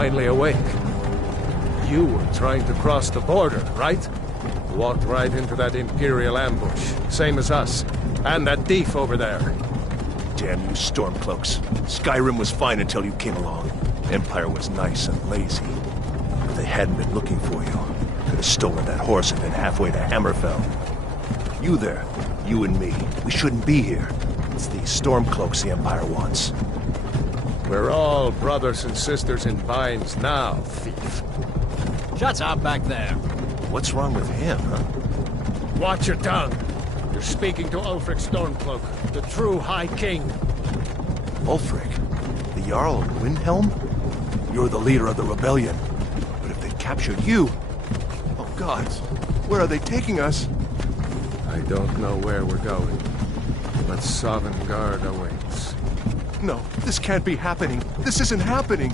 finally awake. You were trying to cross the border, right? Walked right into that Imperial ambush, same as us. And that thief over there. Damn you Stormcloaks. Skyrim was fine until you came along. Empire was nice and lazy. If they hadn't been looking for you, could have stolen that horse and been halfway to Hammerfell. You there, you and me, we shouldn't be here. It's these Stormcloaks the Empire wants. We're all brothers and sisters in binds now, thief. Shut up back there. What's wrong with him, huh? Watch your tongue. You're speaking to Ulfric Stormcloak, the true High King. Ulfric? The Jarl of Windhelm? You're the leader of the rebellion. But if they captured you... Oh gods, where are they taking us? I don't know where we're going, but Sovngarde awaits. No, this can't be happening. This isn't happening.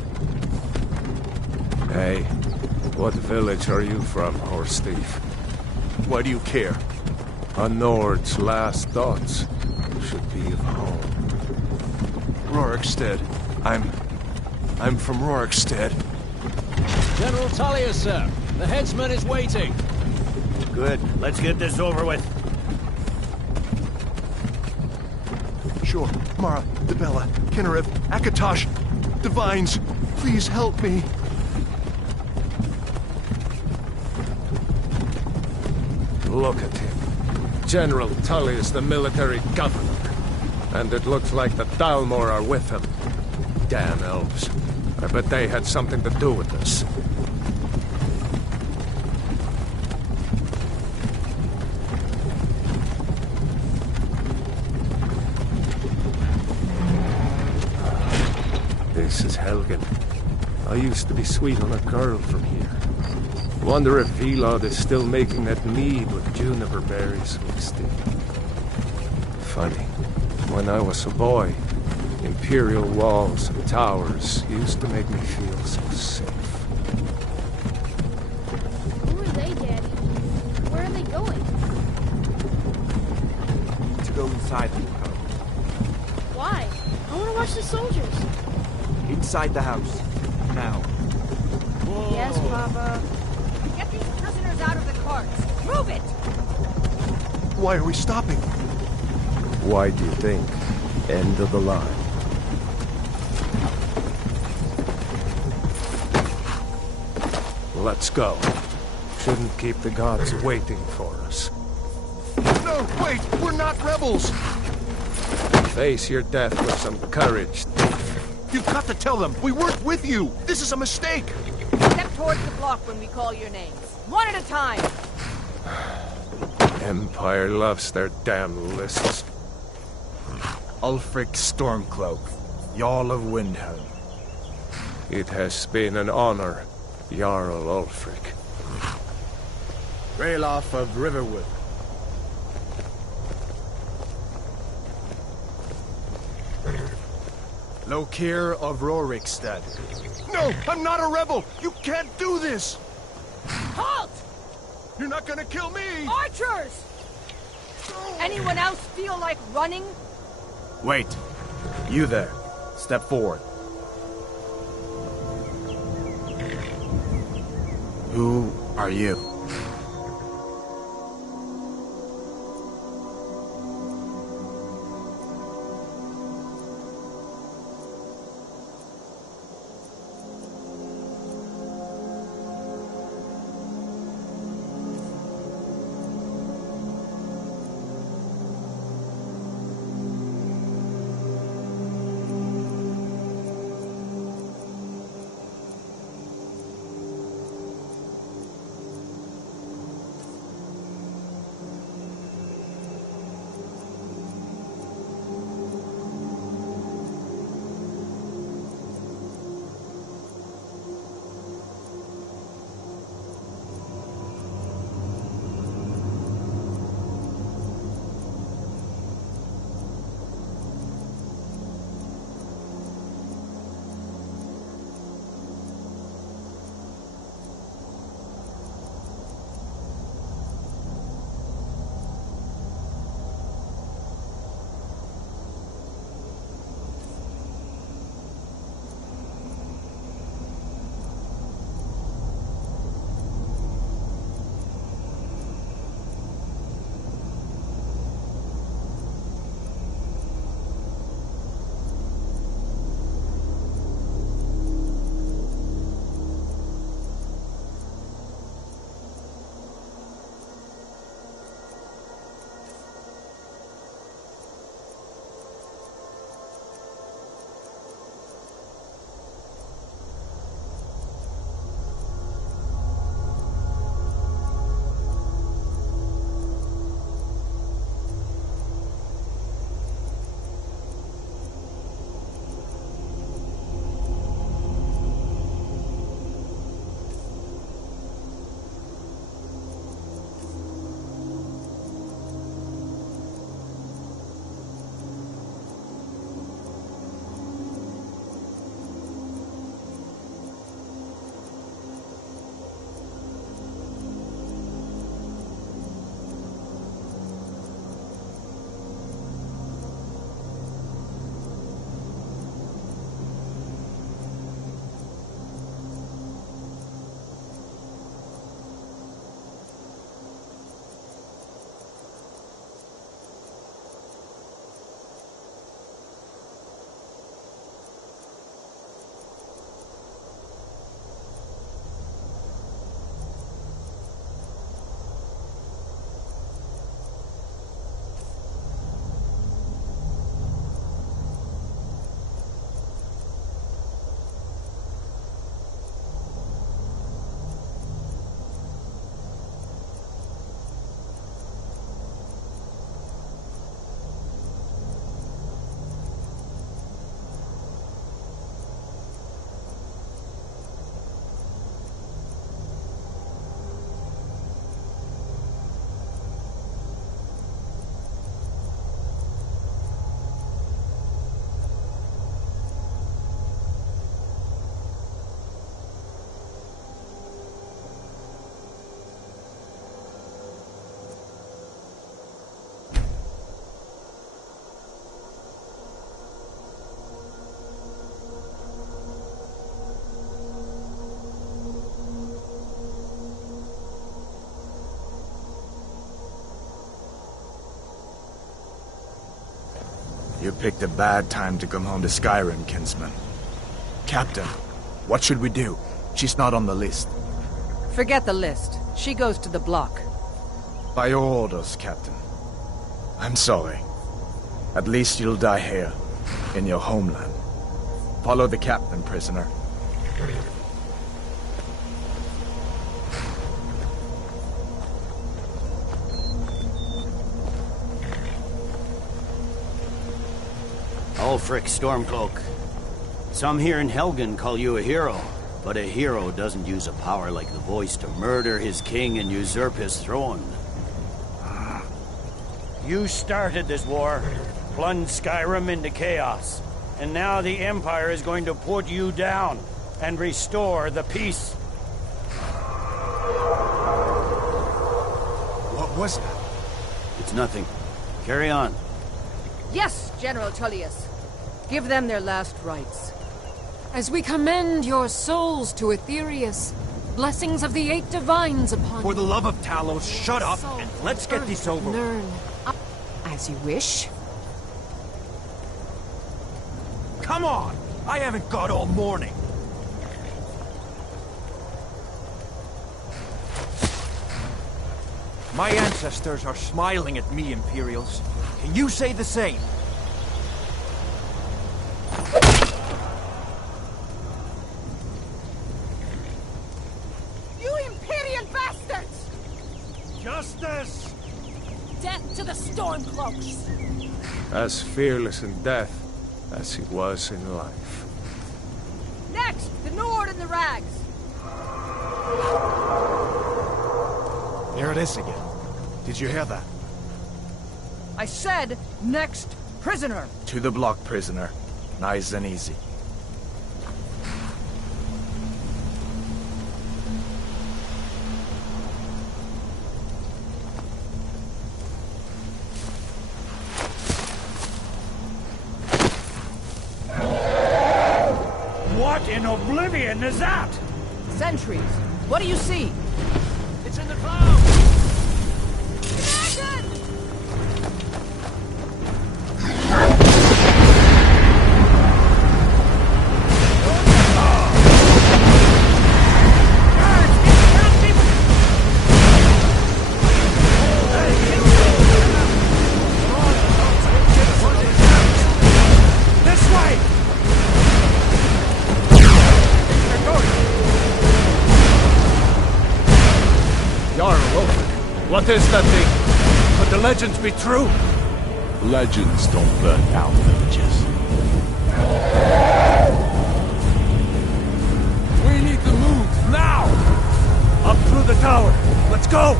Hey, what village are you from, horse thief? Why do you care? A Nord's last thoughts should be of home. Rorikstead. I'm from Rorikstead. General Tullius, sir. The headsman is waiting. Good. Let's get this over with. Sure. Mara, Dibella, Kinnereth, Akatosh, Divines, please help me. Look at him. General Tullius, the military governor. And it looks like the Dalmor are with him. Damn elves. I bet they had something to do with this. This is Helgen. I used to be sweet on a girl from here. Wonder if Vilod is still making that mead with juniper berries mixed in. Funny. When I was a boy, Imperial walls and towers used to make me feel so safe. Who are they, Daddy? Where are they going? To go inside the house. Why? I want to watch the soldiers. Inside the house. Now. Yes, Papa. Get these prisoners out of the carts. Move it! Why are we stopping? Why do you think? End of the line. Let's go. Shouldn't keep the gods waiting for us. No, wait! We're not rebels! Face your death with some courage, thief. You've got to tell them! We weren't with you! This is a mistake! Step towards the block when we call your names. One at a time! Empire loves their damn lists. Ulfric Stormcloak, Jarl of Windhelm. It has been an honor, Jarl Ulfric. Ralof of Riverwood. Lokir of Rorikstead. No! I'm not a rebel! You can't do this! Halt! You're not gonna kill me! Archers! Anyone else feel like running? Wait. You there. Step forward. Who are you? You picked a bad time to come home to Skyrim, kinsman. Captain, what should we do? She's not on the list. Forget the list. She goes to the block. By your orders, Captain. I'm sorry. At least you'll die here, in your homeland. Follow the captain, prisoner. Ulfric Stormcloak. Some here in Helgen call you a hero, but a hero doesn't use a power like the voice to murder his king and usurp his throne. You started this war, plunged Skyrim into chaos, and now the Empire is going to put you down and restore the peace. What was that? It's nothing. Carry on. Yes, General Tullius. Give them their last rites. As we commend your souls to Aetherius, blessings of the 8 divines upon For the you. love of Talos, shut up Soul, and let's get earth, this over with. Learn. As you wish. Come on! I haven't got all morning. My ancestors are smiling at me, Imperials. Can you say the same? You Imperial bastards! Justice! Death to the Stormcloaks! As fearless in death as he was in life. Next, the Nord and the Rags! There it is again. Did you hear that? I said, next, prisoner! To the block, prisoner. Nice and easy. What in oblivion is that? Sentries, what do you see? It's in the clouds! This way! Jarl Ulfric, what is that thing? Could the legends be true? Legends don't burn down villages. We need to move, now! Up through the tower. Let's go!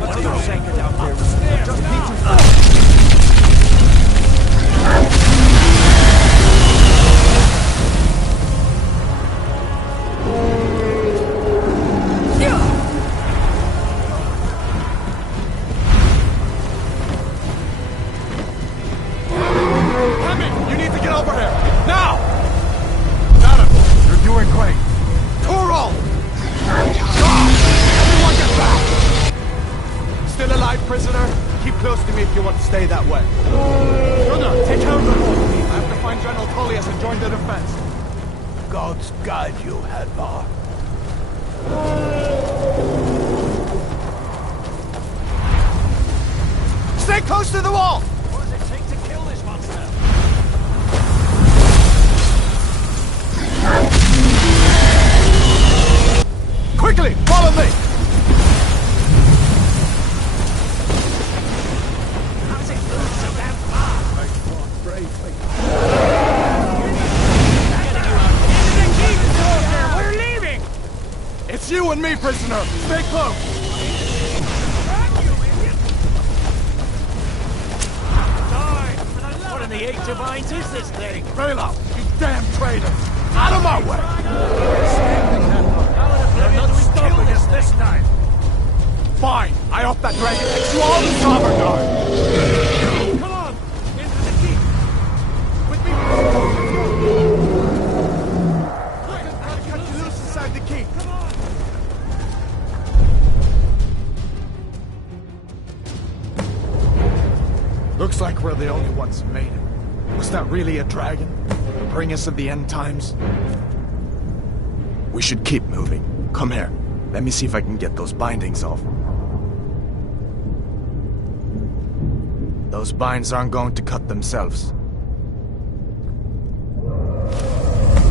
What's your second out there? Just need to... You need to get over here! Now! Got him! You're doing great! Torol! Everyone get back! Still alive, prisoner? Keep close to me if you want to stay that way. Gunnar, take care of the wall. I have to find General Tullius and join the defense. Gods guide you, Hadvar. Stay close to the wall! What does it take to kill this monster? Quickly, follow me! How does it move so damn fast? We're leaving! It's you and me, prisoner! Stay close! What in the 8 divines is this thing? Bela, you damn traitor! Out of my way! They're not stopping us this time. Fine, I off that dragon takes you all to Sovngarde! Come on! Into the keep! With me! Quick, I'll cut you loose inside the keep! Come on! ones who made it. Was that really a dragon? Bring us of the end times? We should keep moving. Come here. Let me see if I can get those bindings off. Those binds aren't going to cut themselves.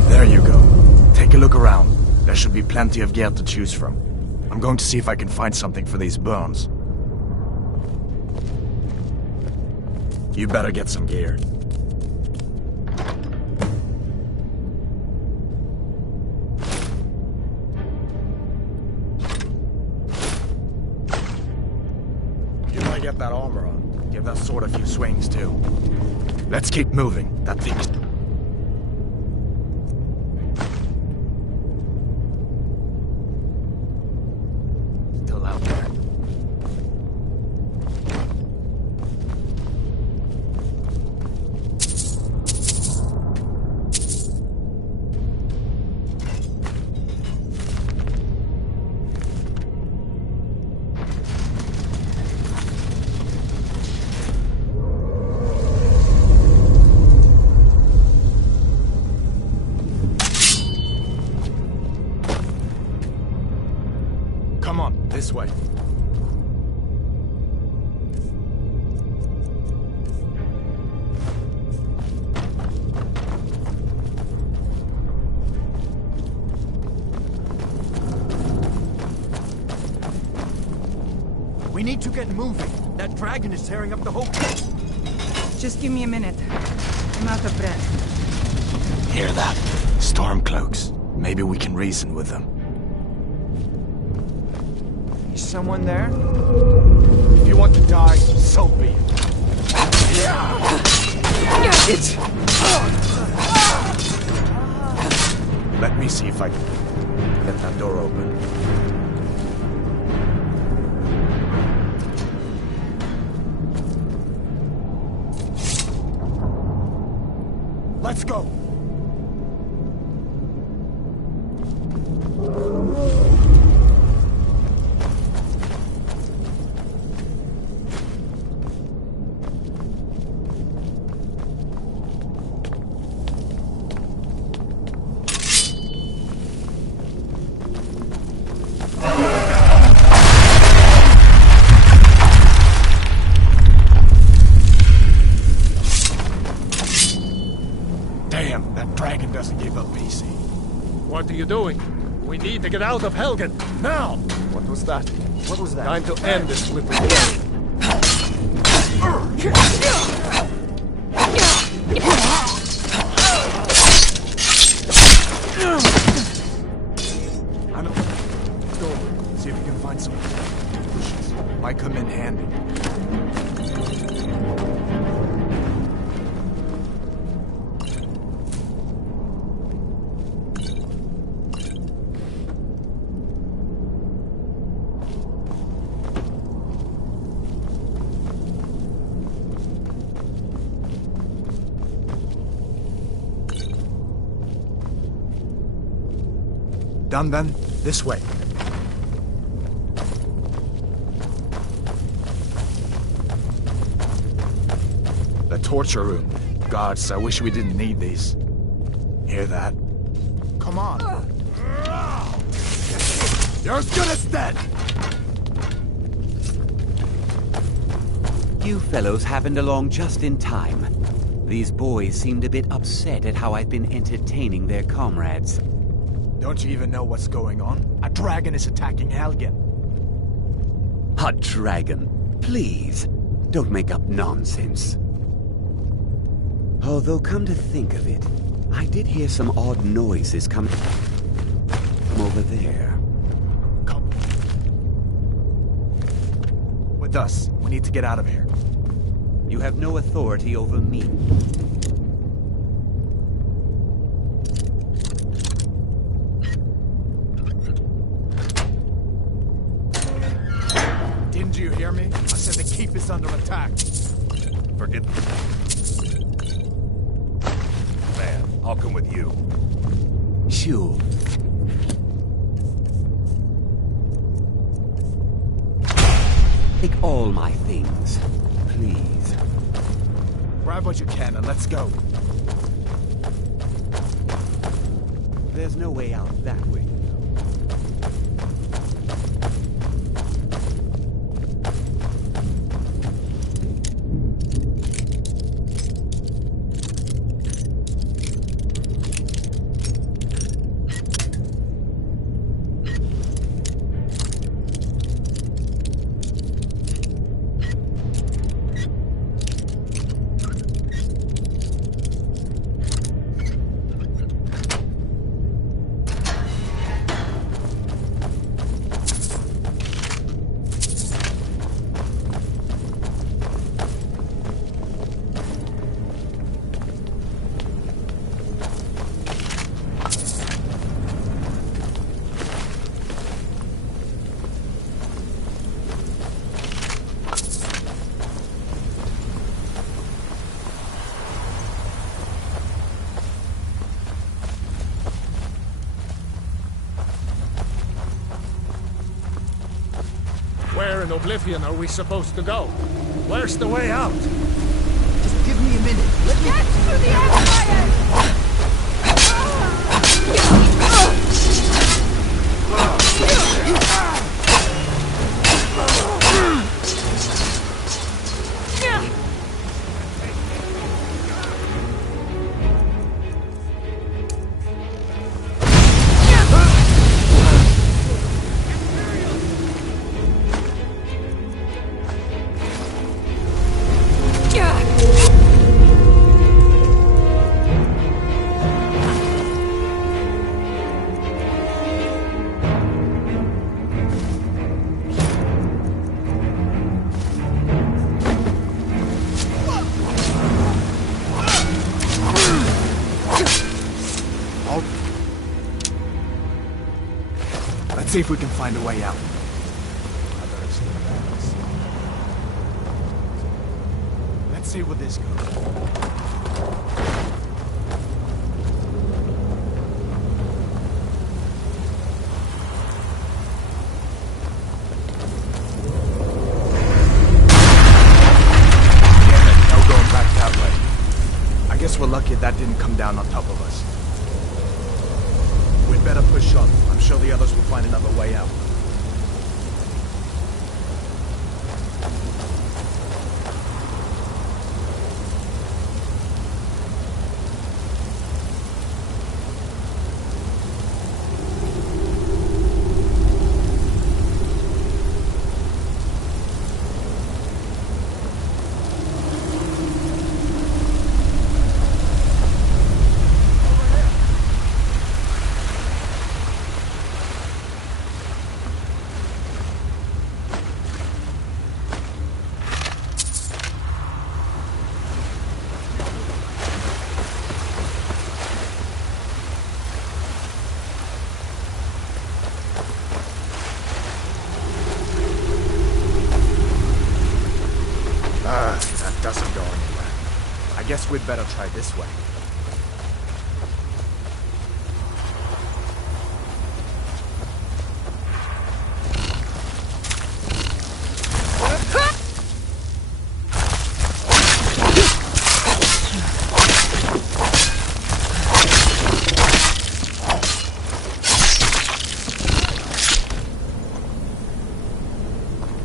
There you go. Take a look around. There should be plenty of gear to choose from. I'm going to see if I can find something for these burns. You better get some gear. You want to get that armor on. Give that sword a few swings, too. Let's keep moving. That thing's... still out there. Come on, this way. We need to get moving. That dragon is tearing up the whole place. Just give me a minute. I'm out of breath. Hear that? Stormcloaks. Maybe we can reason with them. Is someone there? If you want to die, so be it. Let me see if I can get that door open. Let's go! Damn, that dragon doesn't give up easy. What are you doing? We need to get out of Helgen, now! What was that? What was that? Time to end this little game. I know. Let's go over. See if we can find some bushes. Might come in handy. Done then? This way. The torture room. Gods, I wish we didn't need these. Hear that? Come on. You're as good as dead! You fellows happened along just in time. These boys seemed a bit upset at how I've been entertaining their comrades. Don't you even know what's going on? A dragon is attacking Helgen. A dragon? Please, don't make up nonsense. Although, come to think of it, I did hear some odd noises coming from over there. Come. With us. We need to get out of here. You have no authority over me. Didn't you hear me? I said the keep is under attack. Forget... Man, I'll come with you. Sure. Take all my things, please. Grab what you can and let's go. There's no way out that way. Where in Oblivion are we supposed to go? Where's the way out? Just give me a minute. Let me... Get to the Empire! Let's see if we can find a way out. Let's see where this goes. I guess we're lucky that didn't come down on top of us. We'd better push on. I'm sure the others will find another way out. That doesn't go anywhere. I guess we'd better try this way.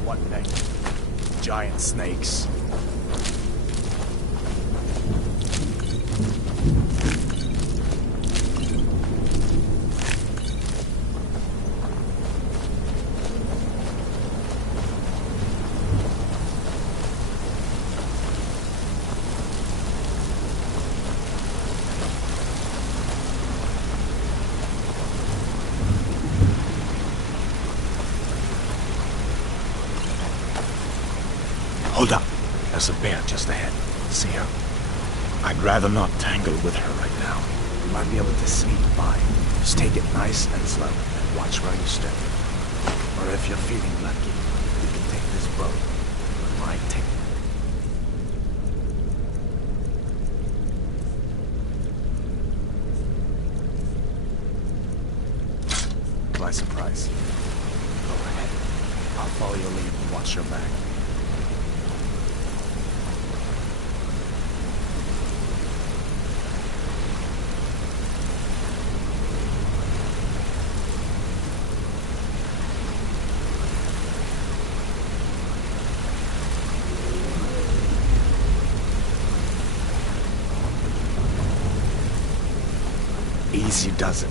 What next? Giant snakes. Hold up. There's a bear just ahead. See her? I'd rather not tangle with her right now. You might be able to sneak by. Just take it nice and slow and watch where you step. Or if you're feeling lucky, you can take this boat. It might take by surprise. Go ahead. I'll follow your lead and watch your back. Easy does it.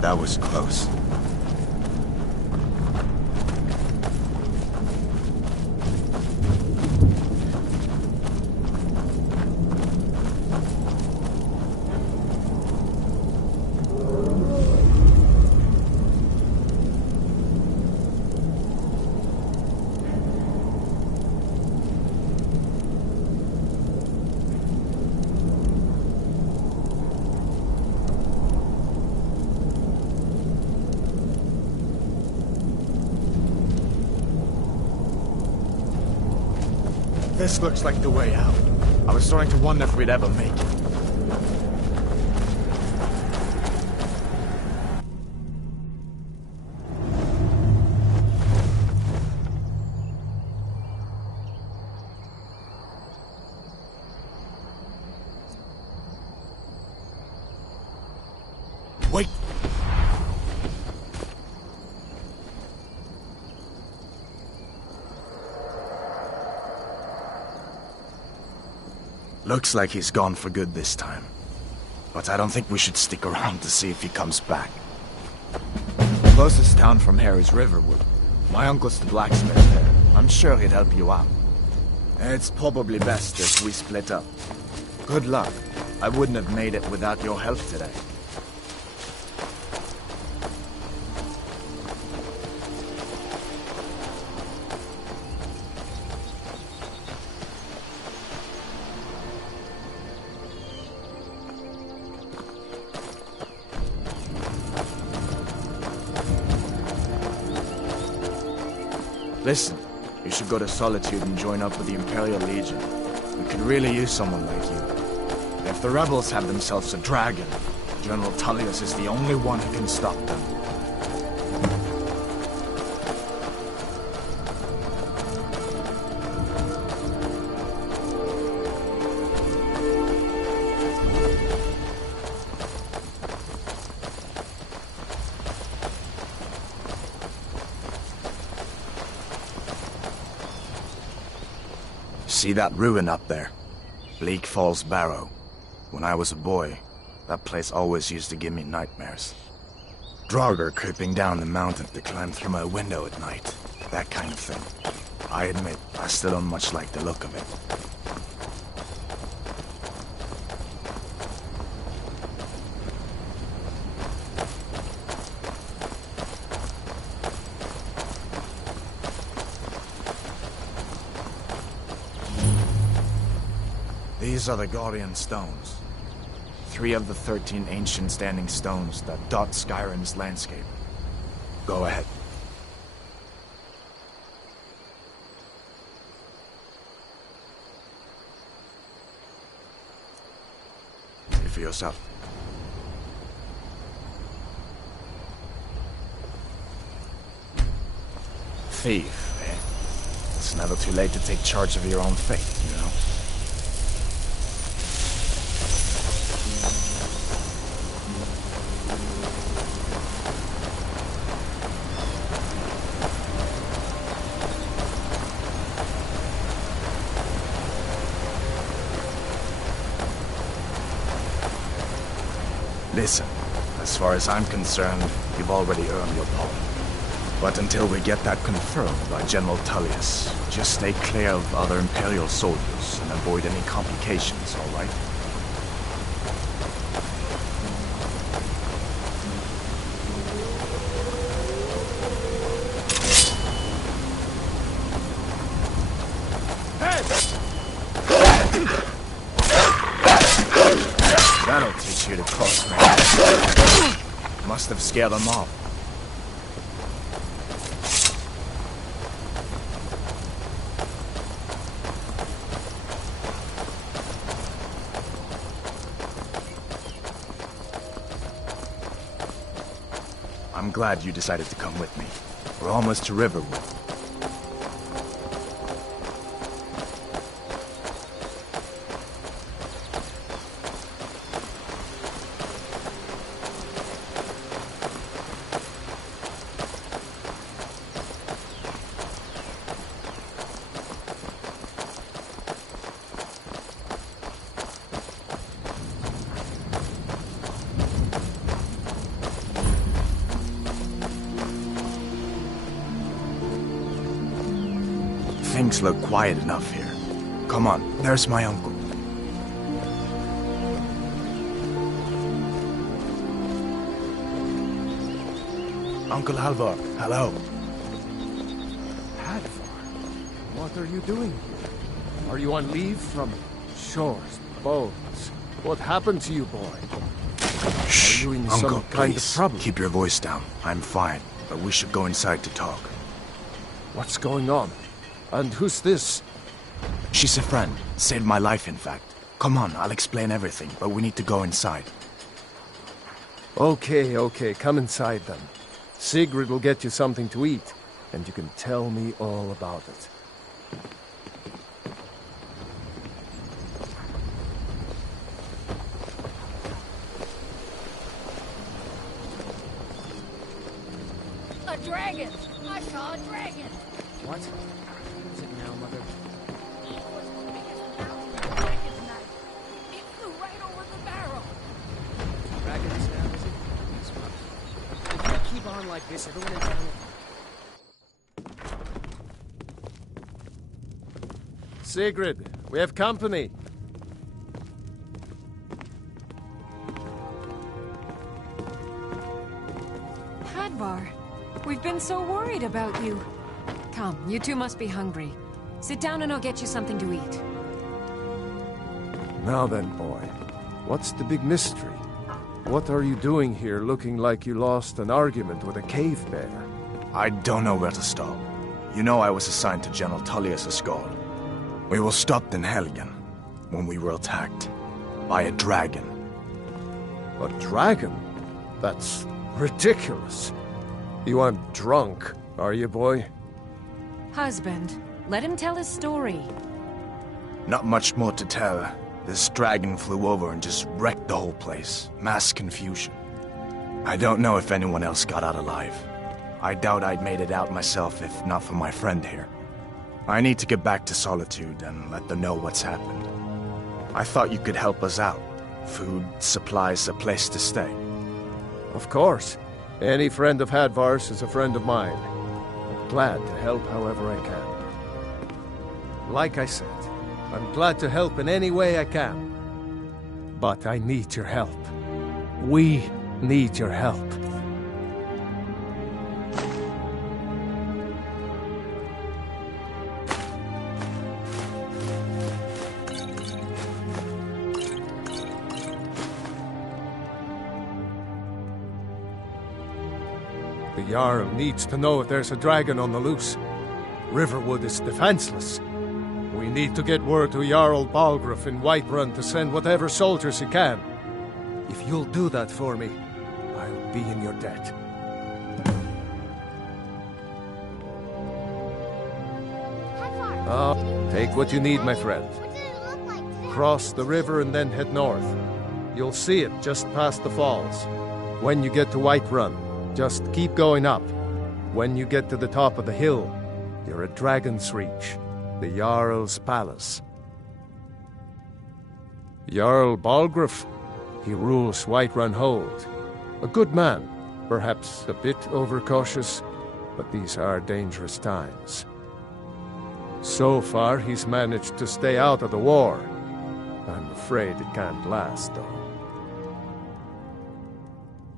That was close. This looks like the way out. I was starting to wonder if we'd ever make it. Wait! Looks like he's gone for good this time. But I don't think we should stick around to see if he comes back. The closest town from here is Riverwood. My uncle's the blacksmith there. I'm sure he'd help you out. It's probably best if we split up. Good luck. I wouldn't have made it without your help today. Listen, you should go to Solitude and join up with the Imperial Legion. We could really use someone like you. If the rebels have themselves a dragon, General Tullius is the only one who can stop them. See that ruin up there? Bleak Falls Barrow. When I was a boy, that place always used to give me nightmares. Draugr creeping down the mountain to climb through my window at night. That kind of thing. I admit, I still don't much like the look of it. These are the Guardian Stones. 3 of the 13 ancient standing stones that dot Skyrim's landscape. Go ahead. See for yourself. Thief, eh? It's never too late to take charge of your own fate, you know? Listen, as far as I'm concerned, you've already earned your pardon. But until we get that confirmed by General Tullius, just stay clear of other Imperial soldiers and avoid any complications, all right? That'll teach you to cross, man. Must have scared them off. I'm glad you decided to come with me. We're almost to Riverwood. Things look quiet enough here. Come on, there's my uncle. Uncle Halvar, hello. Hadvar, what are you doing here? Are you on leave from shores, boats? What happened to you, boy? Shh, are you in Uncle, some kind please, of trouble? keep your voice down. I'm fine, but we should go inside to talk. What's going on? And who's this? She's a friend. Saved my life, in fact. Come on, I'll explain everything, but we need to go inside. Okay, come inside then. Sigrid will get you something to eat, and you can tell me all about it. A dragon! I saw a dragon! What? What is it now, Mother? It was the biggest mountain dragon's knife. It flew right over the barrel. Dragons now, is it? That's rough. If you keep on like this, everyone in town will... Sigrid, we have company. Hadvar, we've been so worried about you. Come, you two must be hungry. Sit down and I'll get you something to eat. Now then, boy, what's the big mystery? What are you doing here looking like you lost an argument with a cave bear? I don't know where to start. You know I was assigned to General Tullius' guard. We were stopped in Helgen when we were attacked by a dragon. A dragon? That's ridiculous. You aren't drunk, are you, boy? Husband, let him tell his story. Not much more to tell. This dragon flew over and just wrecked the whole place. Mass confusion. I don't know if anyone else got out alive. I doubt I'd made it out myself if not for my friend here. I need to get back to Solitude and let them know what's happened. I thought you could help us out. Food, supplies, a place to stay. Of course. Any friend of Hadvar's is a friend of mine. I'm glad to help however I can. Like I said, I'm glad to help in any way I can. But I need your help. We need your help. The Jarl needs to know if there's a dragon on the loose. Riverwood is defenseless. We need to get word to Jarl Balgruuf in Whiterun to send whatever soldiers he can. If you'll do that for me, I'll be in your debt. Take what you need, my friend. Cross the river and then head north. You'll see it just past the falls. When you get to Whiterun, just keep going up. When you get to the top of the hill, you're at Dragon's Reach, the Jarl's palace. Jarl Balgruuf, he rules Whiterun Hold. A good man, perhaps a bit overcautious, but these are dangerous times. So far, he's managed to stay out of the war. I'm afraid it can't last, though.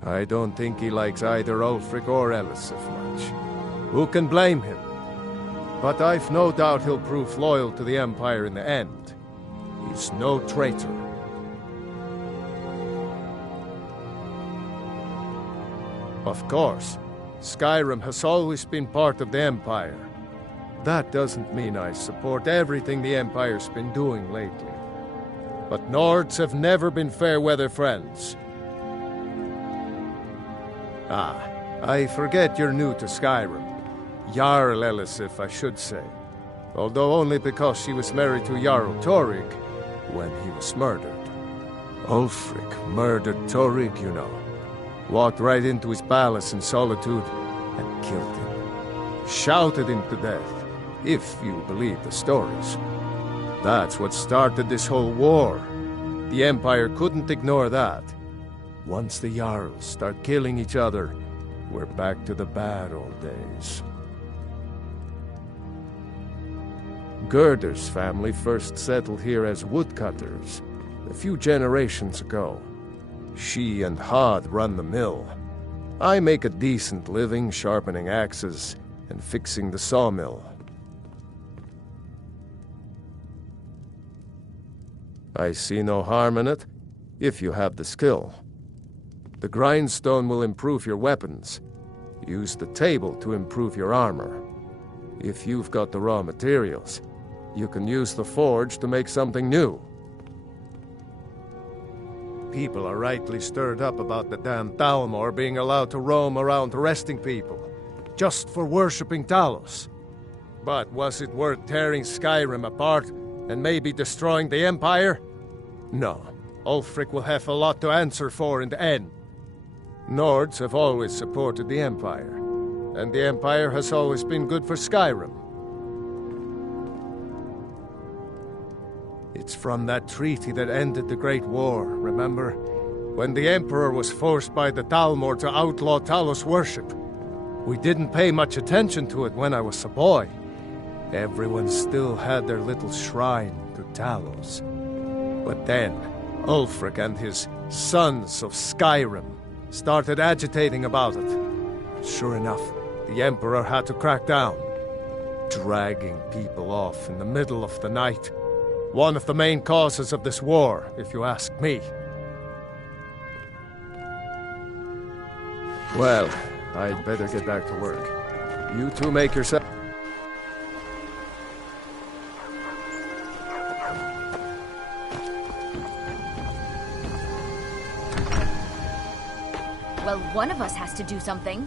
I don't think he likes either Ulfric or Elisif much. Who can blame him? But I've no doubt he'll prove loyal to the Empire in the end. He's no traitor. Of course, Skyrim has always been part of the Empire. That doesn't mean I support everything the Empire's been doing lately. But Nords have never been fair-weather friends. I forget you're new to Skyrim. Jarl Elisif, I should say. Although only because she was married to Jarl Torygg when he was murdered. Ulfric murdered Torygg, you know. Walked right into his palace in Solitude and killed him. Shouted him to death, if you believe the stories. That's what started this whole war. The Empire couldn't ignore that. Once the Jarls start killing each other, we're back to the bad old days. Gerder's family first settled here as woodcutters a few generations ago. She and Hod run the mill. I make a decent living sharpening axes and fixing the sawmill. I see no harm in it, if you have the skill. The grindstone will improve your weapons. Use the table to improve your armor. If you've got the raw materials, you can use the forge to make something new. People are rightly stirred up about the damn Thalmor being allowed to roam around arresting people, just for worshipping Talos. But was it worth tearing Skyrim apart and maybe destroying the Empire? No. Ulfric will have a lot to answer for in the end. Nords have always supported the Empire, and the Empire has always been good for Skyrim. It's from that treaty that ended the Great War, remember? When the Emperor was forced by the Thalmor to outlaw Talos worship. We didn't pay much attention to it when I was a boy. Everyone still had their little shrine to Talos. But then, Ulfric and his Sons of Skyrim started agitating about it. Sure enough, the Emperor had to crack down, dragging people off in the middle of the night. One of the main causes of this war, if you ask me. Well, I'd better get back to work. You two make yourself... Well, one of us has to do something.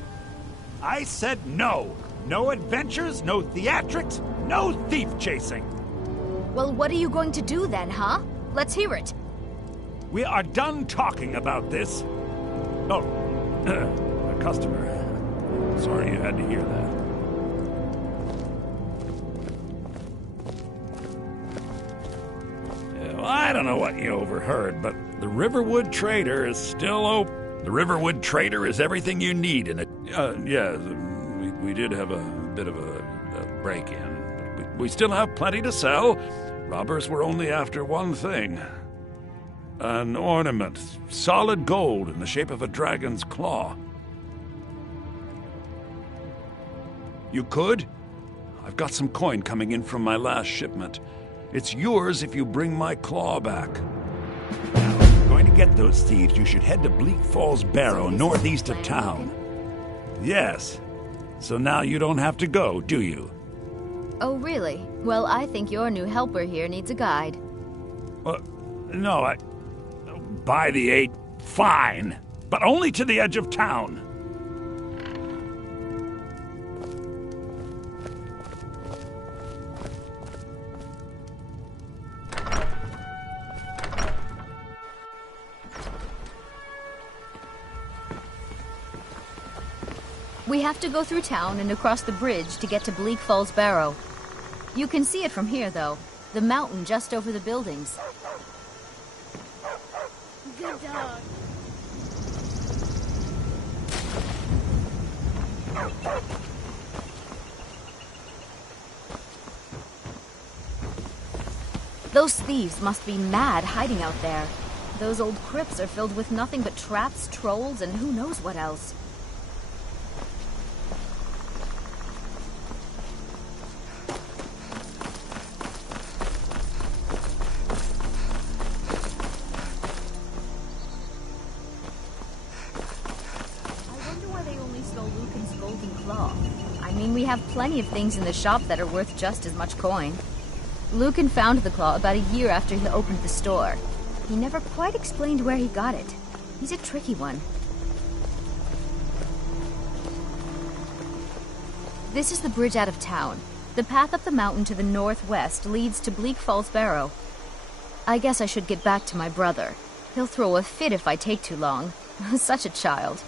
I said no. No adventures, no theatrics, no thief chasing. Well, what are you going to do then, huh? Let's hear it. We are done talking about this. Oh, a customer. Sorry you had to hear that. Well, I don't know what you overheard, but the Riverwood Trader is still open. The Riverwood Trader is everything you need in it. Yeah, we did have a bit of a break-in, but we still have plenty to sell. Robbers were only after one thing. An ornament, solid gold in the shape of a dragon's claw. You could? I've got some coin coming in from my last shipment. It's yours if you bring my claw back. Now, if you're going to get those thieves, you should head to Bleak Falls Barrow, northeast of town. Yes. So now you don't have to go, do you? Oh, really? Well, I think your new helper here needs a guide. No, By the 8, fine. But only to the edge of town. We have to go through town and across the bridge to get to Bleak Falls Barrow. You can see it from here, though. The mountain just over the buildings. Good dog. Those thieves must be mad hiding out there. Those old crypts are filled with nothing but traps, trolls, and who knows what else. We have plenty of things in the shop that are worth just as much coin. Lucan found the claw about a year after he opened the store. He never quite explained where he got it. He's a tricky one. This is the bridge out of town. The path up the mountain to the northwest leads to Bleak Falls Barrow. I guess I should get back to my brother. He'll throw a fit if I take too long. Such a child.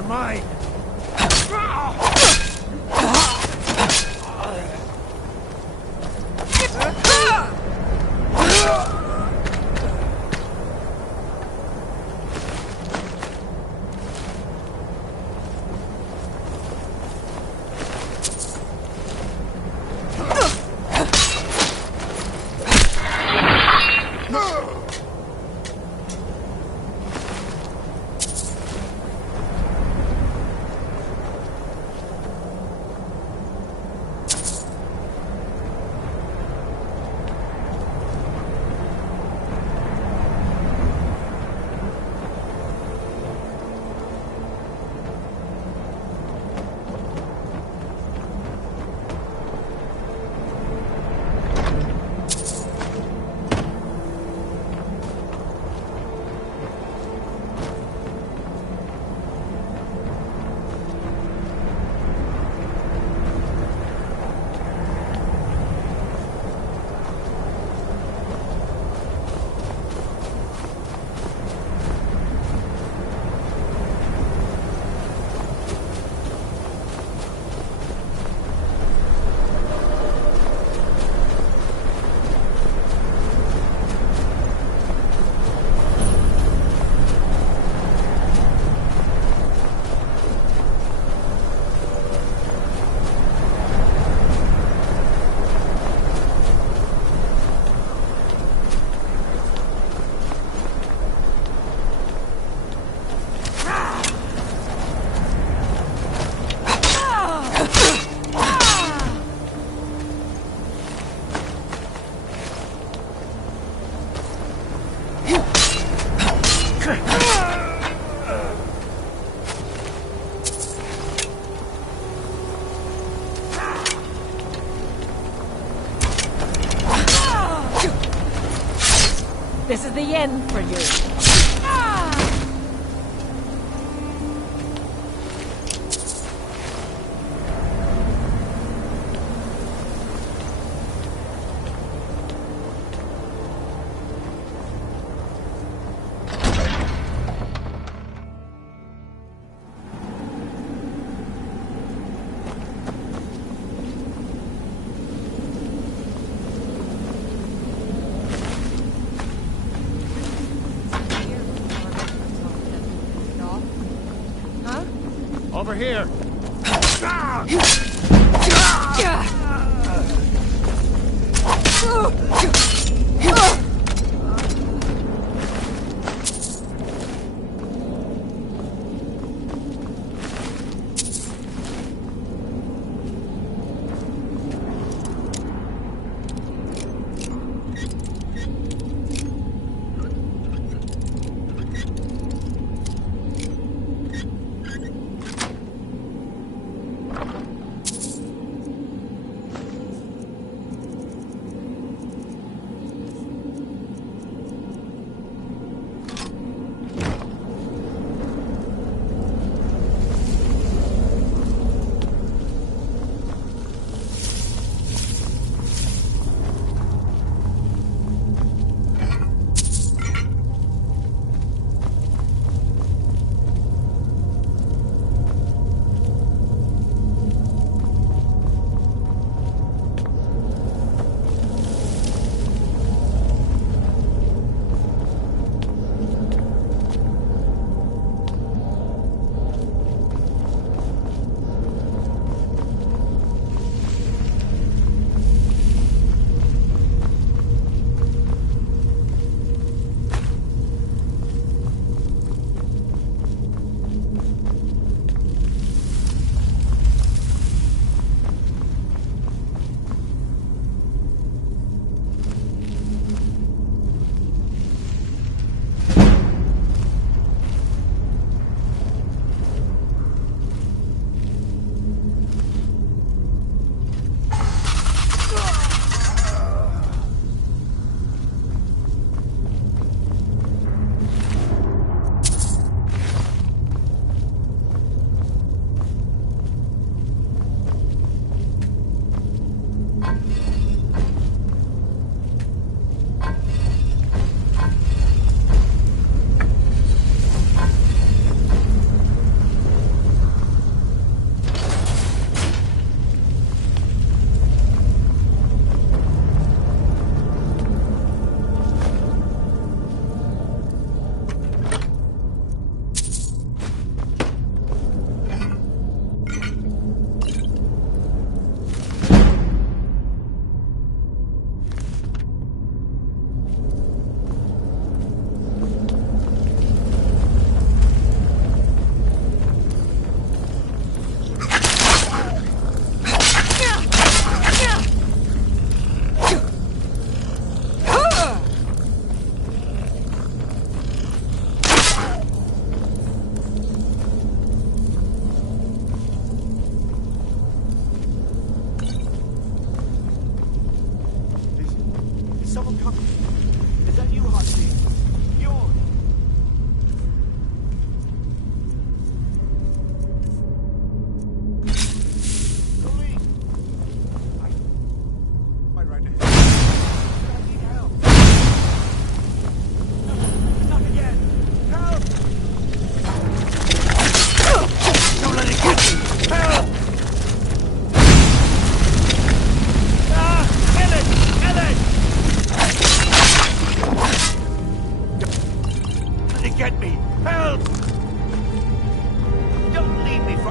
You're mine! This is the end for you. Over here!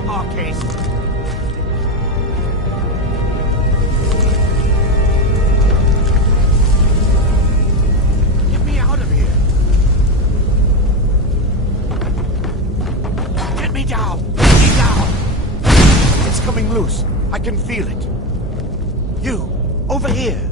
our case. Get me out of here. Get me down. Get me down. It's coming loose. I can feel it. You, over here.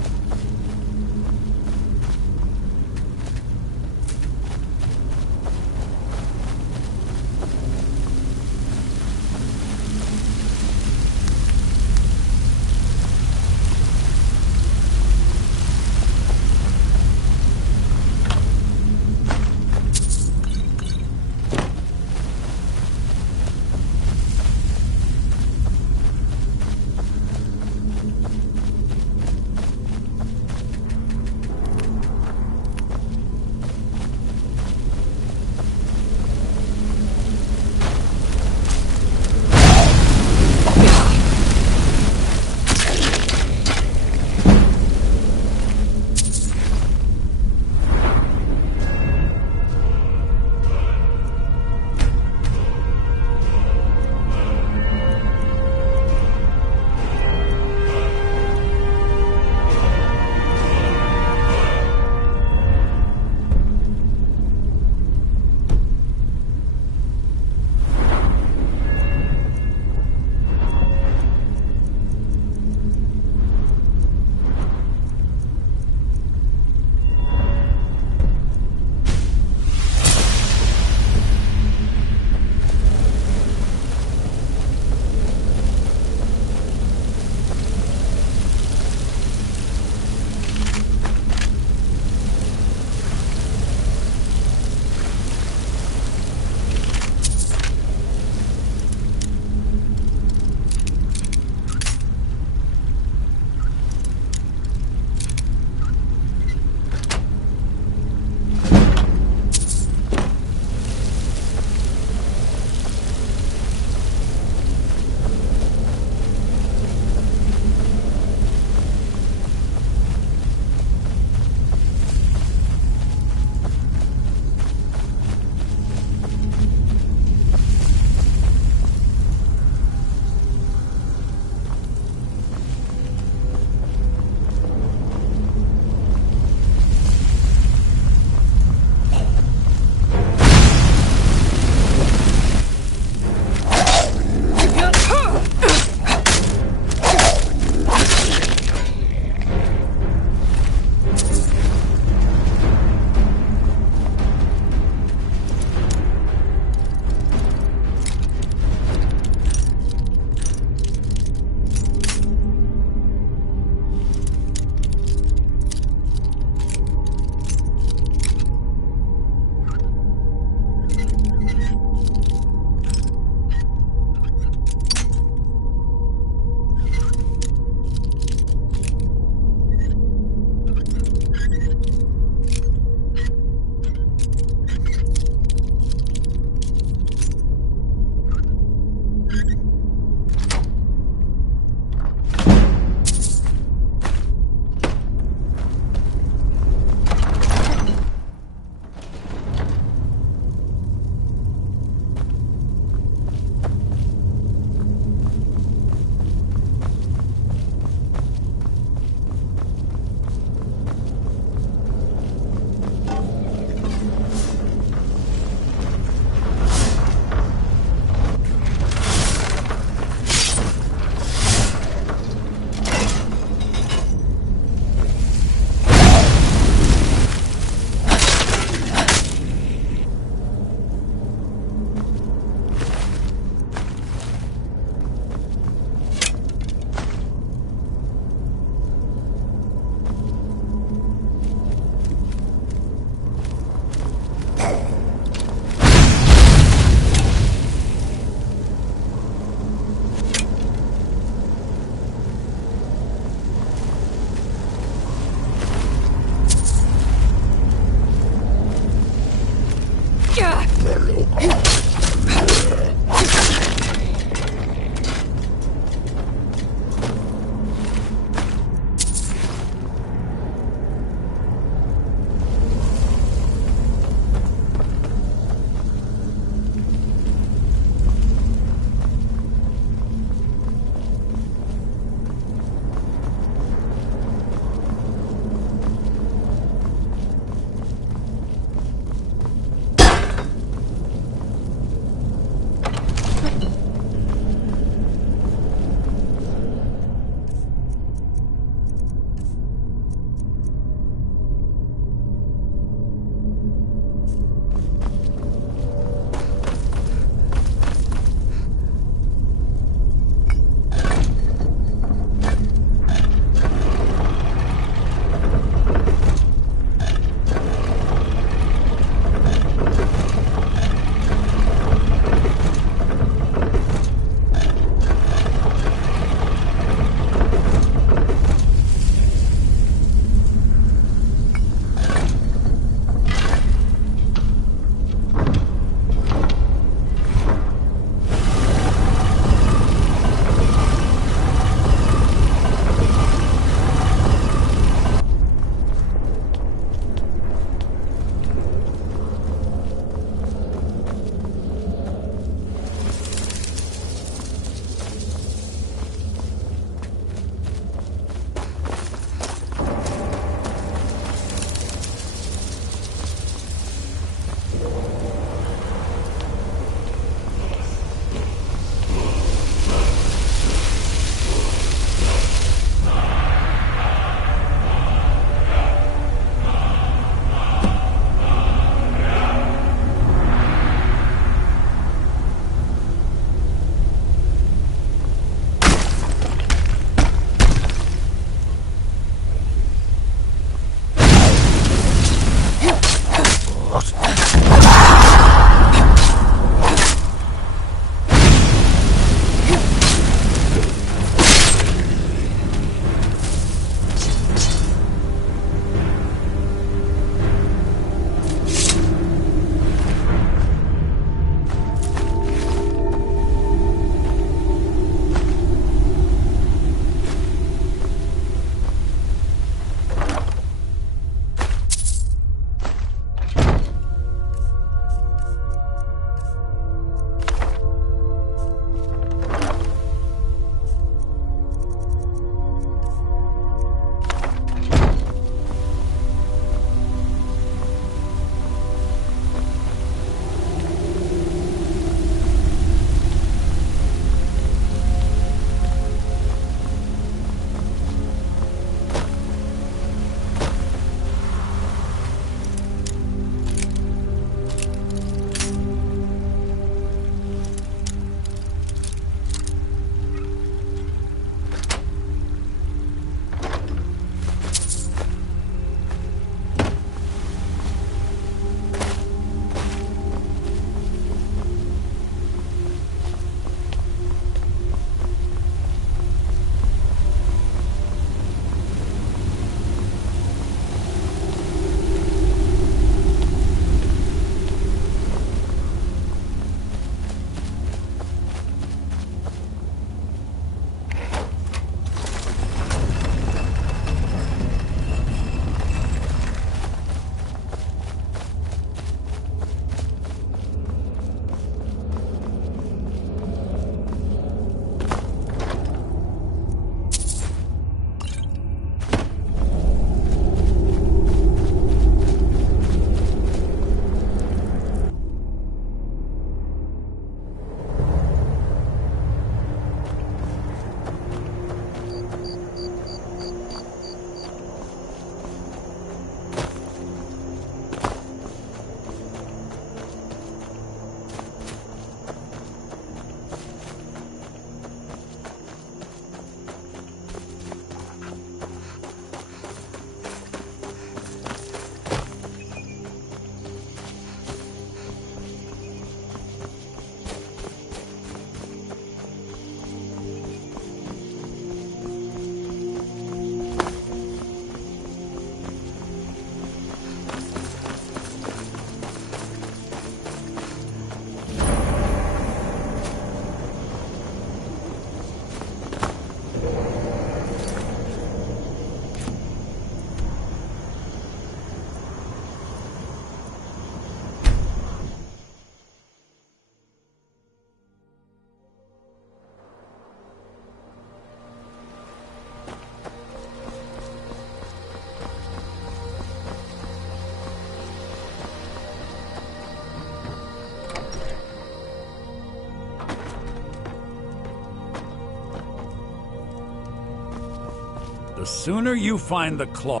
sooner you find the claw...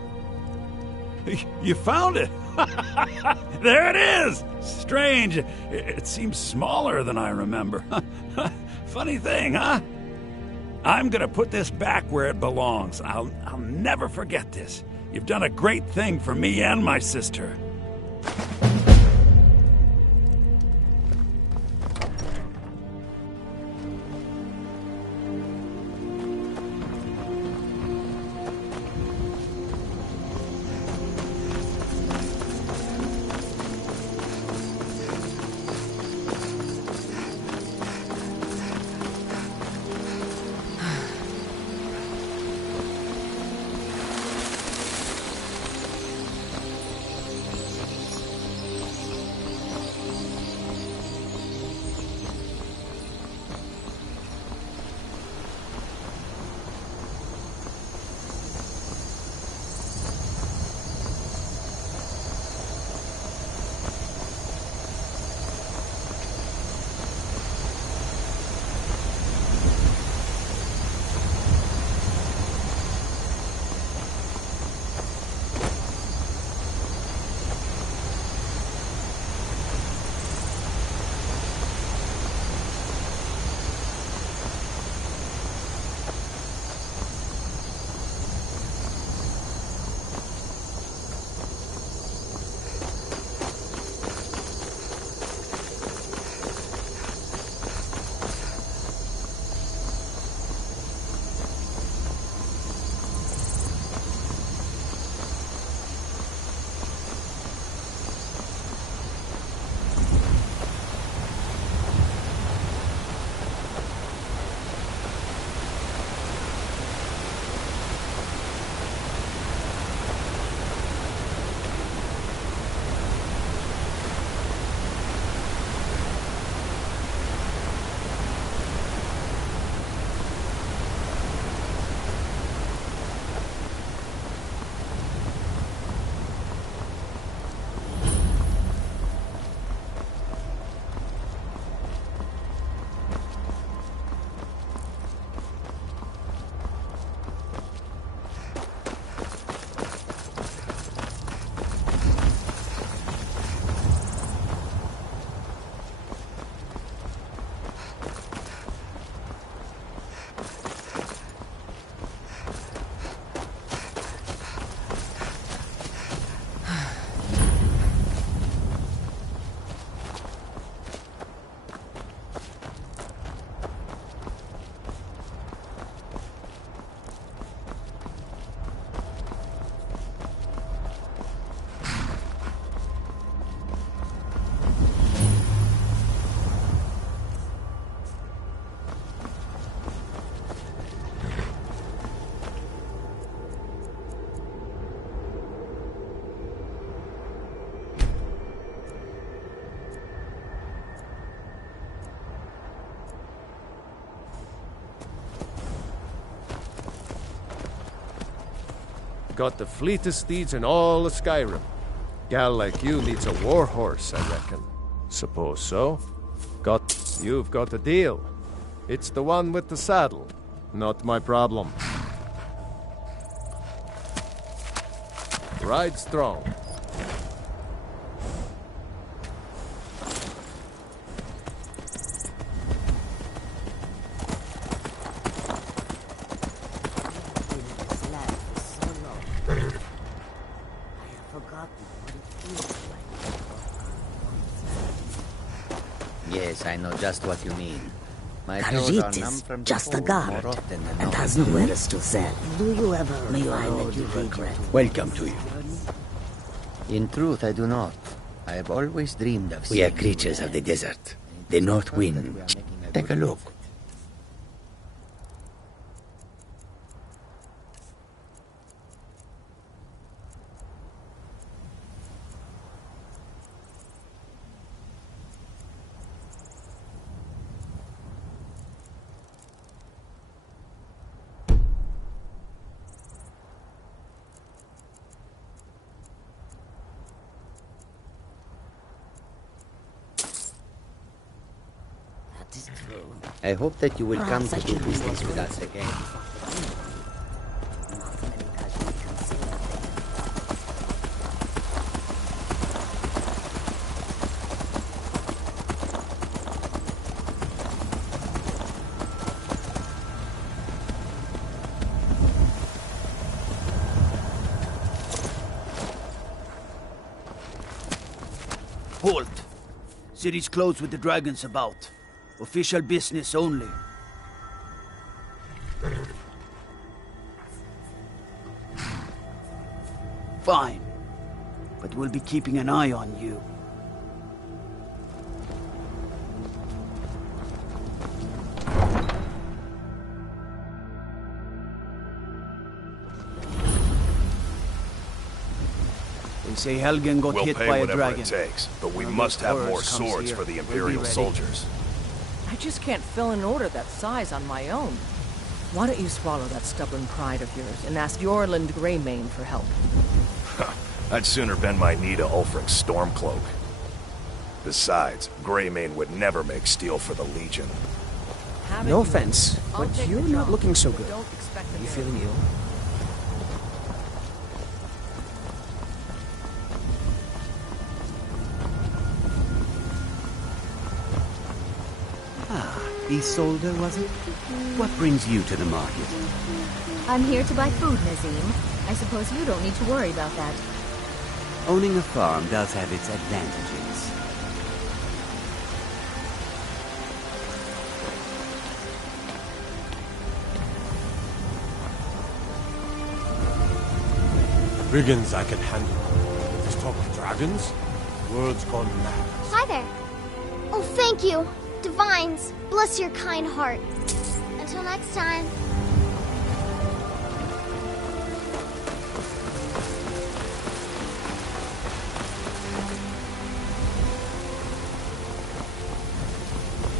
You found it! There it is! Strange. It seems smaller than I remember. Funny thing, huh? I'm gonna put this back where it belongs. I'll never forget this. You've done a great thing for me and my sister. Got the fleetest steeds in all of Skyrim. Gal like you needs a war horse, I reckon. Suppose so. You've got a deal. It's the one with the saddle. Not my problem. Ride strong. Yes, I know just what you mean. My toes are numb from just a the cold guard, more often than and not. has no wares to sell. Do you ever find that you regret? Welcome to you. In truth, I do not. I have always dreamed of We are seeing creatures you of the desert. The north wind. Take a look. I hope that you will come to do business with us again. Halt! City's closed with the dragons about. Official business only. Fine. But we'll be keeping an eye on you. They say Helgen got hit by a dragon. We'll pay whatever it takes, but we must have more swords for the Imperial soldiers. I just can't fill an order that size on my own. Why don't you swallow that stubborn pride of yours and ask Yorland Greymane for help? I'd sooner bend my knee to Ulfric's Stormcloak. Besides, Greymane would never make steel for the Legion. No offense, but you're not looking so good. Are you feeling ill? Isolde, was it? What brings you to the market? I'm here to buy food, Nazim. I suppose you don't need to worry about that. Owning a farm does have its advantages. Brigands I can handle. But this talk of dragons? World's gone mad. Hi there. Oh, thank you. Divines, bless your kind heart. Until next time.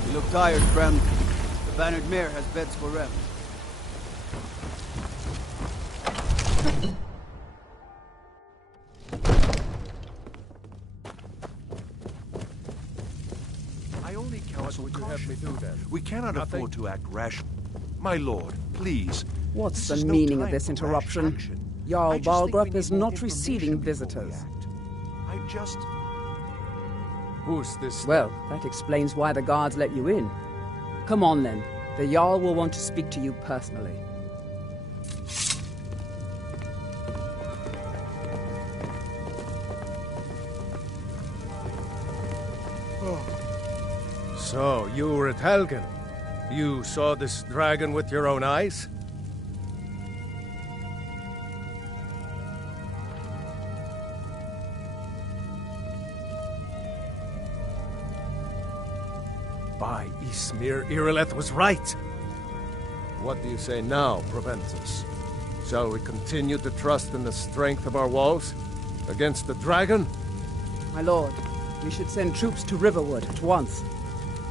You look tired, friend. The Bannered Mare has beds for rest. We cannot afford to act rash. My lord, please. What's the meaning of this interruption? Jarl Balgrup is not receiving visitors. I just... Who's this? Well, that explains why the guards let you in. Come on then. The Jarl will want to speak to you personally. So, you were at Helgen. You saw this dragon with your own eyes? By Ysmir, Irileth was right. What do you say now, Proventus? Shall we continue to trust in the strength of our walls? Against the dragon? My lord, we should send troops to Riverwood at once.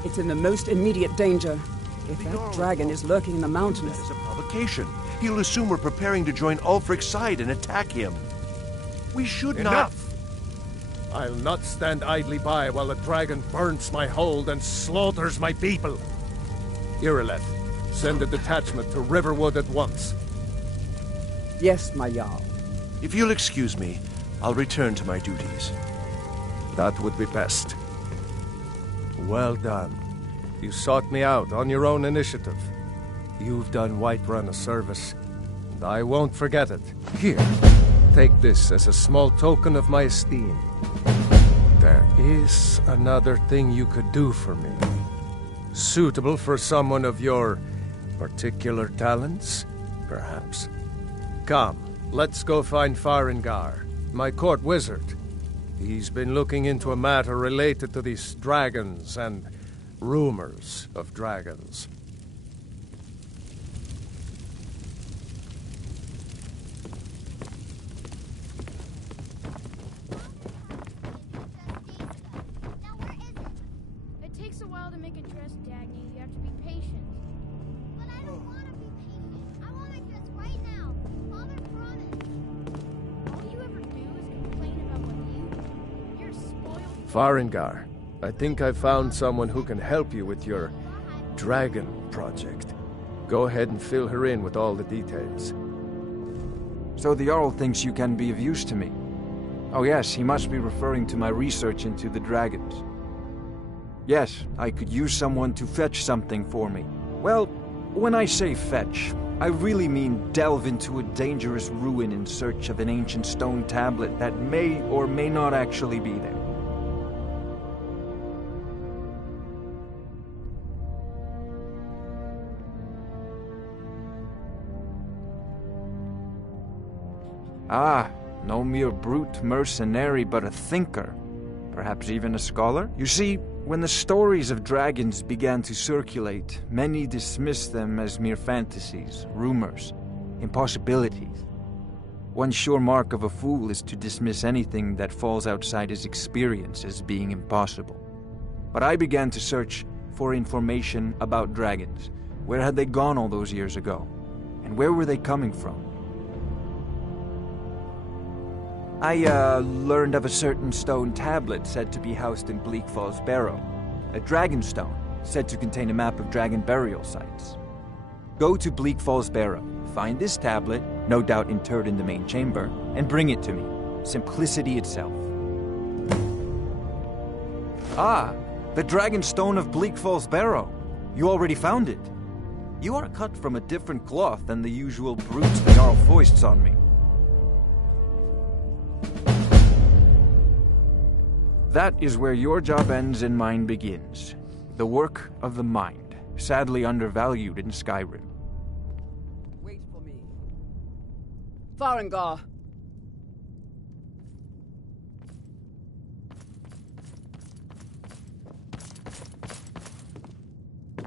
It's in the most immediate danger. If that dragon is lurking in the mountains... That is a provocation. He'll assume we're preparing to join Ulfric's side and attack him. We should not... Enough! I'll not stand idly by while the dragon burns my hold and slaughters my people. Irileth, send a detachment to Riverwood at once. Yes, my Jarl. If you'll excuse me, I'll return to my duties. That would be best. Well done. You sought me out on your own initiative. You've done Whiterun a service, and I won't forget it. Here, take this as a small token of my esteem. There is another thing you could do for me. Suitable for someone of your particular talents, perhaps. Come, let's go find Farengar, my court wizard. He's been looking into a matter related to these dragons and rumors of dragons. It takes a while to make a dress, Dagny. You have to be patient. But I don't want to be patient. I want a dress right now. Father promised. All you ever do is complain about what you do. You're spoiled. Farengar, I think I found someone who can help you with your dragon project. Go ahead and fill her in with all the details. So the Jarl thinks you can be of use to me. Oh yes, he must be referring to my research into the dragons. Yes, I could use someone to fetch something for me. Well, when I say fetch, I really mean delve into a dangerous ruin in search of an ancient stone tablet that may or may not actually be there. Ah, no mere brute mercenary, but a thinker. Perhaps even a scholar? You see, when the stories of dragons began to circulate, many dismissed them as mere fantasies, rumors, impossibilities. One sure mark of a fool is to dismiss anything that falls outside his experience as being impossible. But I began to search for information about dragons. Where had they gone all those years ago? And where were they coming from? I learned of a certain stone tablet said to be housed in Bleak Falls Barrow. A dragon stone, said to contain a map of dragon burial sites. Go to Bleak Falls Barrow, find this tablet, no doubt interred in the main chamber, and bring it to me. Simplicity itself. Ah, the dragon stone of Bleak Falls Barrow. You already found it. You are cut from a different cloth than the usual brutes the Jarl foists on me. That is where your job ends and mine begins. The work of the mind, sadly undervalued in Skyrim. Wait for me. Farengar!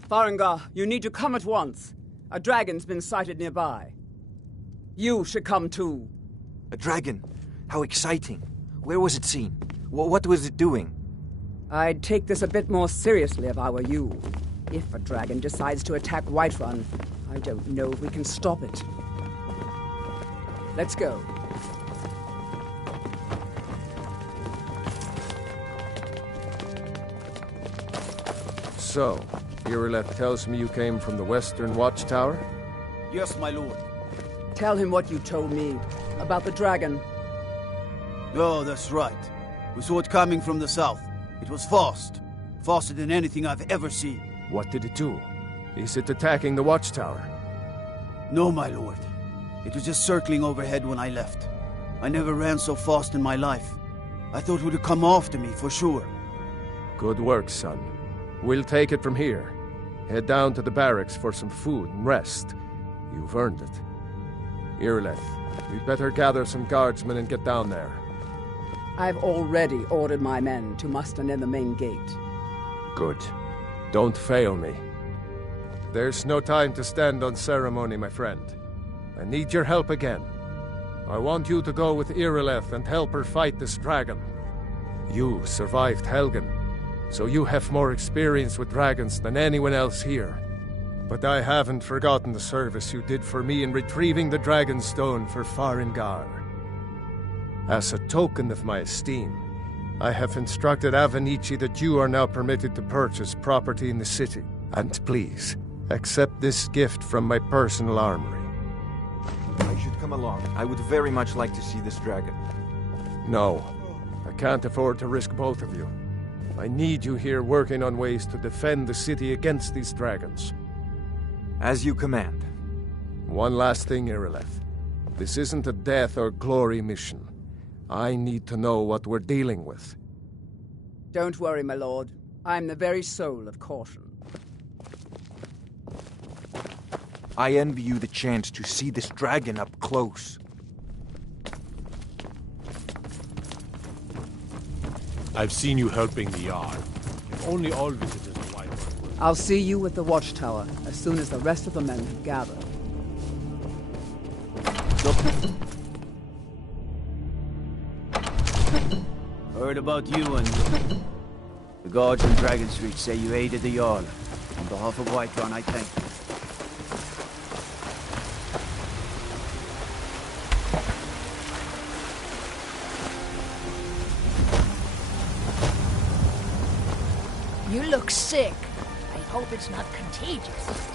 Farengar, you need to come at once. A dragon's been sighted nearby. You should come too. A dragon? How exciting. Where was it seen? What was it doing? I'd take this a bit more seriously if I were you. If a dragon decides to attack Whiterun, I don't know if we can stop it. Let's go. So, Irileth tells me you came from the Western Watchtower? Yes, my lord. Tell him what you told me about the dragon. Oh, that's right. We saw it coming from the south. It was fast. Faster than anything I've ever seen. What did it do? Is it attacking the Watchtower? No, my lord. It was just circling overhead when I left. I never ran so fast in my life. I thought it would come after me, for sure. Good work, son. We'll take it from here. Head down to the barracks for some food and rest. You've earned it. Irileth, we'd better gather some guardsmen and get down there. I've already ordered my men to muster near the main gate. Good. Don't fail me. There's no time to stand on ceremony, my friend. I need your help again. I want you to go with Irileth and help her fight this dragon. You survived Helgen, so you have more experience with dragons than anyone else here. But I haven't forgotten the service you did for me in retrieving the Dragon Stone for Farengar. As a token of my esteem, I have instructed Avenici that you are now permitted to purchase property in the city. And please, accept this gift from my personal armory. I should come along. I would very much like to see this dragon. No, I can't afford to risk both of you. I need you here working on ways to defend the city against these dragons. As you command. One last thing, Irileth. This isn't a death or glory mission. I need to know what we're dealing with. Don't worry, my lord. I'm the very soul of caution. I envy you the chance to see this dragon up close. I've seen you helping the Jarl. If only all visitors are white. I'll see you at the Watchtower as soon as the rest of the men have gathered. Heard about you and the guards in Dragon Street say you aided the Jarl. On behalf of Whiterun, I thank you. You look sick. I hope it's not contagious.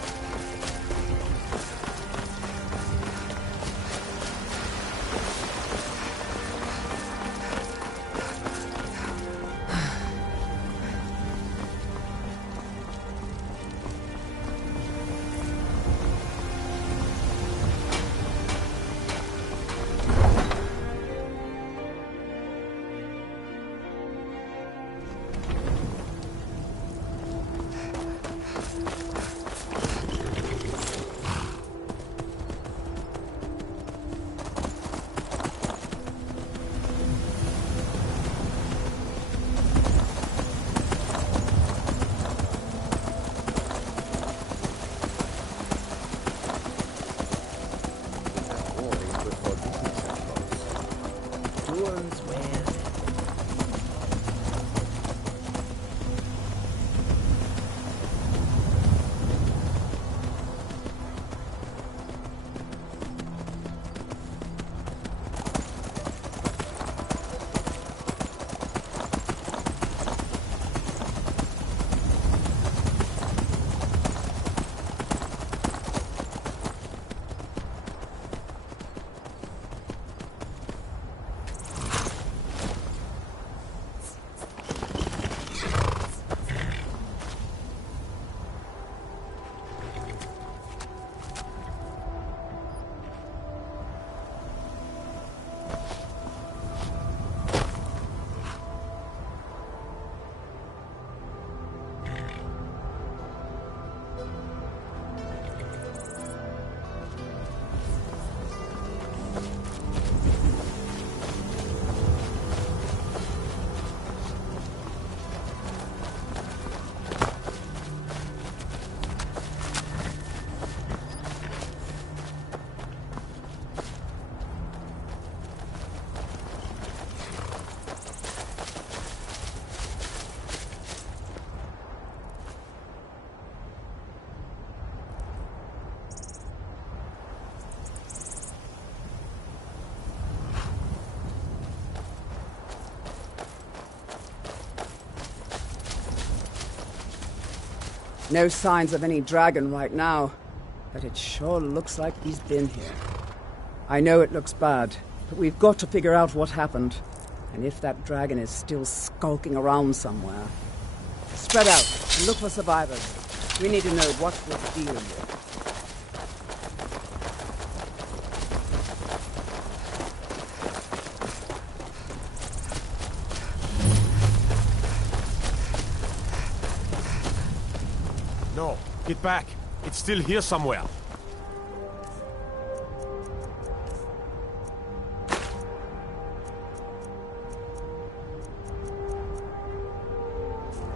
ruins where... No signs of any dragon right now, but it sure looks like he's been here. I know it looks bad, but we've got to figure out what happened, and if that dragon is still skulking around somewhere. Spread out and look for survivors. We need to know what we're dealing with. No, get back. It's still here somewhere.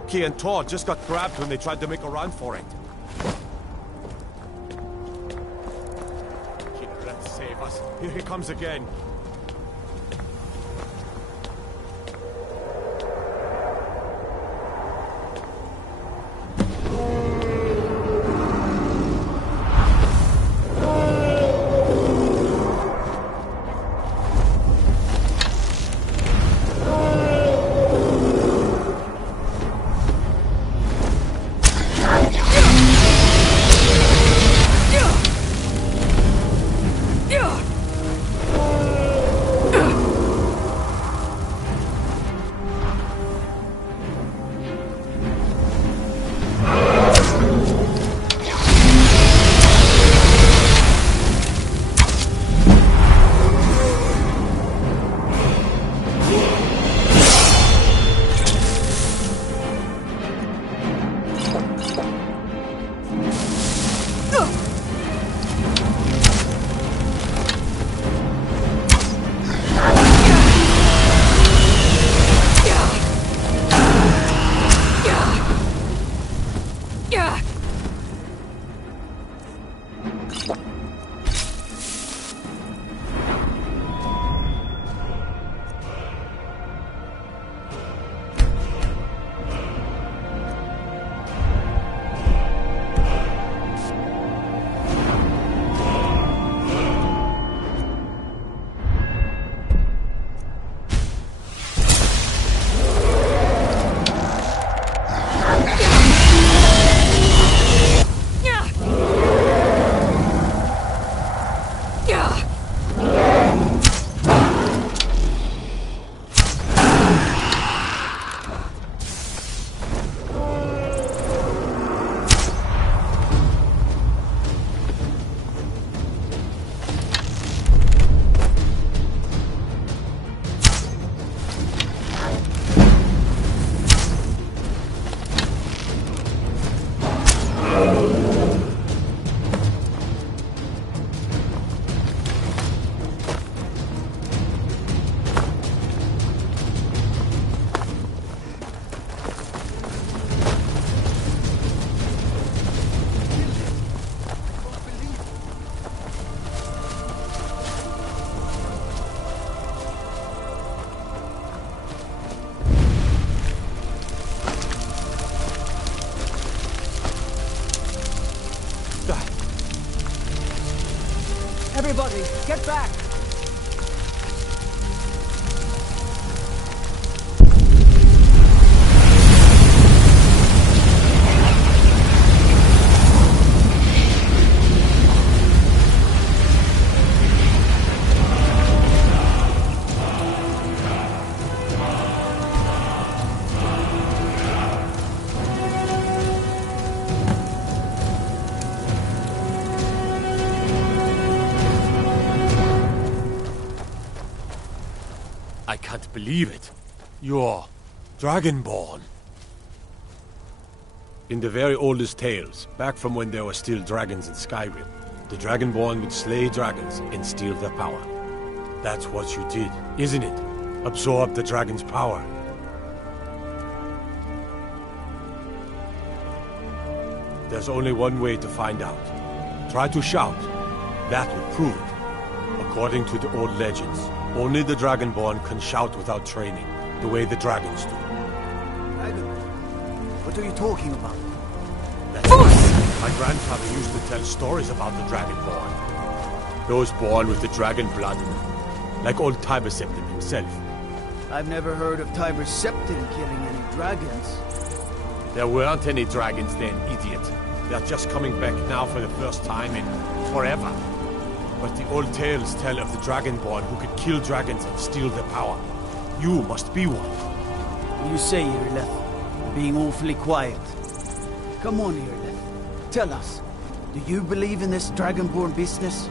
Key and Tor just got grabbed when they tried to make a run for it. Here, let's save us. Here he comes again. Everybody, get back! I can't believe it. You're Dragonborn. In the very oldest tales, back from when there were still dragons in Skyrim, the Dragonborn would slay dragons and steal their power. That's what you did, isn't it? Absorb the dragon's power. There's only one way to find out. Try to shout. That will prove it. According to the old legends, only the Dragonborn can shout without training, the way the dragons do. Dragon? What are you talking about? That's right. My grandfather used to tell stories about the Dragonborn. Those born with the dragon blood, like old Tiber Septim himself. I've never heard of Tiber Septim killing any dragons. There weren't any dragons then, idiot. They're just coming back now for the first time in forever. But the old tales tell of the Dragonborn who could kill dragons and steal their power. You must be one. What do you say, Irileth? You're being awfully quiet. Come on, Irileth. Tell us. Do you believe in this Dragonborn business?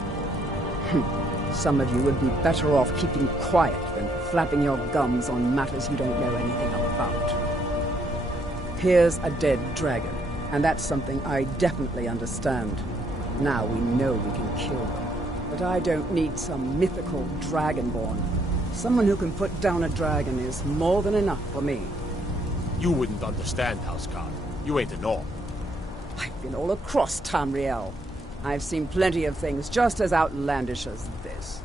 Some of you would be better off keeping quiet than flapping your gums on matters you don't know anything about. Here's a dead dragon, and that's something I definitely understand. Now we know we can kill them. But I don't need some mythical Dragonborn. Someone who can put down a dragon is more than enough for me. You wouldn't understand, Houseguard. You ain't a Norm. I've been all across Tamriel. I've seen plenty of things just as outlandish as this.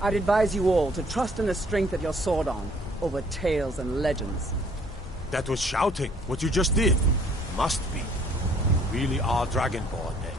I'd advise you all to trust in the strength of your sword arm over tales and legends. That was shouting, what you just did. Must be. You really are Dragonborn, then.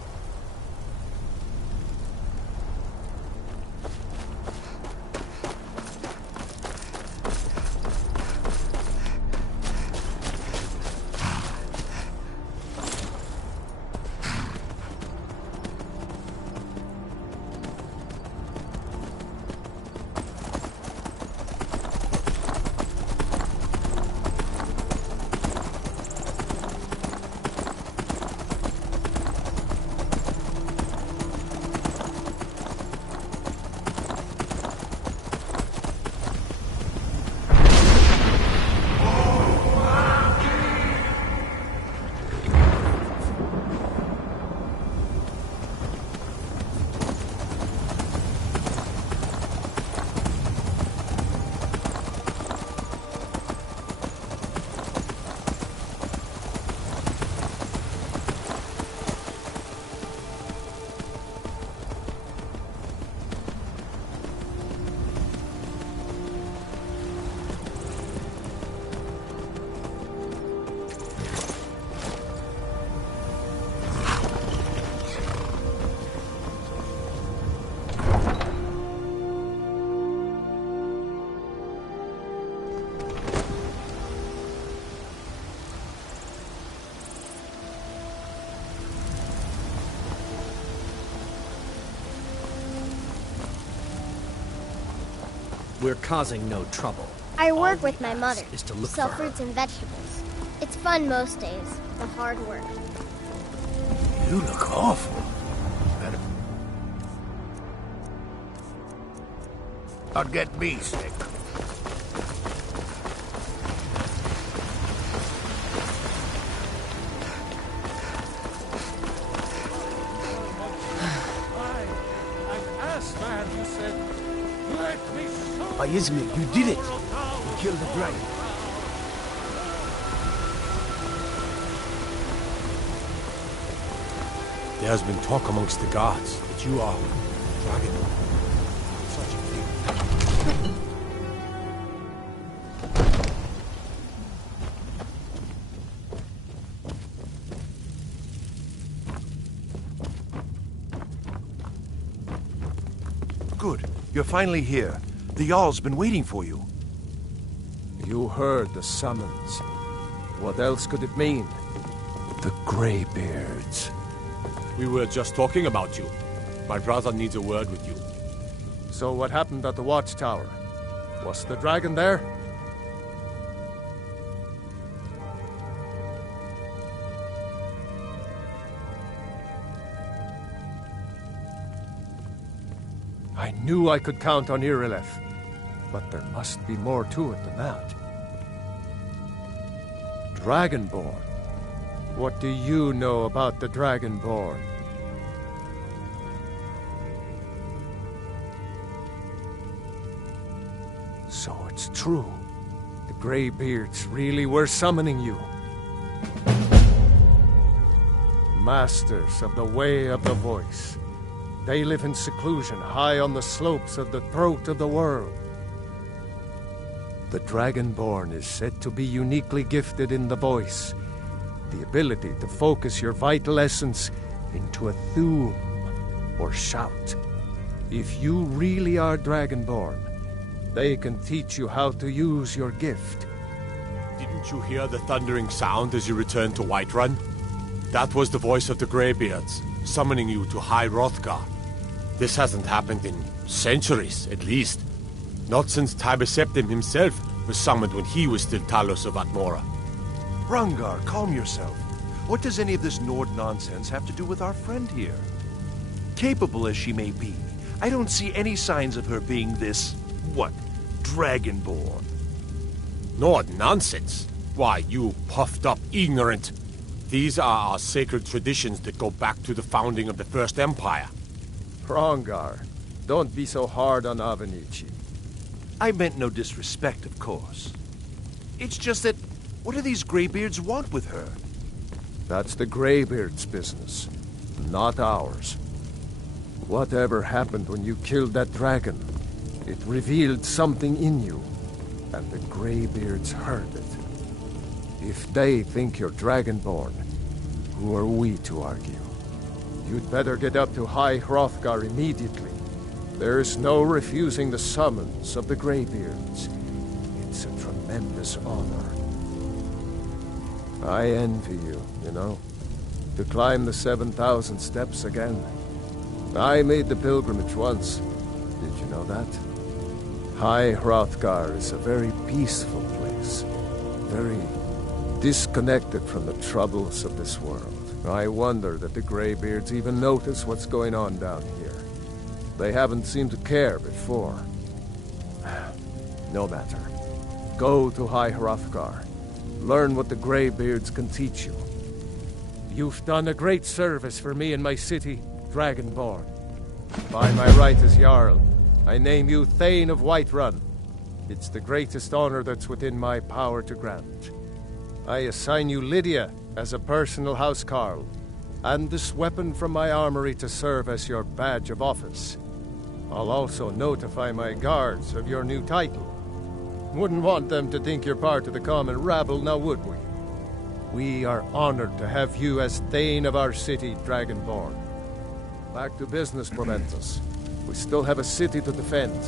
We're causing no trouble. I work with my mother. Is to look Sell for her. fruits and vegetables. It's fun most days. The hard work. You look awful. Better. I'll get me sick. Ismir, you did it! You killed the dragon. There has been talk amongst the gods that you are Dragonborn. Such a thing. You're finally here. The Jarl's been waiting for you. You heard the summons. What else could it mean? The Greybeards. We were just talking about you. My brother needs a word with you. So what happened at the watchtower? Was the dragon there? I knew I could count on Irileth, but there must be more to it than that. Dragonborn. What do you know about the Dragonborn? So it's true. The Greybeards really were summoning you. Masters of the Way of the Voice. They live in seclusion, high on the slopes of the throat of the world. The Dragonborn is said to be uniquely gifted in the voice, the ability to focus your vital essence into a thum, or shout. If you really are Dragonborn, they can teach you how to use your gift. Didn't you hear the thundering sound as you returned to Whiterun? That was the voice of the Greybeards, summoning you to High Hrothgar. This hasn't happened in centuries, at least. Not since Tiber Septim himself was summoned when he was still Talos of Atmora. Hrongar, calm yourself. What does any of this Nord nonsense have to do with our friend here? Capable as she may be, I don't see any signs of her being this, Dragonborn. Nord nonsense? Why, you puffed up ignorant. These are our sacred traditions that go back to the founding of the First Empire. Hrongar, don't be so hard on Avenici. I meant no disrespect, of course. It's just that, what do these Greybeards want with her? That's the Greybeards' business, not ours. Whatever happened when you killed that dragon, it revealed something in you, and the Greybeards heard it. If they think you're Dragonborn, who are we to argue? You'd better get up to High Hrothgar immediately. There's no refusing the summons of the Greybeards. It's a tremendous honor. I envy you, you know, to climb the 7,000 steps again. I made the pilgrimage once. Did you know that? High Hrothgar is a very peaceful place. Very disconnected from the troubles of this world. I wonder that the Greybeards even notice what's going on down here. They haven't seemed to care before. No matter. Go to High Hrothgar. Learn what the Greybeards can teach you. You've done a great service for me and my city, Dragonborn. By my right as Jarl, I name you Thane of Whiterun. It's the greatest honor that's within my power to grant. I assign you Lydia as a personal housecarl, and this weapon from my armory to serve as your badge of office. I'll also notify my guards of your new title. Wouldn't want them to think you're part of the common rabble, now would we? We are honored to have you as Thane of our city, Dragonborn. Back to business, Proventus. We still have a city to defend.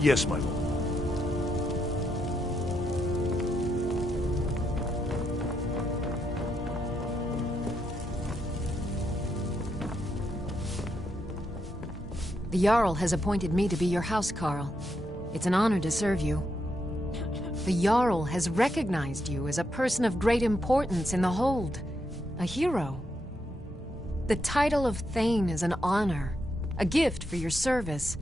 Yes, my lord. The Jarl has appointed me to be your housecarl. It's an honor to serve you. The Jarl has recognized you as a person of great importance in the Hold. A hero. The title of Thane is an honor. A gift for your service.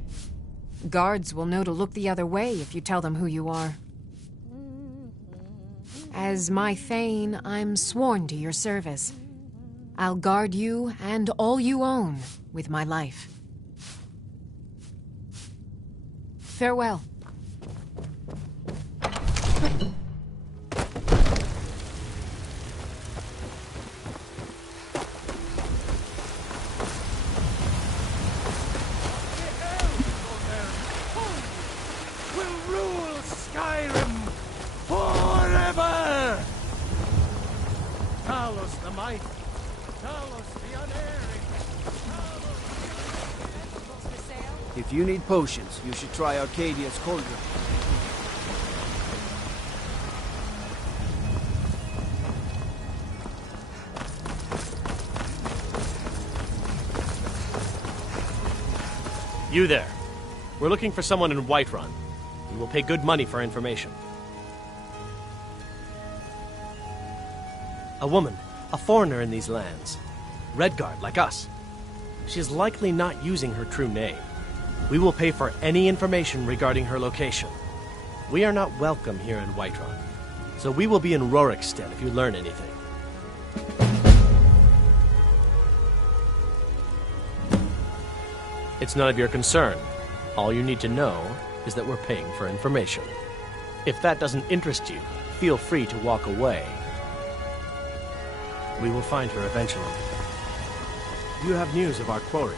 Guards will know to look the other way if you tell them who you are. As my Thane, I'm sworn to your service. I'll guard you and all you own with my life. Farewell. Will rule Skyrim forever! Talos the mighty, Talos the unerring, Talos the... If you need potions, you should try Arcadia's cauldron. You there. We're looking for someone in Whiterun. We will pay good money for information. A woman, a foreigner in these lands. Redguard, like us. She is likely not using her true name. We will pay for any information regarding her location. We are not welcome here in Whiterun, so we will be in Rorikstead if you learn anything. It's none of your concern. All you need to know is that we're paying for information. If that doesn't interest you, feel free to walk away. We will find her eventually. Do you have news of our quarry?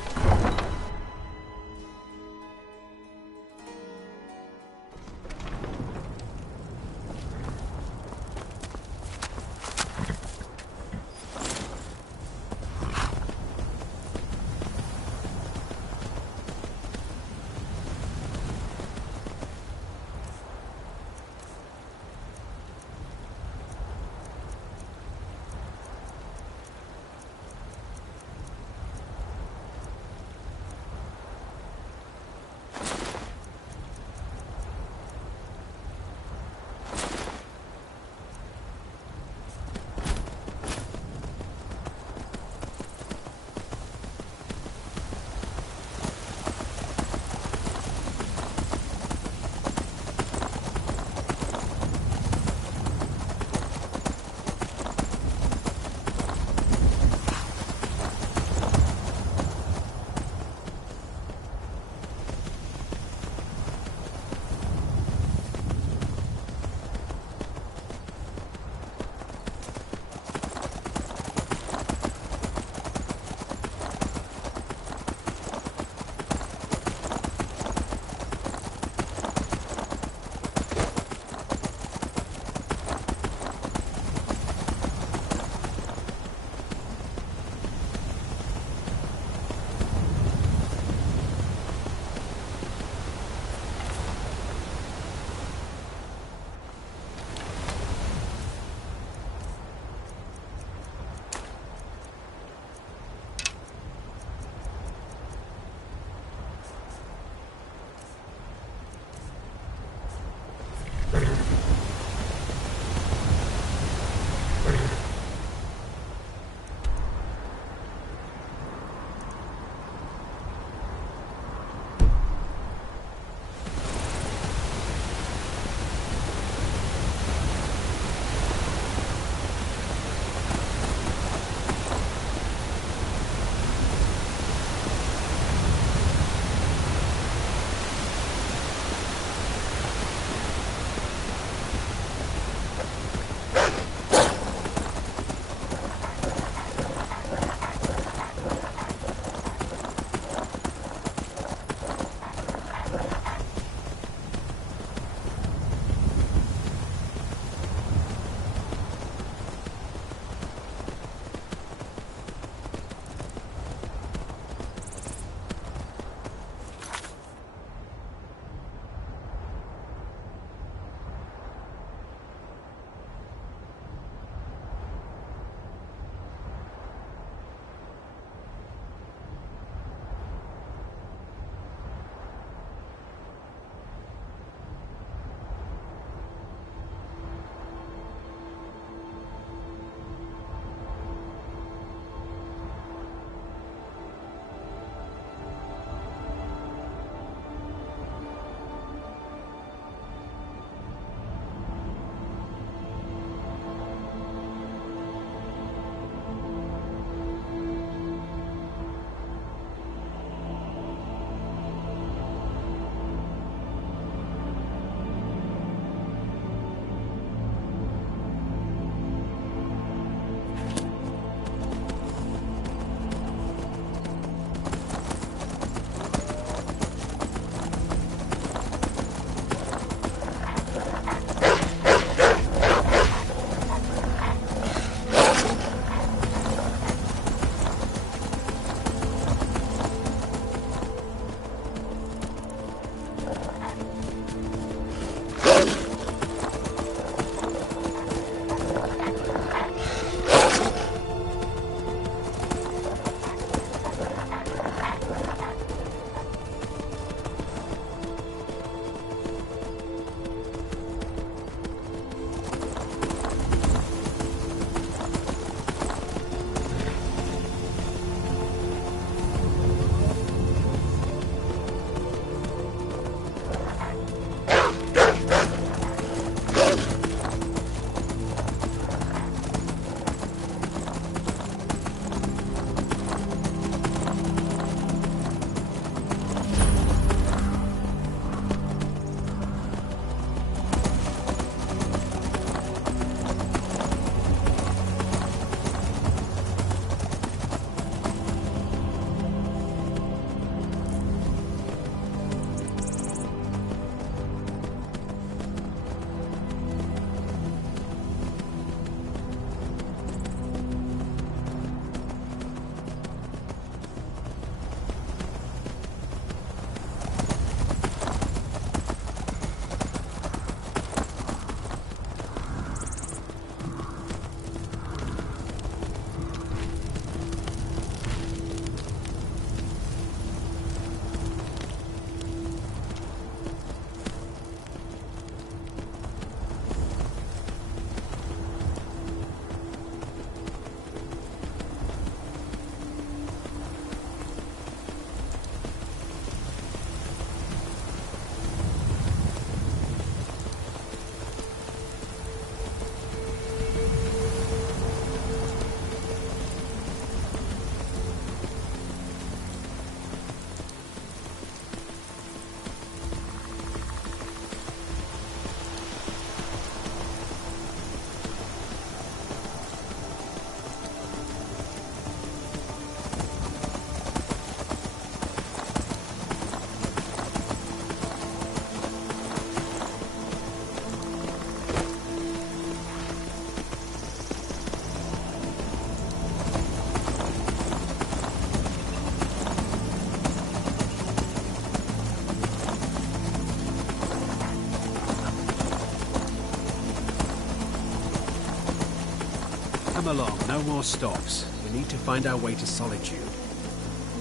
Come along, no more stops. We need to find our way to Solitude.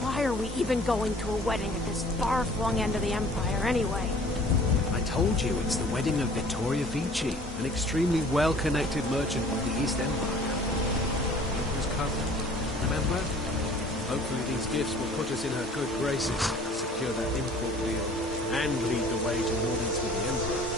Why are we even going to a wedding at this far-flung end of the Empire, anyway? I told you, it's the wedding of Vittoria Vici, an extremely well-connected merchant of the East Empire. Emperor's cousin, remember? Hopefully these gifts will put us in her good graces, secure that import deal, and lead the way to audience with the Emperor.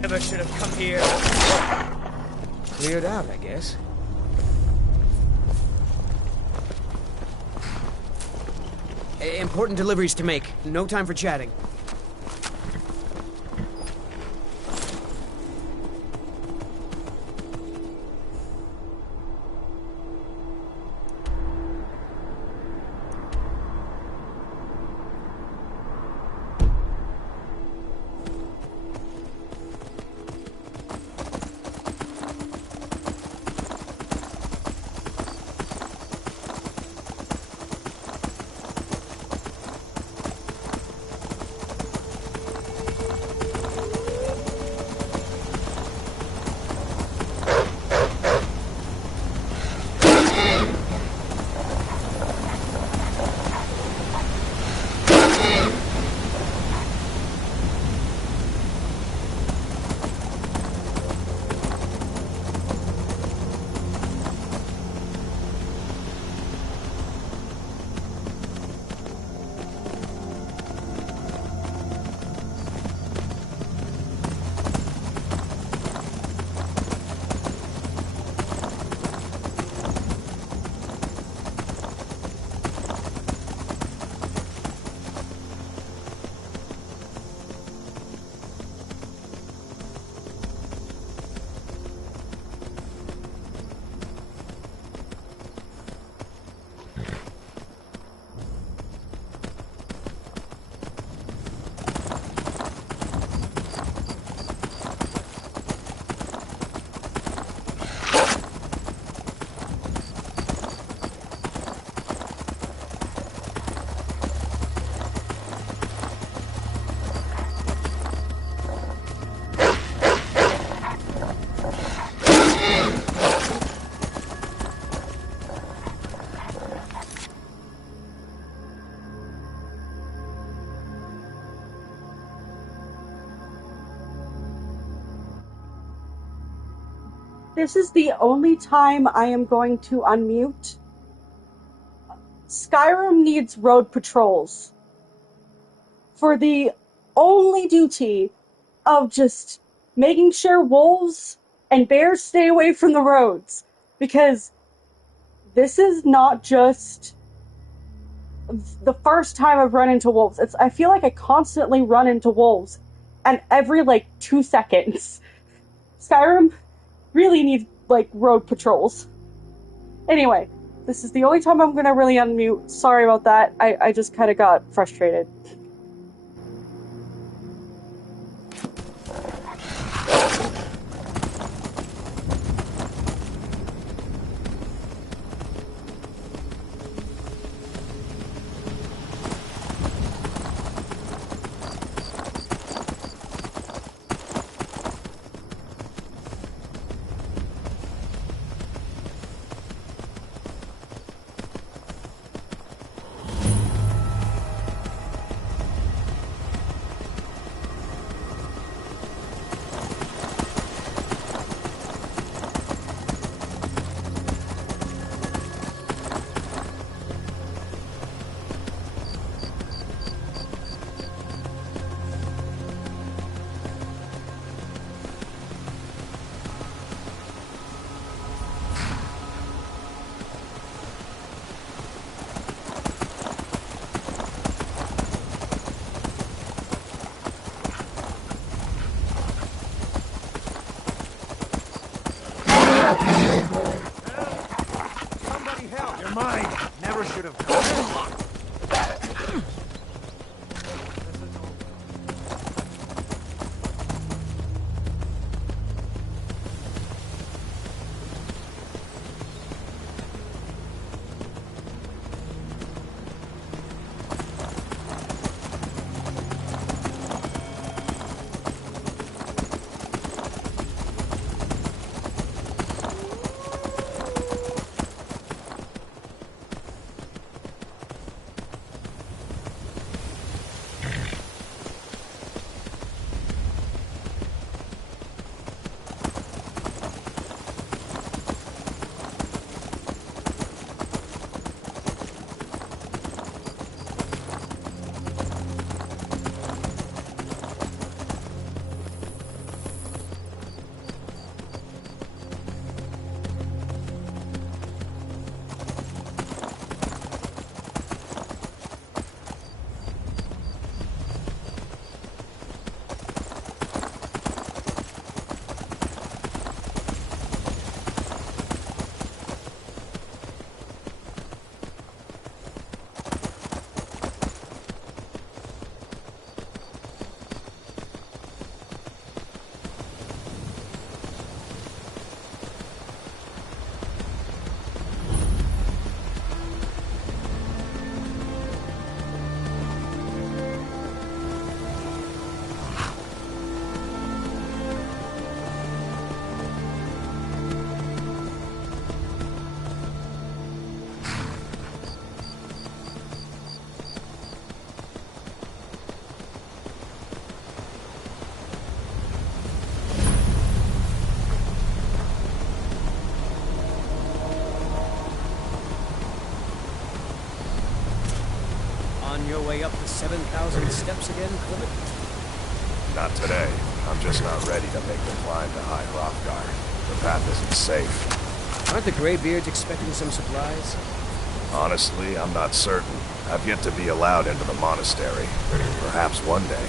Never should have come here. Cleared out, I guess. Important deliveries to make. No time for chatting. This is the only time I am going to unmute. Skyrim needs road patrols for the only duty of just making sure wolves and bears stay away from the roads, because this is not just the first time I've run into wolves. I feel like I constantly run into wolves, and every 2 seconds. Skyrim really needs road patrols. Anyway, this is the only time I'm gonna really unmute. Sorry about that. I just kind of got frustrated. Somebody help! You're mine! Never should have gone. On your way up the 7,000 steps again, Clement? Not today. I'm just not ready to make the climb to High Hrothgar. The path isn't safe. Aren't the Greybeards expecting some supplies? Honestly, I'm not certain. I've yet to be allowed into the monastery. Perhaps one day.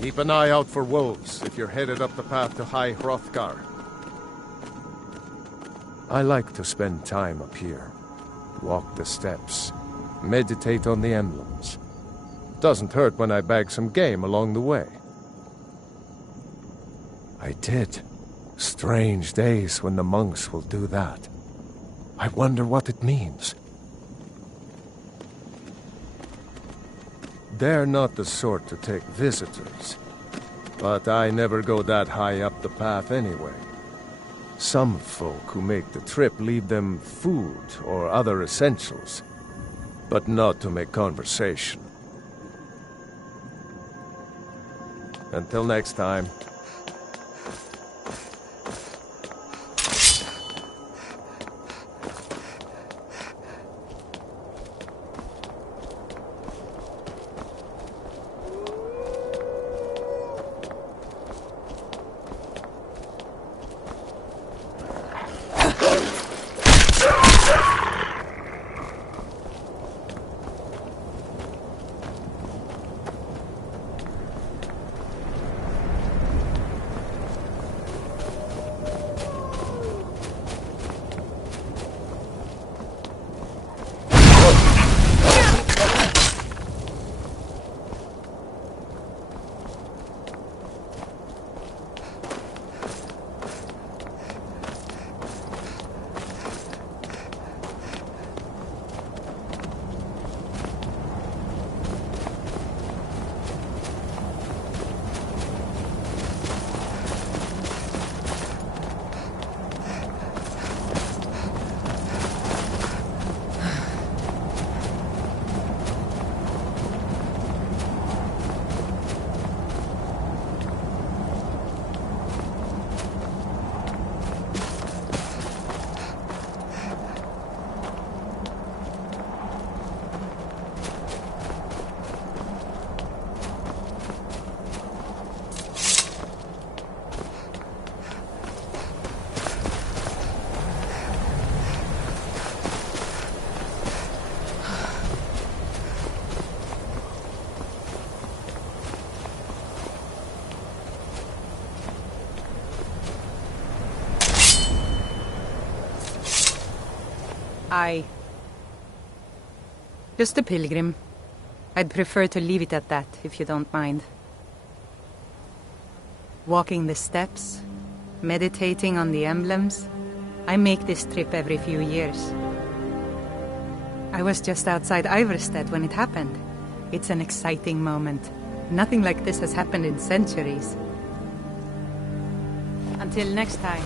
Keep an eye out for wolves if you're headed up the path to High Hrothgar. I like to spend time up here. Walk the steps. Meditate on the emblems. Doesn't hurt when I bag some game along the way. I did. Strange days when the monks will do that. I wonder what it means. They're not the sort to take visitors. But I never go that high up the path anyway. Some folk who make the trip leave them food or other essentials, but not to make conversation. Until next time. Just a pilgrim. I'd prefer to leave it at that, if you don't mind. Walking the steps, meditating on the emblems. I make this trip every few years. I was just outside Iverstead when it happened. It's an exciting moment. Nothing like this has happened in centuries. Until next time.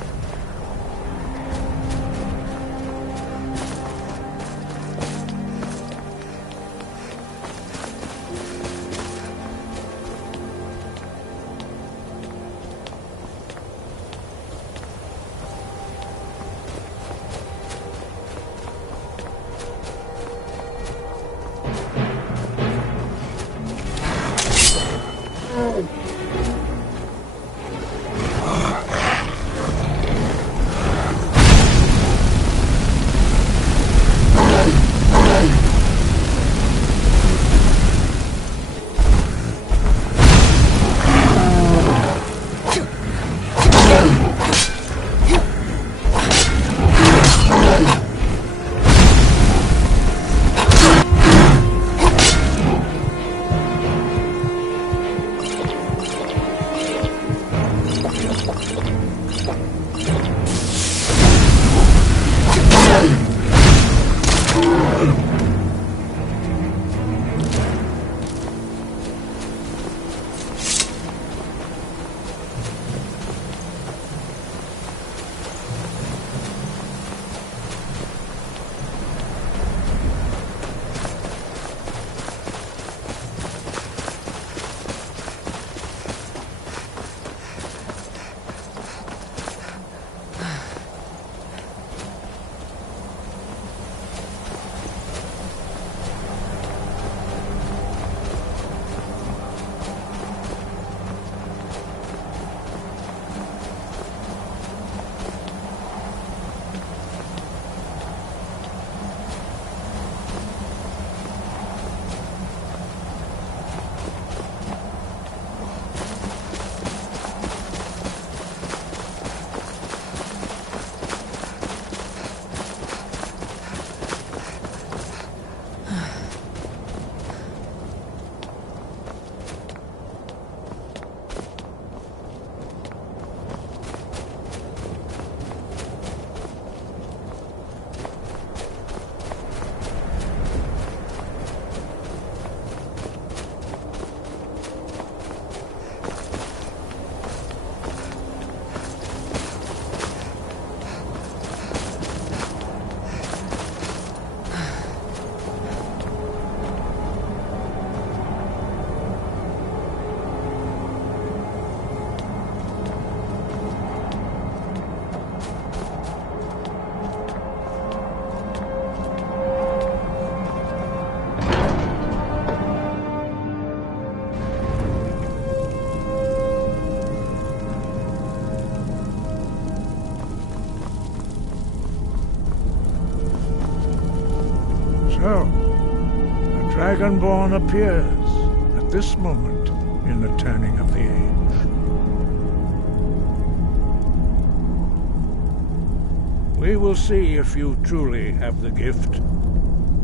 So, a Dragonborn appears at this moment in the turning of the age. We will see if you truly have the gift.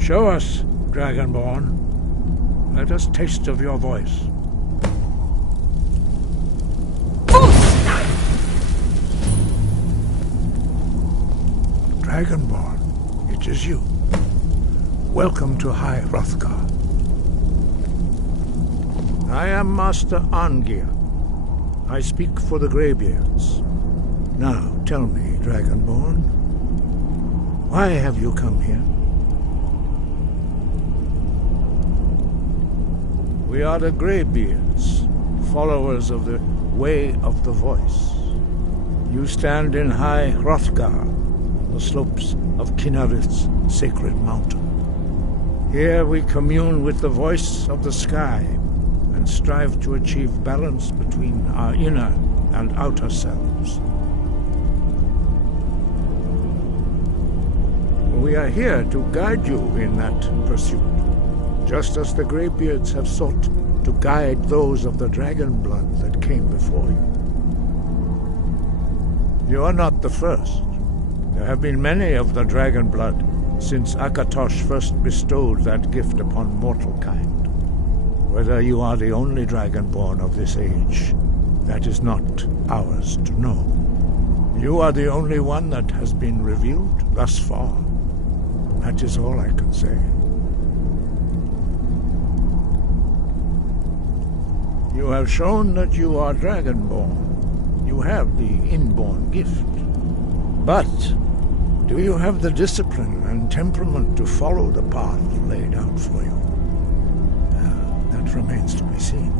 Show us, Dragonborn. Let us taste of your voice. Dragonborn, it is you. Welcome to High Hrothgar. I am Master Arngeir. I speak for the Greybeards. Now, tell me, Dragonborn, why have you come here? We are the Greybeards, followers of the Way of the Voice. You stand in High Hrothgar, the slopes of Kinnarith's sacred mountain. Here we commune with the voice of the sky and strive to achieve balance between our inner and outer selves. We are here to guide you in that pursuit, just as the Greybeards have sought to guide those of the dragon blood that came before you. You are not the first. There have been many of the dragon blood since Akatosh first bestowed that gift upon mortal kind. Whether you are the only dragonborn of this age, that is not ours to know. You are the only one that has been revealed thus far. That is all I can say. You have shown that you are dragonborn. You have the inborn gift. But do you have the discipline and temperament to follow the path laid out for you? That remains to be seen.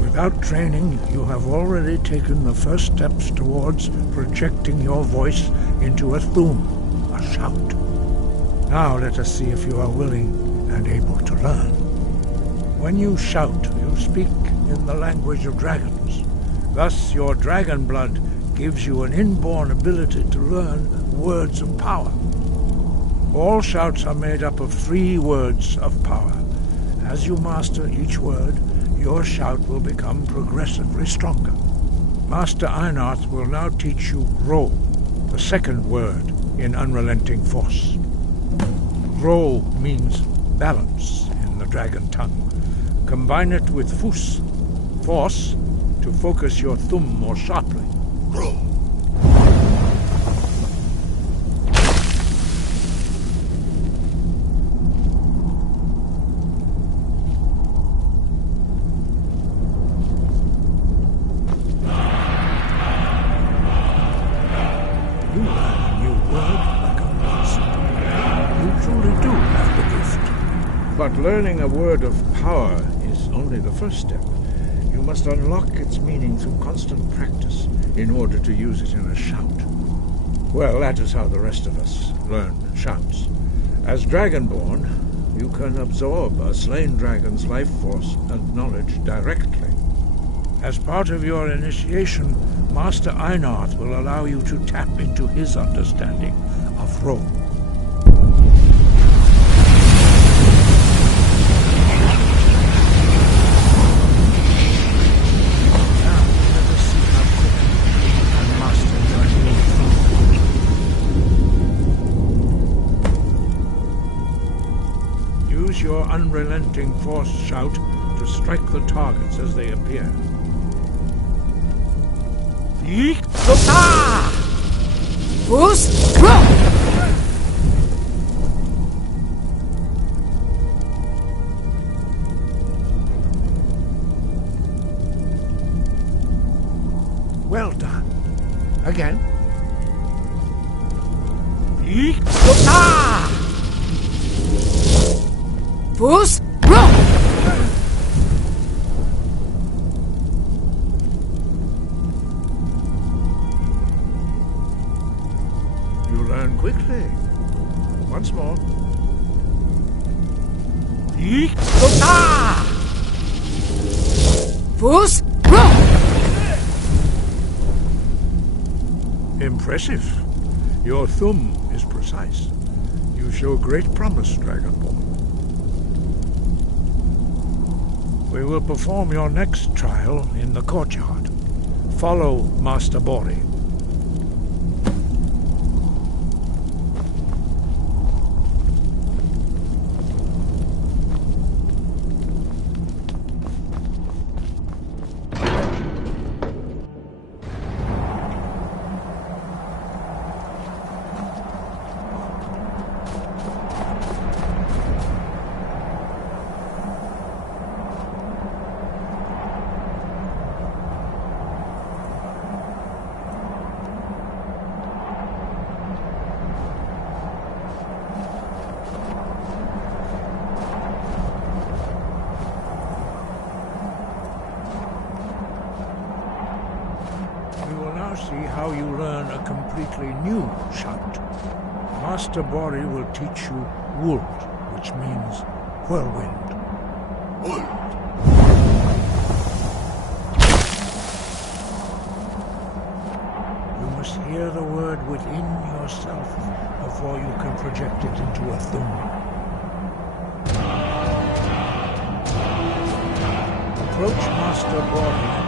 Without training, you have already taken the first steps towards projecting your voice into a thum, a shout. Now let us see if you are willing and able to learn. When you shout, you speak in the language of dragons. Thus, your dragon blood gives you an inborn ability to learn words of power. All shouts are made up of 3 words of power. As you master each word, your shout will become progressively stronger. Master Einarth will now teach you Ro, the second word in Unrelenting Force. Ro means balance in the dragon tongue. Combine it with Fus, force, to focus your thumb more sharply. Ro. But learning a word of power is only the first step. You must unlock its meaning through constant practice in order to use it in a shout. Well, that is how the rest of us learn shouts. As Dragonborn, you can absorb a slain dragon's life force and knowledge directly. As part of your initiation, Master Einarth will allow you to tap into his understanding of Ro. Your unrelenting force shout to strike the targets as they appear. Well done. Again. Fus, Ro! You learn quickly. Once more. Fus, Ro! Impressive. Your thumb is precise. You show great promise, Dragonborn. We will perform your next trial in the courtyard. Follow Master Bori. See how you learn a completely new shout. Master Bori will teach you Wuld, which means whirlwind. Wuld. You must hear the word within yourself before you can project it into a thum. Approach Master Bori.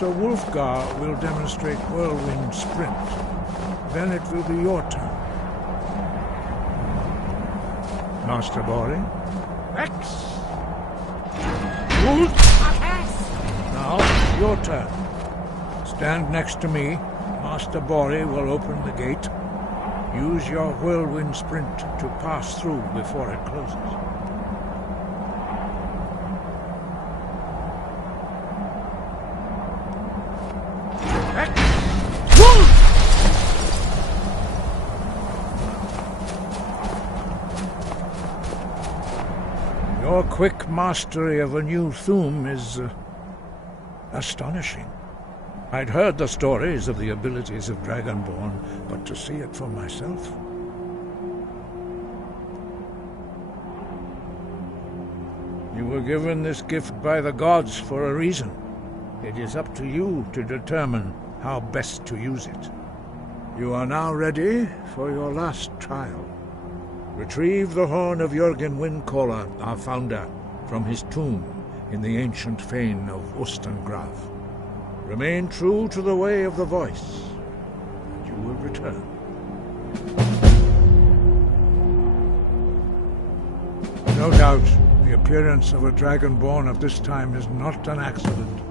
Master Wolfgar will demonstrate Whirlwind Sprint. Then it will be your turn. Master Bori? X! Now, your turn. Stand next to me. Master Bori will open the gate. Use your Whirlwind Sprint to pass through before it closes. Your quick mastery of a new Thum is astonishing. I'd heard the stories of the abilities of Dragonborn, but to see it for myself... You were given this gift by the gods for a reason. It is up to you to determine how best to use it. You are now ready for your last trial. Retrieve the horn of Jürgen Windcaller, our founder, from his tomb in the ancient fane of Ustengrav. Remain true to the way of the voice, and you will return. No doubt, the appearance of a Dragonborn at this time is not an accident.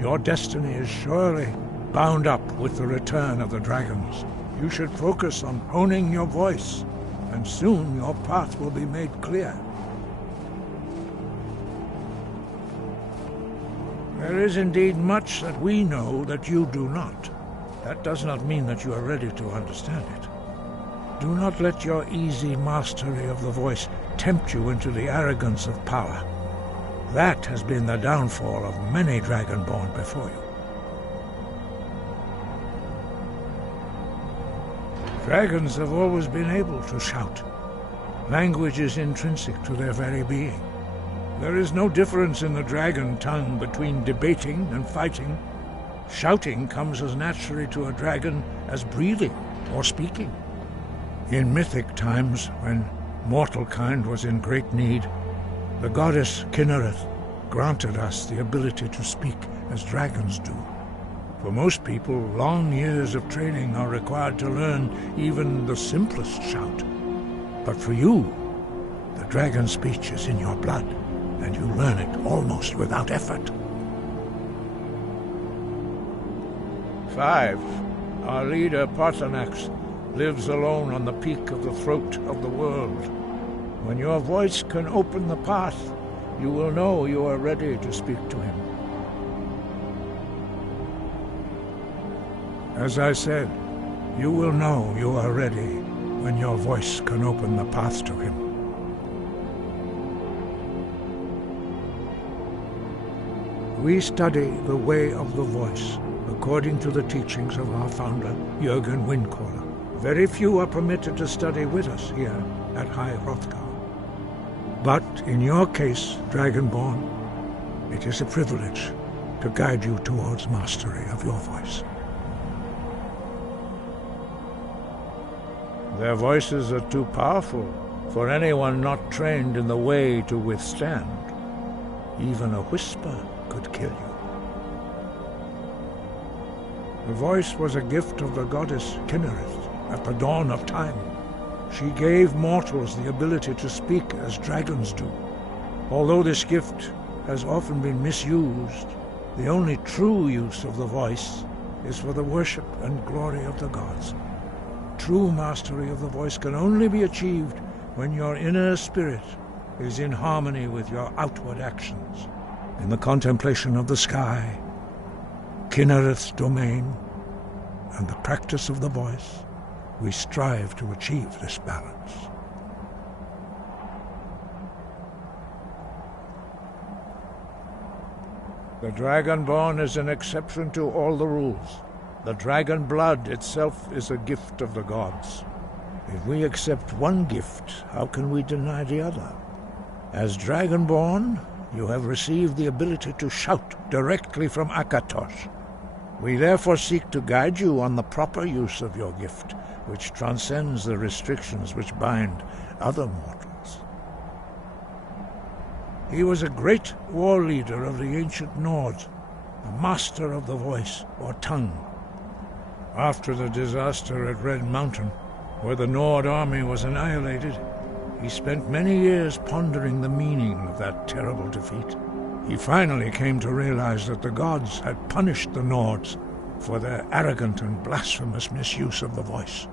Your destiny is surely bound up with the return of the dragons. You should focus on honing your voice, and soon your path will be made clear. There is indeed much that we know that you do not. That does not mean that you are ready to understand it. Do not let your easy mastery of the voice tempt you into the arrogance of power. That has been the downfall of many Dragonborn before you. Dragons have always been able to shout. Language is intrinsic to their very being. There is no difference in the dragon tongue between debating and fighting. Shouting comes as naturally to a dragon as breathing or speaking. In mythic times, when mortal kind was in great need, the goddess Kinnereth granted us the ability to speak as dragons do. For most people, long years of training are required to learn even the simplest shout. But for you, the dragon speech is in your blood, and you learn it almost without effort. 5. Our leader, Parthenax, lives alone on the peak of the throat of the world. When your voice can open the path, you will know you are ready to speak to him. As I said, you will know you are ready when your voice can open the path to him. We study the way of the voice, according to the teachings of our founder, Jürgen Windcaller. Very few are permitted to study with us here at High Hrothgar. But in your case, Dragonborn, it is a privilege to guide you towards mastery of your voice. Their voices are too powerful for anyone not trained in the way to withstand. Even a whisper could kill you. The voice was a gift of the goddess Kinnereth at the dawn of time. She gave mortals the ability to speak as dragons do. Although this gift has often been misused, the only true use of the voice is for the worship and glory of the gods. True mastery of the voice can only be achieved when your inner spirit is in harmony with your outward actions. In the contemplation of the sky, Kinnereth's domain, and the practice of the voice, we strive to achieve this balance. The Dragonborn is an exception to all the rules. The dragon blood itself is a gift of the gods. If we accept one gift, how can we deny the other? As Dragonborn, you have received the ability to shout directly from Akatosh. We therefore seek to guide you on the proper use of your gift, which transcends the restrictions which bind other mortals. He was a great war leader of the ancient Nords. the master of the voice, or tongue. After the disaster at Red Mountain, where the Nord army was annihilated, he spent many years pondering the meaning of that terrible defeat. He finally came to realize that the gods had punished the Nords for their arrogant and blasphemous misuse of the voice.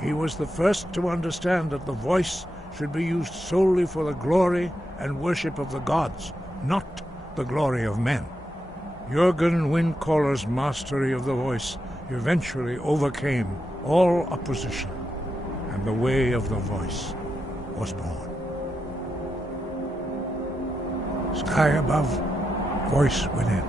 He was the first to understand that the voice should be used solely for the glory and worship of the gods, not the glory of men. Jürgen Windcaller's mastery of the voice eventually overcame all opposition, and the way of the voice was born. Sky above, voice within.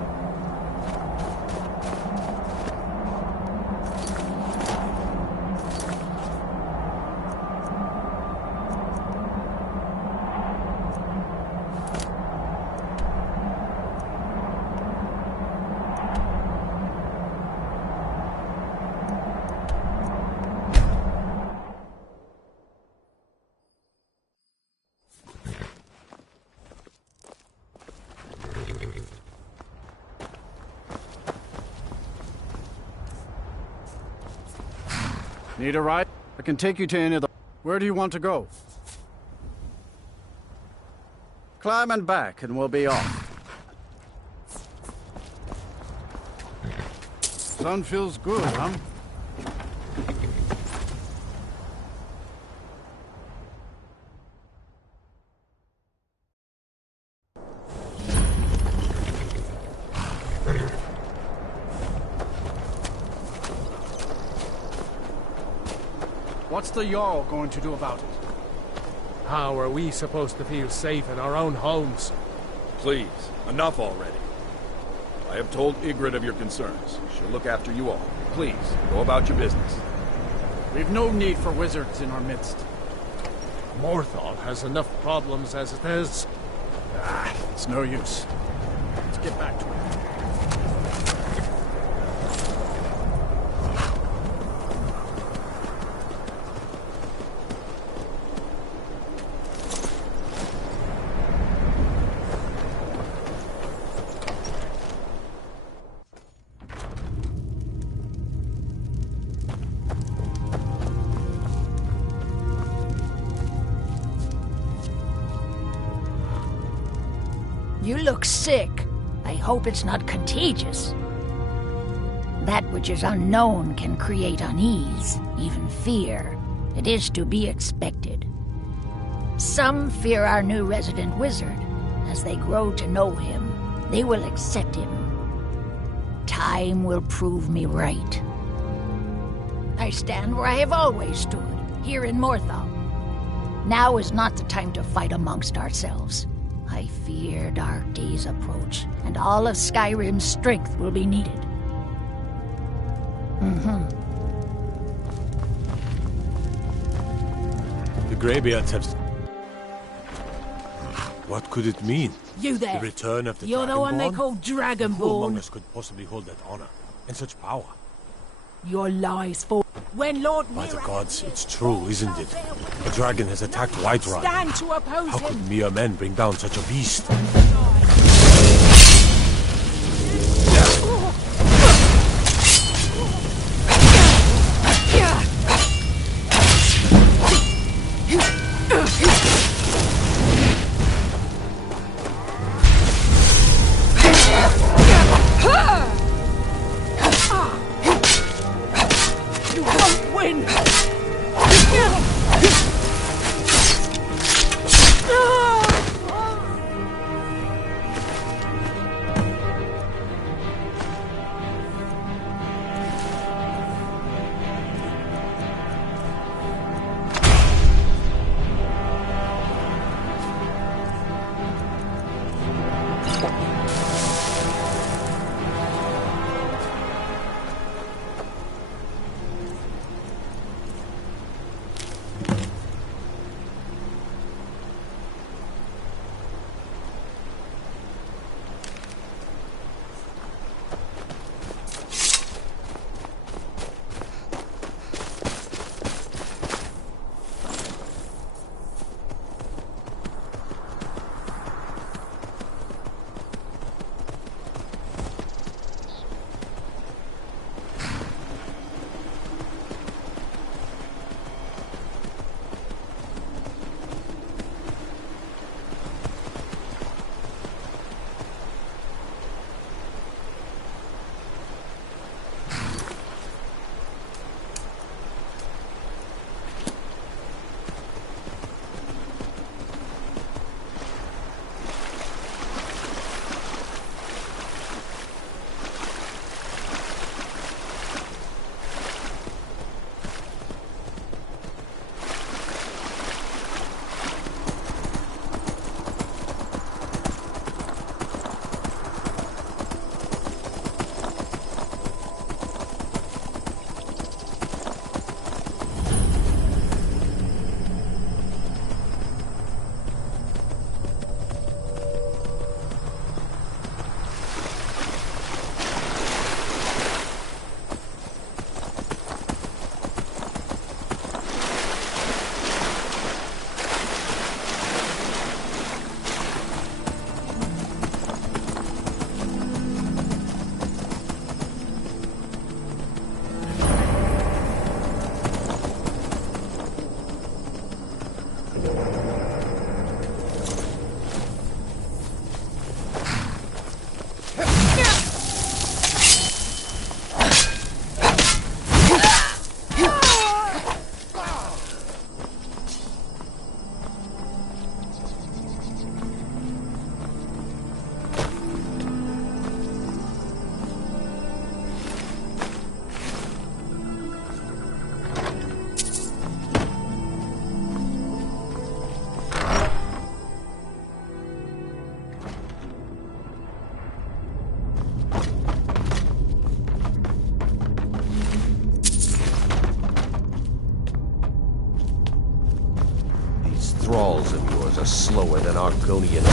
Need a ride? I can take you to any of the... Where do you want to go? Climb and back, and we'll be off. Sun feels good, huh? What's the Jarl going to do about it? How are we supposed to feel safe in our own homes? Please, enough already. I have told Ygritte of your concerns. She'll look after you all. Please, go about your business. We've no need for wizards in our midst. Morthal has enough problems as it is. It's no use. Let's get back to it. You look sick. I hope it's not contagious. That which is unknown can create unease, even fear. It is to be expected. Some fear our new resident wizard. As they grow to know him, they will accept him. Time will prove me right. I stand where I have always stood, here in Morthal. Now is not the time to fight amongst ourselves. I fear dark days approach, and all of Skyrim's strength will be needed. The Greybeards have... What could it mean? You there. The return of the You're the one they Dragonborn? call Who Dragonborn. among us could possibly hold that honor and such power? Your lies fall. When Lord By the gods, it's true, isn't it? A dragon has attacked Whiterun. stand to oppose How him. could mere men bring down such a beast? You won't win. thralls of yours are slower than Argonian.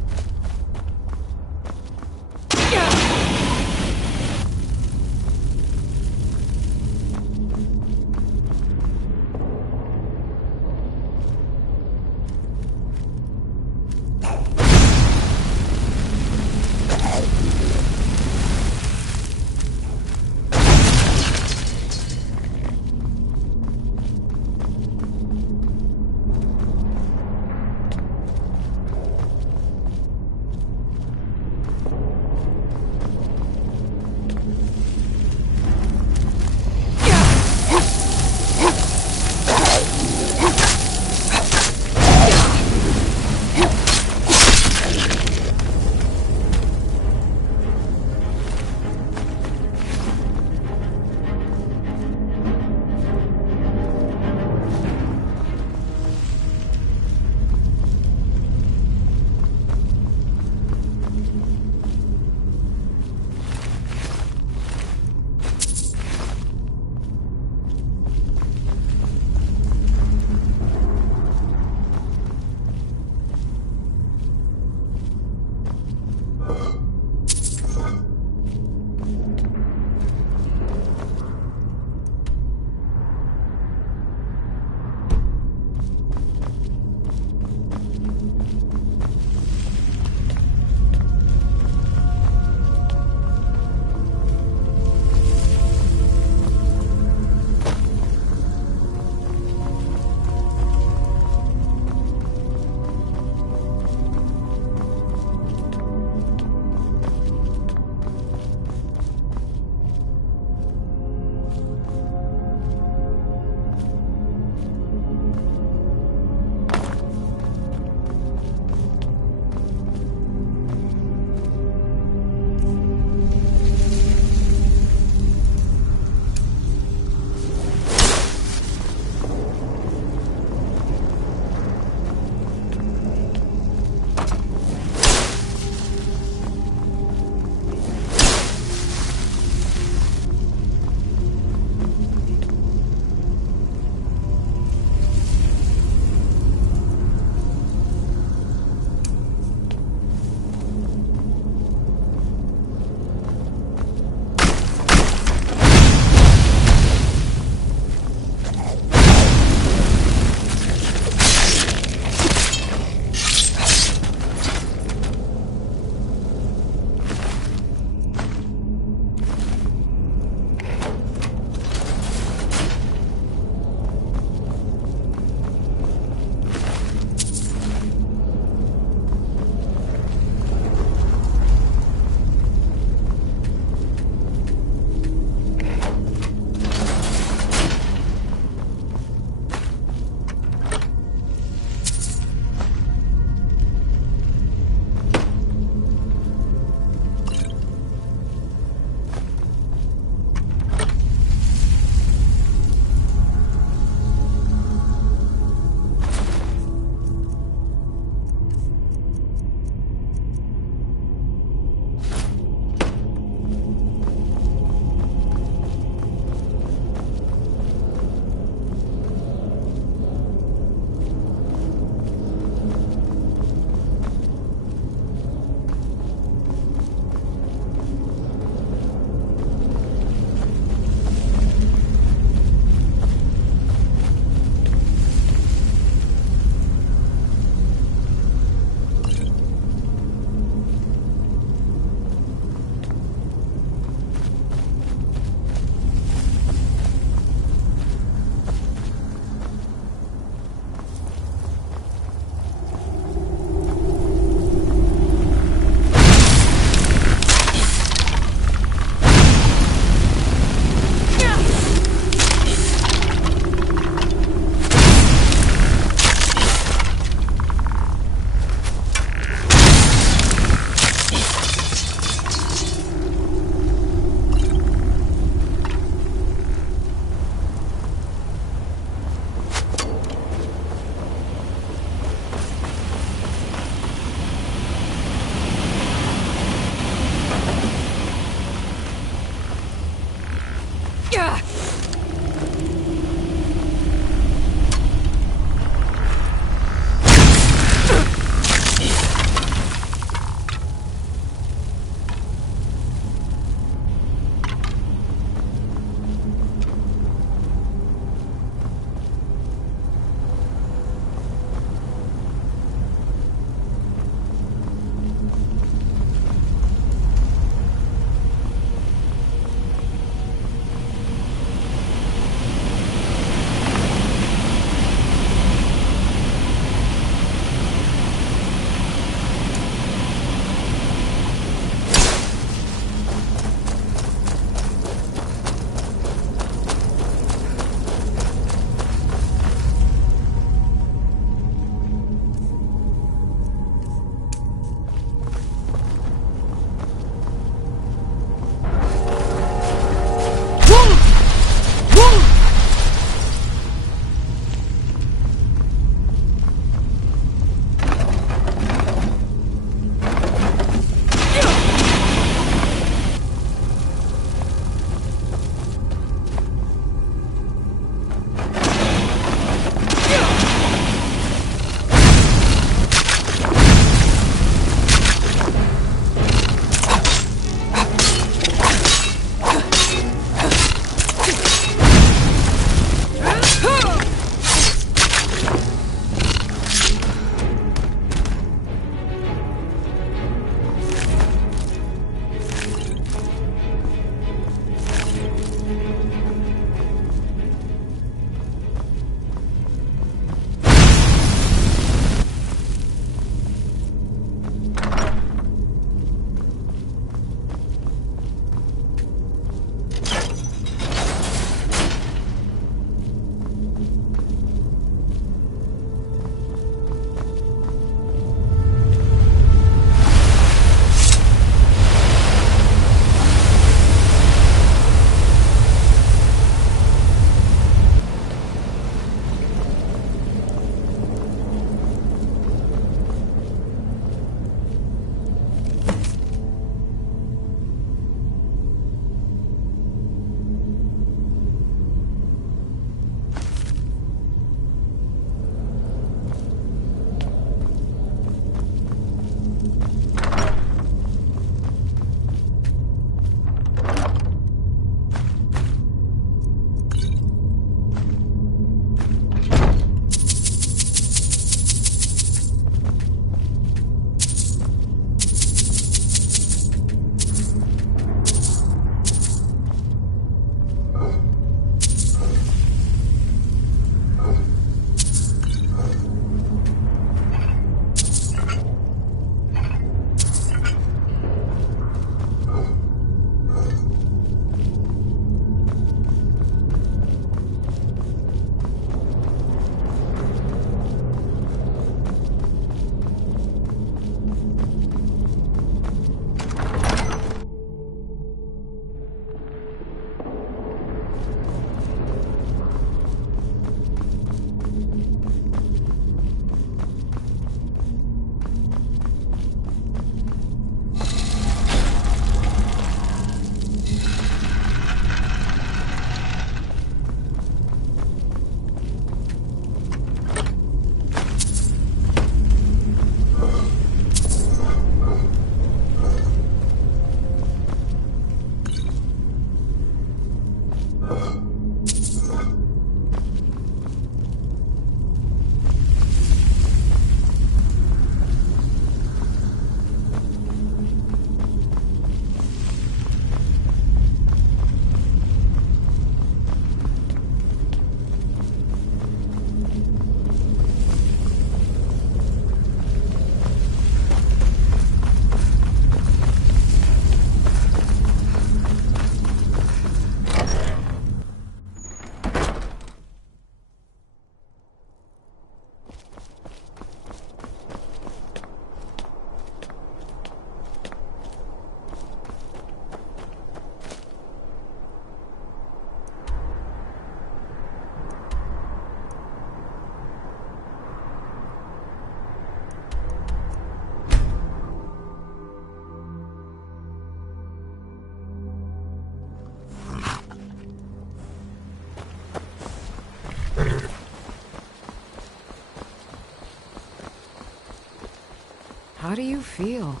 How do you feel?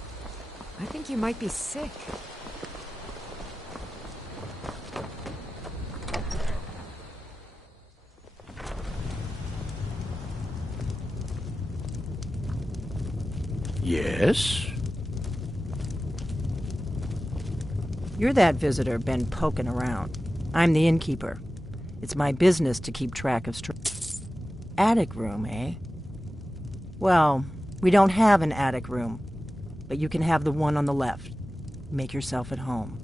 I think you might be sick. Yes? You're that visitor been poking around. I'm the innkeeper. It's my business to keep track of attic room, eh? Well, we don't have an attic room, but you can have the one on the left. Make yourself at home.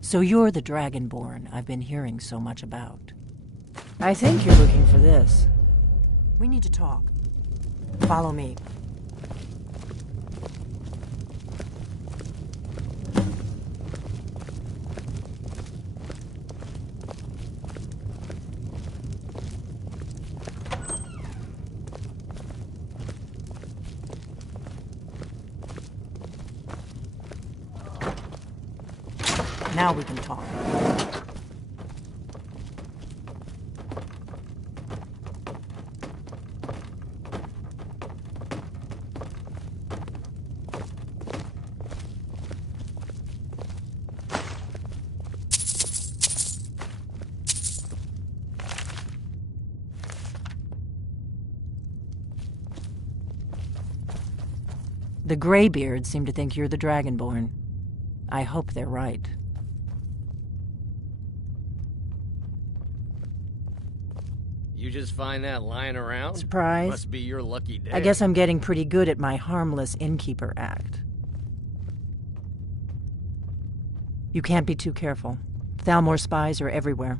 So you're the Dragonborn I've been hearing so much about. I think you're looking for this. We need to talk. Follow me. Now we can talk. The Greybeards seem to think you're the Dragonborn. I hope they're right. You just find that lying around? Surprise? Must be your lucky day. I guess I'm getting pretty good at my harmless innkeeper act. You can't be too careful. Thalmor spies are everywhere.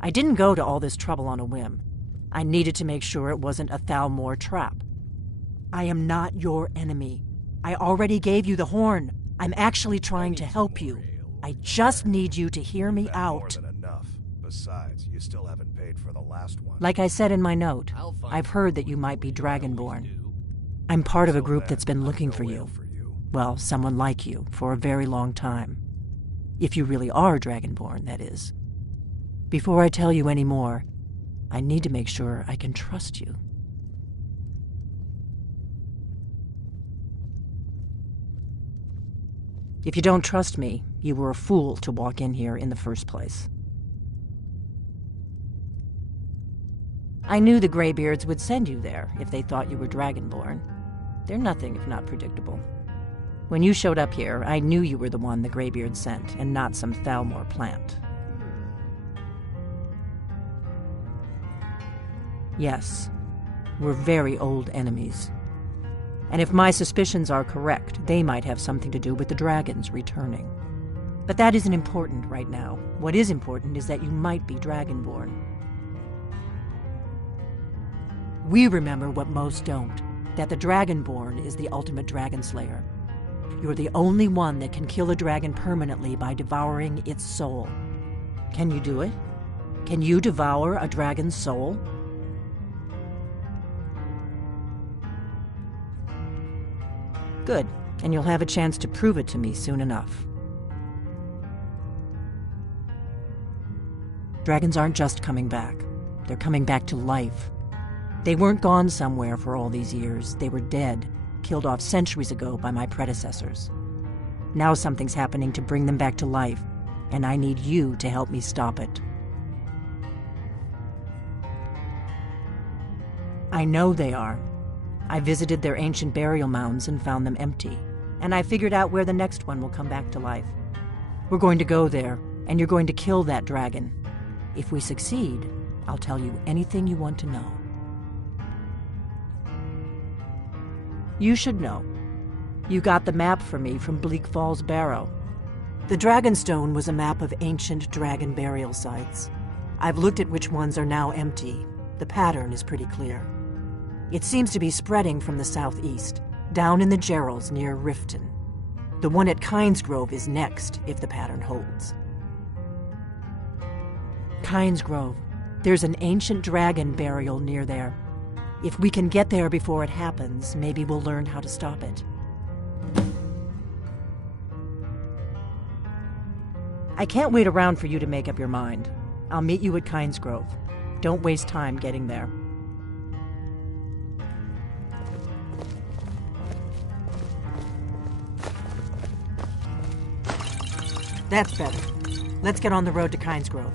I didn't go to all this trouble on a whim. I needed to make sure it wasn't a Thalmor trap. I am not your enemy. I already gave you the horn. I'm actually trying to help you. I just need you to hear me out. More than enough. Besides, you still haven't paid for the last one. Like I said in my note, I've heard that you might be Dragonborn. I'm part of a group that's been looking for you. Well, someone like you, for a very long time. If you really are Dragonborn, that is. Before I tell you any more, I need to make sure I can trust you. If you don't trust me, you were a fool to walk in here in the first place. I knew the Greybeards would send you there if they thought you were Dragonborn. They're nothing if not predictable. When you showed up here, I knew you were the one the Greybeards sent, and not some Thalmor plant. Yes, we're very old enemies. And if my suspicions are correct, they might have something to do with the dragons returning. But that isn't important right now. What is important is that you might be Dragonborn. We remember what most don't, that the Dragonborn is the ultimate dragon slayer. You're the only one that can kill a dragon permanently by devouring its soul. Can you do it? Can you devour a dragon's soul? Good, and you'll have a chance to prove it to me soon enough. Dragons aren't just coming back. They're coming back to life. They weren't gone somewhere for all these years. They were dead, killed off centuries ago by my predecessors. Now something's happening to bring them back to life, and I need you to help me stop it. I know they are. I visited their ancient burial mounds and found them empty, and I figured out where the next one will come back to life. We're going to go there, and you're going to kill that dragon. If we succeed, I'll tell you anything you want to know. You should know. You got the map for me from Bleak Falls Barrow. The Dragonstone was a map of ancient dragon burial sites. I've looked at which ones are now empty. The pattern is pretty clear. It seems to be spreading from the southeast, down in the Gerals near Riften. The one at Kynesgrove is next, if the pattern holds. Kynesgrove. There's an ancient dragon burial near there. If we can get there before it happens, maybe we'll learn how to stop it. I can't wait around for you to make up your mind. I'll meet you at Kynes Grove. Don't waste time getting there. That's better. Let's get on the road to Kynes Grove.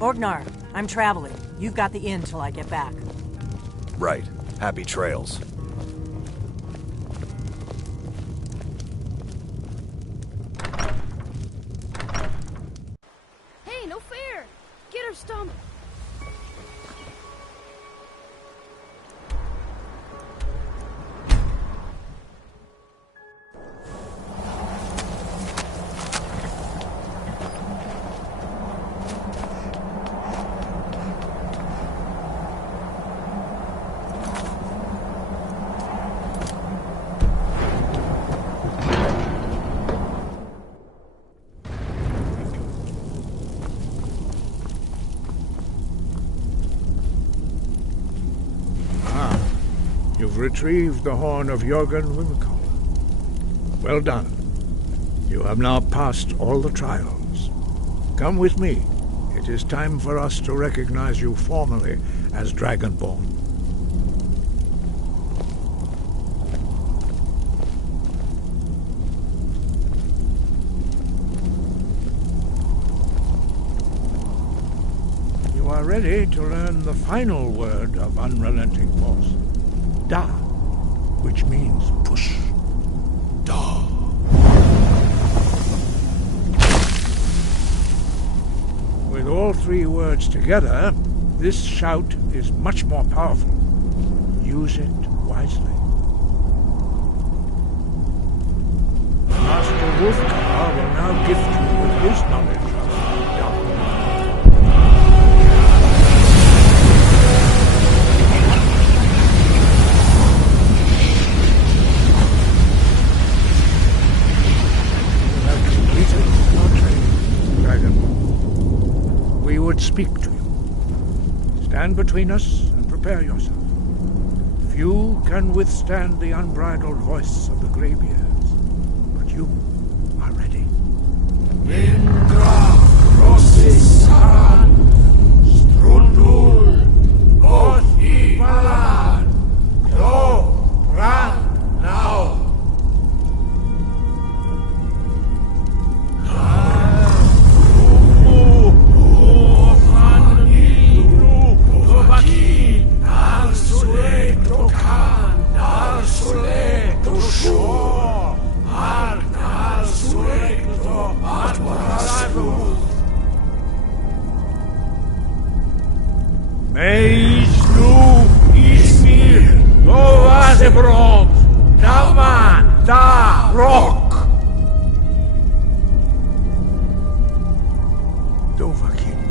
Orgnar, I'm traveling. You've got the inn till I get back. Right. Happy trails. Hey, no fair! Get her stumped! You've retrieved the horn of Jörgen Wimkel. Well done. You have now passed all the trials. Come with me. It is time for us to recognize you formally as Dragonborn. You are ready to learn the final word of unrelenting force. Da, which means push. Da. With all three words together, this shout is much more powerful. Use it wisely. Master Wolfgar will now gift you with his knowledge of Da. We would speak to you. Stand between us and prepare yourself. Few can withstand the unbridled voice of the Greybeards, but you are ready. Indra, Rosisan, Strundul, Othi, Valan, Do, Ran, now. Meisnu Ismir Lovazebrod Daman Da Rock Dovahkiin,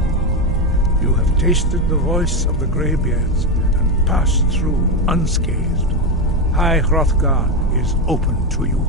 you have tasted the voice of the Greybeards and passed through unscathed. High Hrothgar is open to you.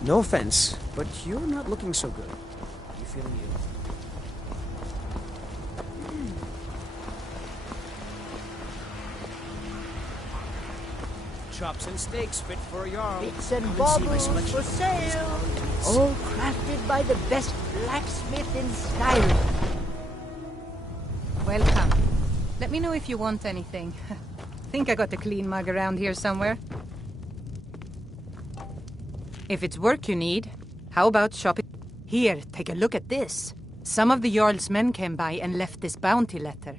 No offense, but you're not looking so good. You feeling ill? Chops and steaks fit for a Jarl. Bits and Come and see my baubles selection. for sale. All crafted by the best blacksmith in Skyrim. Welcome. Let me know if you want anything. Think I got a clean mug around here somewhere. If it's work you need, how about shopping? Here, take a look at this. Some of the Jarl's men came by and left this bounty letter.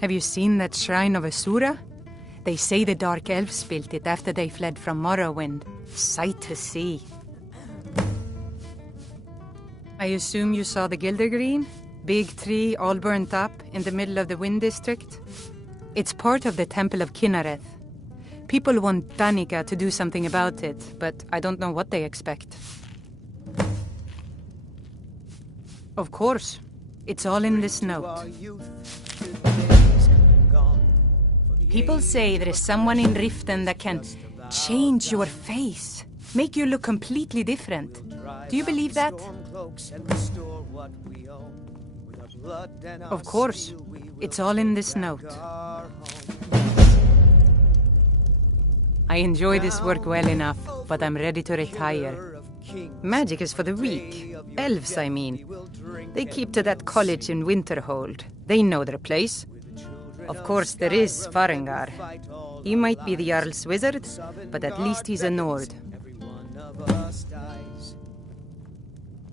Have you seen that shrine of Asura? They say the Dark Elves built it after they fled from Morrowind. Sight to see. I assume you saw the Gildergreen? Big tree, all burnt up, in the middle of the Wind District? It's part of the Temple of Kinnareth. People want Danica to do something about it, but I don't know what they expect. Of course. It's all in this note. People say there is someone in Riften that can change your face, make you look completely different. Do you believe that? Of course. It's all in this note. I enjoy this work well enough, but I'm ready to retire. Magic is for the weak. Elves, I mean. They keep to that college in Winterhold. They know their place. Of course, there is Farengar. He might be the Jarl's wizard, but at least he's a Nord.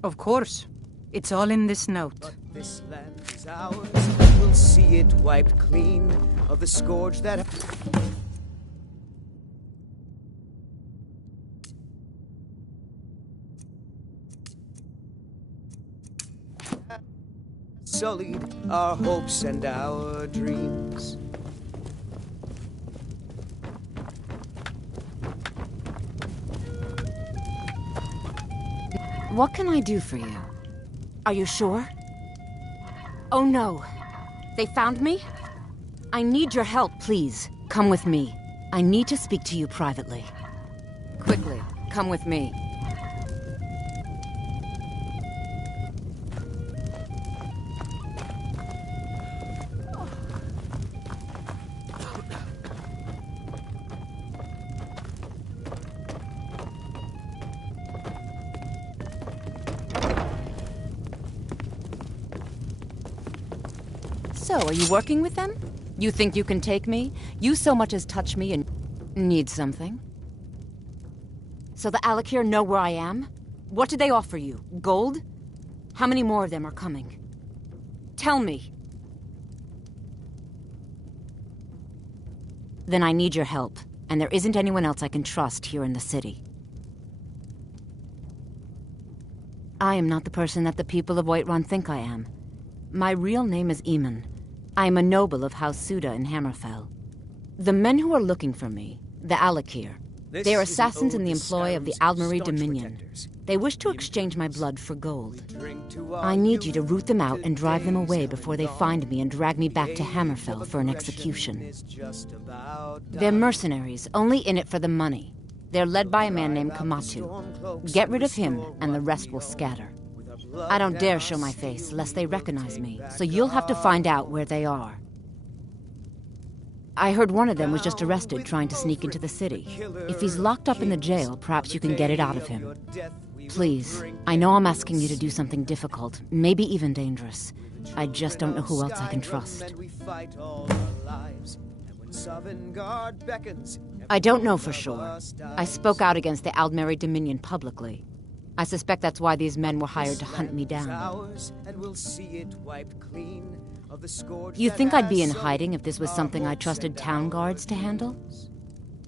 Of course. It's all in this note. This land is ours. We'll see it wiped clean of the scourge that... sullied our hopes and our dreams. What can I do for you? Are you sure? Oh no. They found me? I need your help, please. Come with me. I need to speak to you privately. Quickly, come with me. So, are you working with them? You think you can take me? You so much as touch me and need something? So the Alakir know where I am? What did they offer you? Gold? How many more of them are coming? Tell me. Then I need your help, and there isn't anyone else I can trust here in the city. I am not the person that the people of Whiterun think I am. My real name is Eamon. I am a noble of House Suda in Hammerfell. The men who are looking for me, the Alakir, they are assassins in the employ of the Aldmeri Dominion. They wish to exchange my blood for gold. I need you to root them out and drive them away before they find me and drag me back to Hammerfell for an execution. They're mercenaries, only in it for the money. They're led by a man named Kamatu. Get rid of him, and the rest will scatter. I don't dare show my face, lest they recognize me, so you'll have to find out where they are. I heard one of them was just arrested trying to sneak into the city. If he's locked up in the jail, perhaps you can get it out of him. Please, I know I'm asking you to do something difficult, maybe even dangerous. I just don't know who else I can trust. I don't know for sure. I spoke out against the Aldmeri Dominion publicly. I suspect that's why these men were hired to hunt me down. You think I'd be in hiding if this was something I trusted town guards to handle?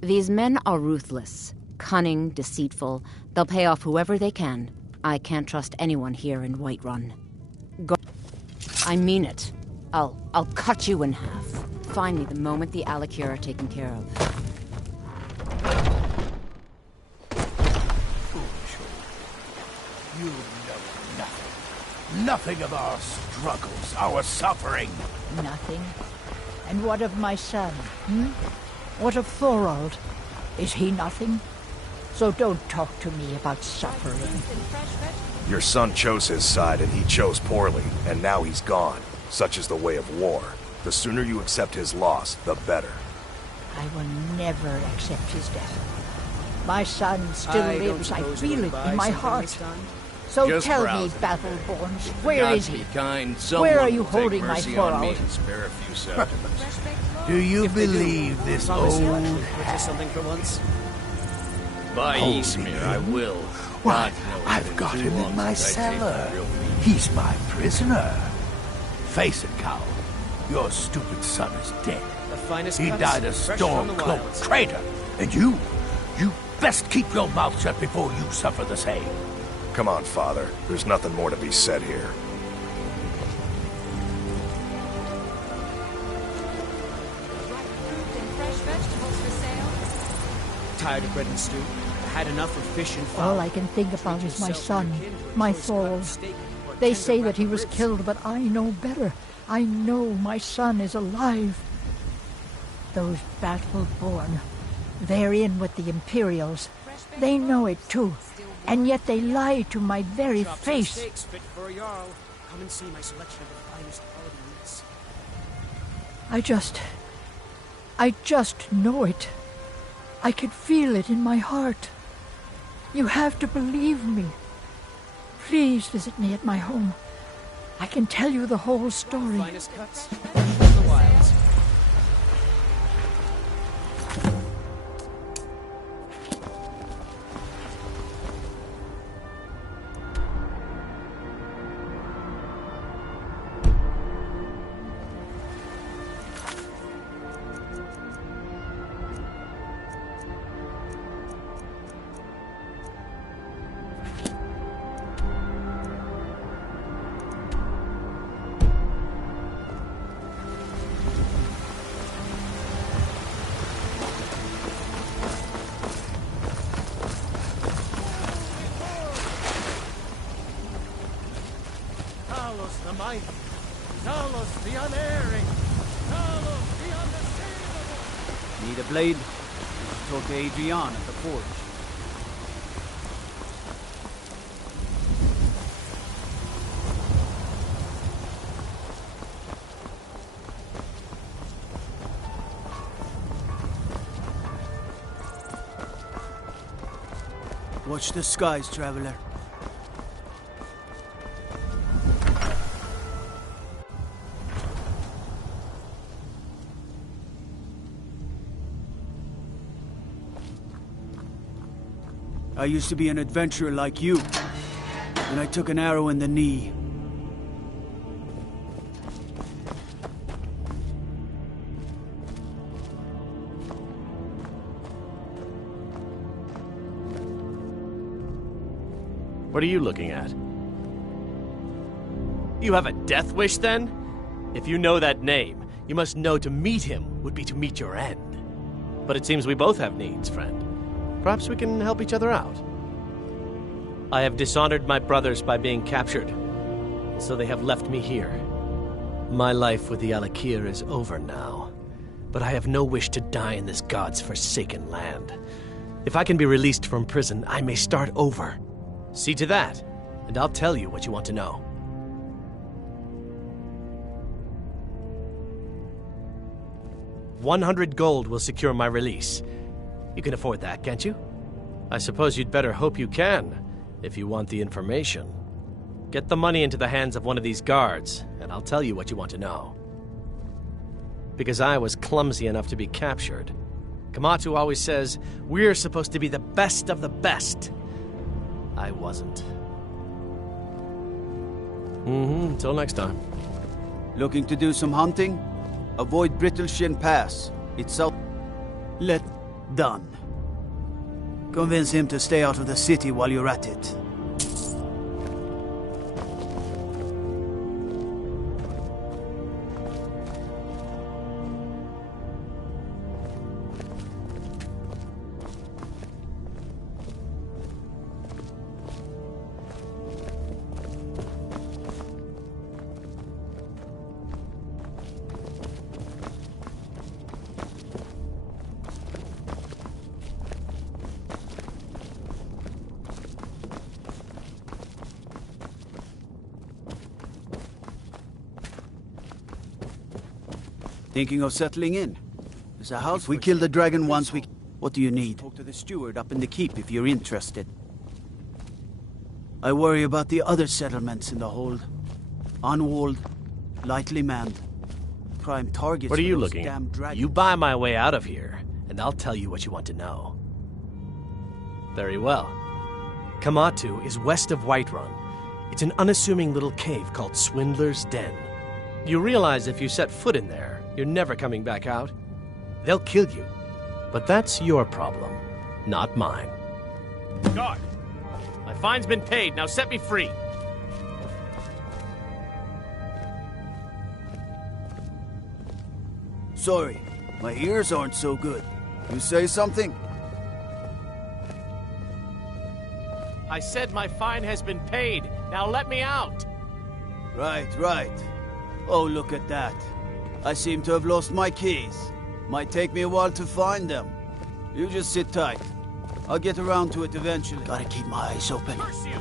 These men are ruthless, cunning, deceitful. They'll pay off whoever they can. I can't trust anyone here in Whiterun. I mean it. I'll cut you in half. Find me the moment the Alakir are taken care of. You know nothing. Nothing of our struggles, our suffering. Nothing? And what of my son, What of Thorold? Is he nothing? So don't talk to me about suffering. Your son chose his side and he chose poorly, and now he's gone. Such is the way of war. The sooner you accept his loss, the better. I will never accept his death. My son still lives, I feel it in my heart. So Just tell browsing. me, Battleborns, If the where gods is he? be kind, Where someone are you will take holding my mercy on me Thorold? and spare a few septims. Do you believe this old Purchase something for once. By Holy Eastmere, I will. Why, God knows I've it's got too him long in my since I tasted cellar. real meat. He's my prisoner. Face it, Cal. Your stupid son is dead. The finest He cuts, died a fresh from the storm-cloaked wilds. traitor. And you best keep your mouth shut before you suffer the same. Come on, Father. There's nothing more to be said here. Tired of bread and stew? Had enough of fish and fowl? All I can think about is my son, my Thorold. They say that he was killed, but I know better. I know my son is alive. Those Battleborn, they're in with the Imperials. They know it too, and yet they lie to my very face. Steaks fit for a jarl. Come and see my selection of the finest quality meats. I just know it. I can feel it in my heart. You have to believe me. Please visit me at my home. I can tell you the whole story. Finest cuts, fresh from the wilds. Talos the mighty, Talos the unerring, Talos the unassailable. Need a blade? Talk to Adrian at the forge. Watch the skies, traveler. I used to be an adventurer like you, and I took an arrow in the knee. What are you looking at? You have a death wish, then? If you know that name, you must know to meet him would be to meet your end. But it seems we both have needs, friend. Perhaps we can help each other out. I have dishonored my brothers by being captured, so they have left me here. My life with the Alakir is over now, but I have no wish to die in this god's forsaken land. If I can be released from prison, I may start over. See to that, and I'll tell you what you want to know. $100 gold will secure my release. You can afford that, can't you? I suppose you'd better hope you can, if you want the information. Get the money into the hands of one of these guards, and I'll tell you what you want to know. Because I was clumsy enough to be captured. Kamatu always says, we're supposed to be the best of the best. I wasn't. Until next time. Looking to do some hunting? Avoid Brittleshin Pass. It's south. Let done. Convince him to stay out of the city while you're at it. Thinking of settling in? There's a house. If we kill the dragon once, what do you need? Talk to the steward up in the keep if you're interested. I worry about the other settlements in the hold. Unwalled, lightly manned. Prime targets What are for you those looking damn at? dragons. You buy my way out of here, and I'll tell you what you want to know. Very well. Kamatu is west of Whiterun. It's an unassuming little cave called Swindler's Den. You realize if you set foot in there, you're never coming back out? They'll kill you. But that's your problem, not mine. Guard! My fine's been paid, now set me free! Sorry, my ears aren't so good. You say something? I said my fine has been paid. Now let me out! Right. Oh, look at that. I seem to have lost my keys. Might take me a while to find them. You just sit tight. I'll get around to it eventually. Gotta keep my eyes open. Curse you!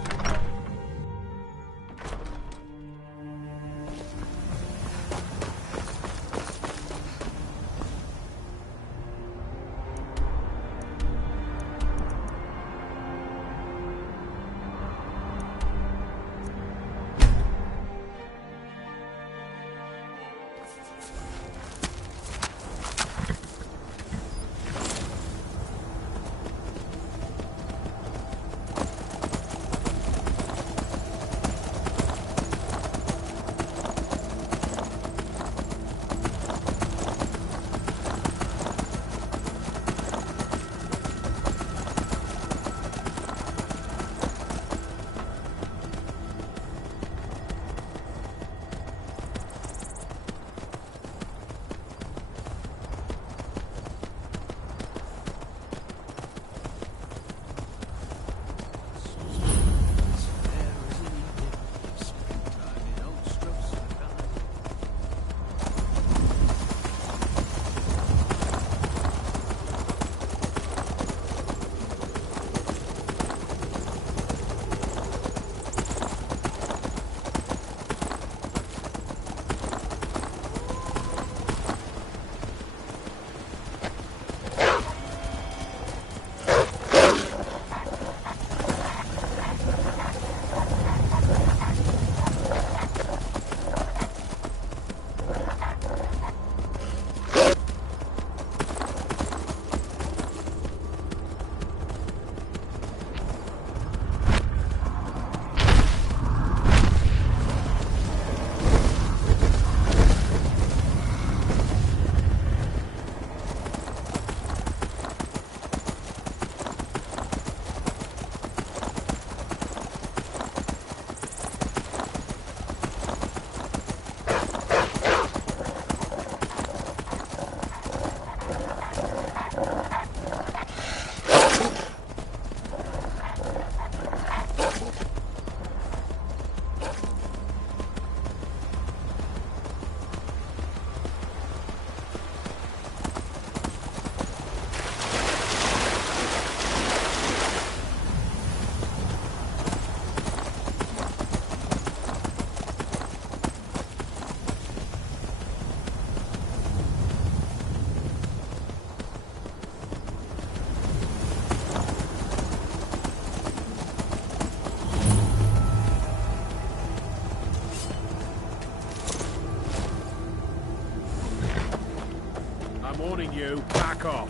I'm warning you, back off.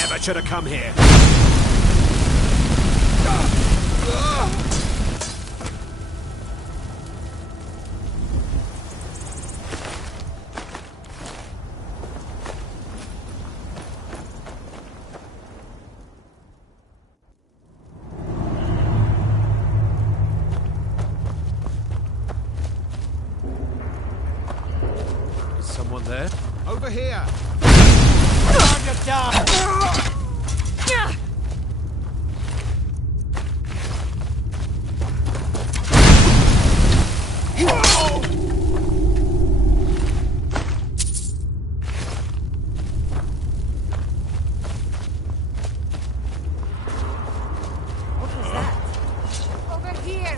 Never should have come here. Is someone there? Over here! Time to die! Over here!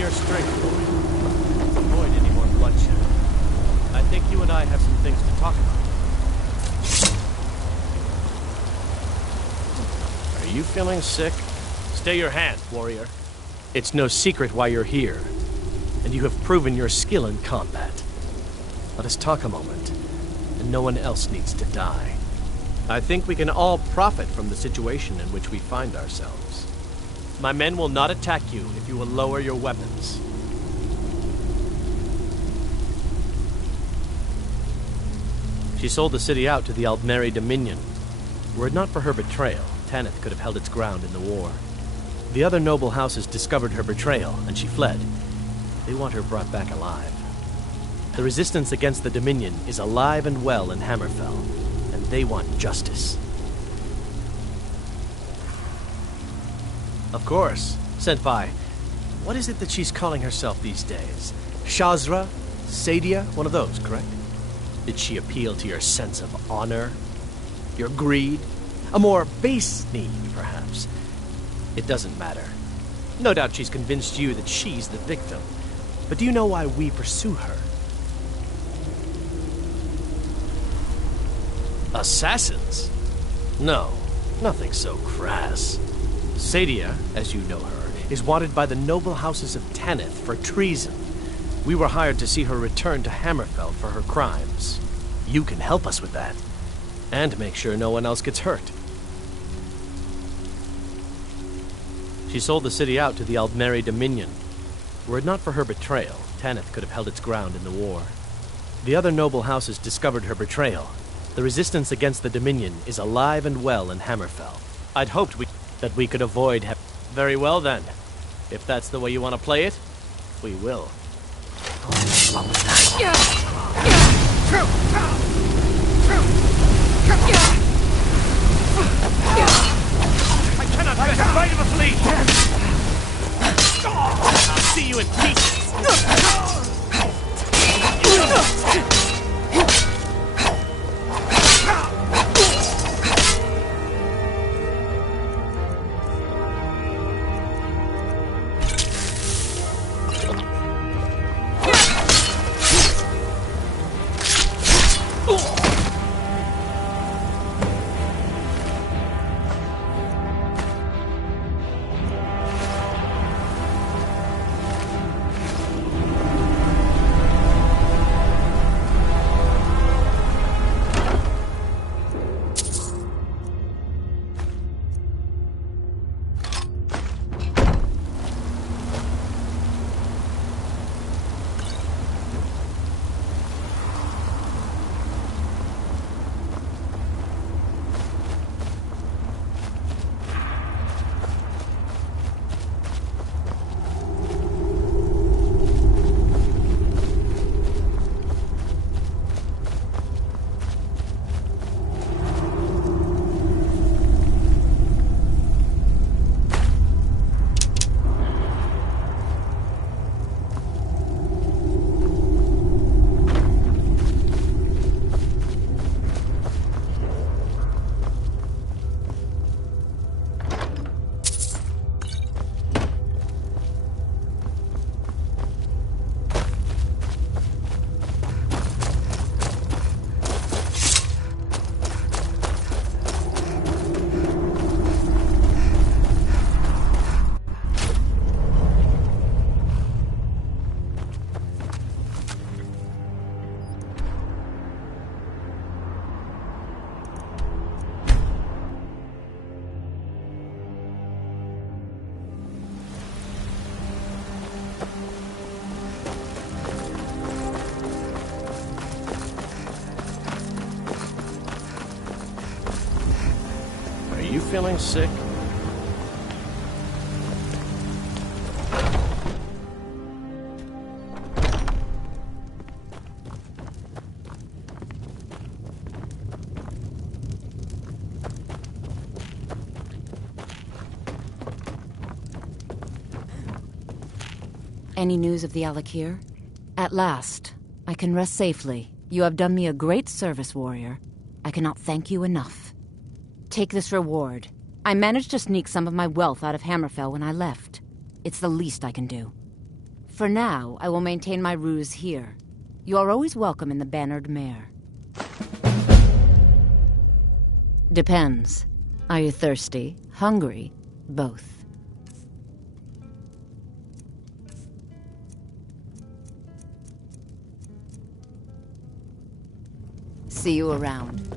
your strength, Lloyd. Let's avoid any more bloodshed. I think you and I have some things to talk about. Are you feeling sick? Stay your hand, warrior. It's no secret why you're here, and you have proven your skill in combat. Let us talk a moment, and no one else needs to die. I think we can all profit from the situation in which we find ourselves. My men will not attack you if you will lower your weapons. She sold the city out to the Aldmeri Dominion. Were it not for her betrayal, Tanith could have held its ground in the war. The other noble houses discovered her betrayal, and she fled. They want her brought back alive. The resistance against the Dominion is alive and well in Hammerfell, and they want justice. Of course. Senpai, what is it that she's calling herself these days? Shazra? Sadia? One of those, correct? Did she appeal to your sense of honor? Your greed? A more base need, perhaps? It doesn't matter. No doubt she's convinced you that she's the victim. But do you know why we pursue her? Assassins? No, nothing so crass. Sadia, as you know her, is wanted by the noble houses of Tanith for treason. We were hired to see her return to Hammerfell for her crimes. You can help us with that, and make sure no one else gets hurt. She sold the city out to the Aldmeri Dominion. Were it not for her betrayal, Tanith could have held its ground in the war. The other noble houses discovered her betrayal. The resistance against the Dominion is alive and well in Hammerfell. I'd hoped that we could avoid Very well, then. If that's the way you want to play it, we will. I cannot bear the sight of a flea! I'll see you in pieces! Are you feeling sick? Any news of the Alakir? At last. I can rest safely. You have done me a great service, warrior. I cannot thank you enough. Take this reward. I managed to sneak some of my wealth out of Hammerfell when I left. It's the least I can do. For now, I will maintain my ruse here. You are always welcome in the Bannered Mare. Depends. Are you thirsty? Hungry? Both. See you around.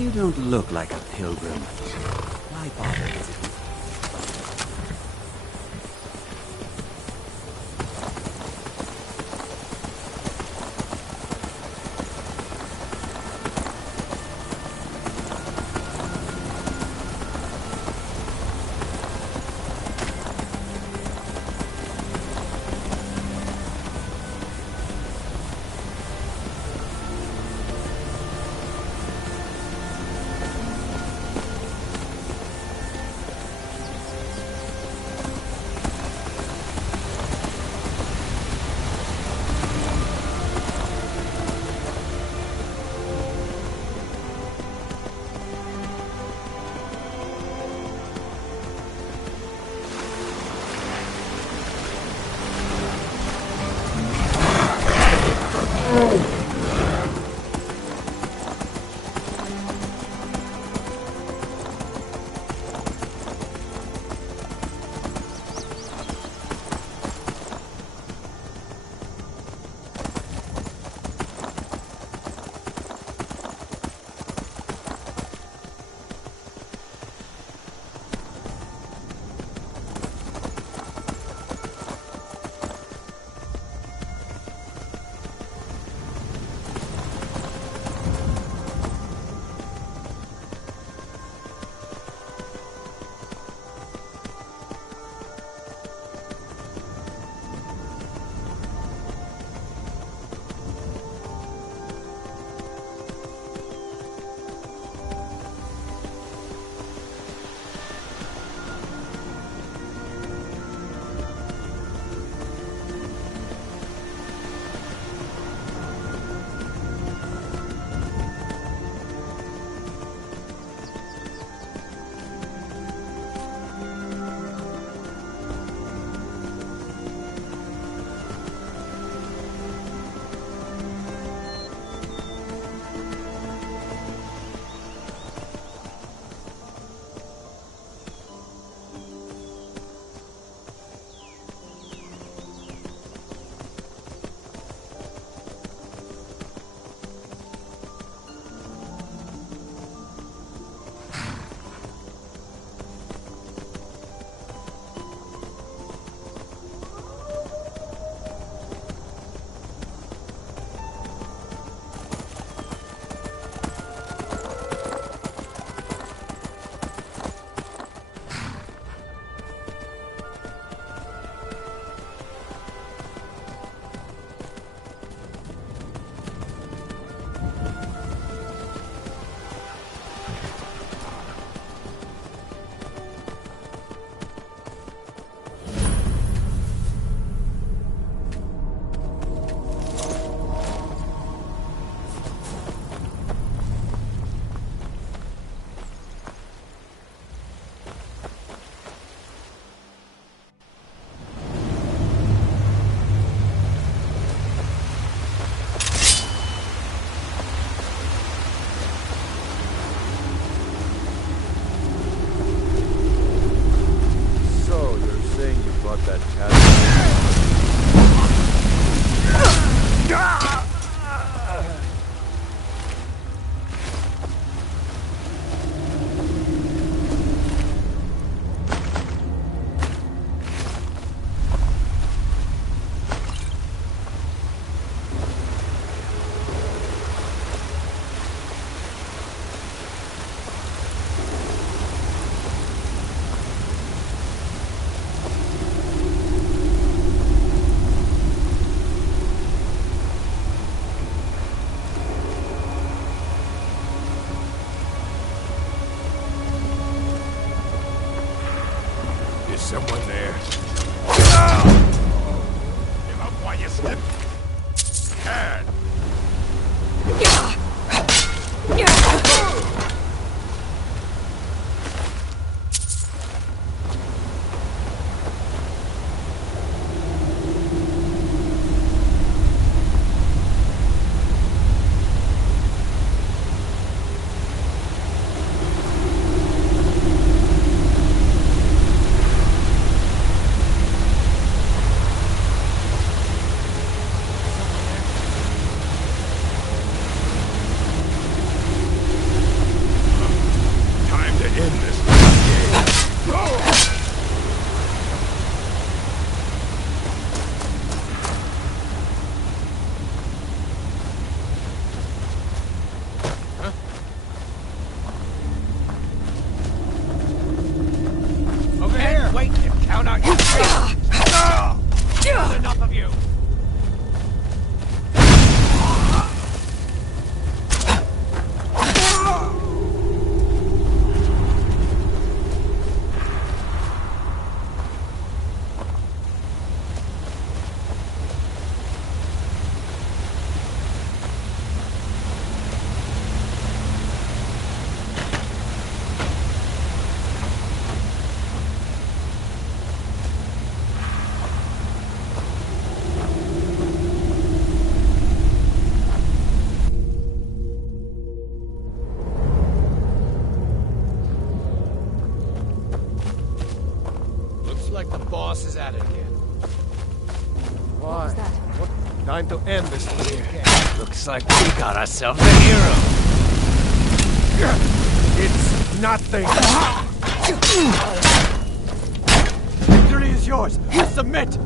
You don't look like a pilgrim. Why bother? to end this thing again. Looks like we got ourselves a hero. It's nothing. Victory is yours. I submit.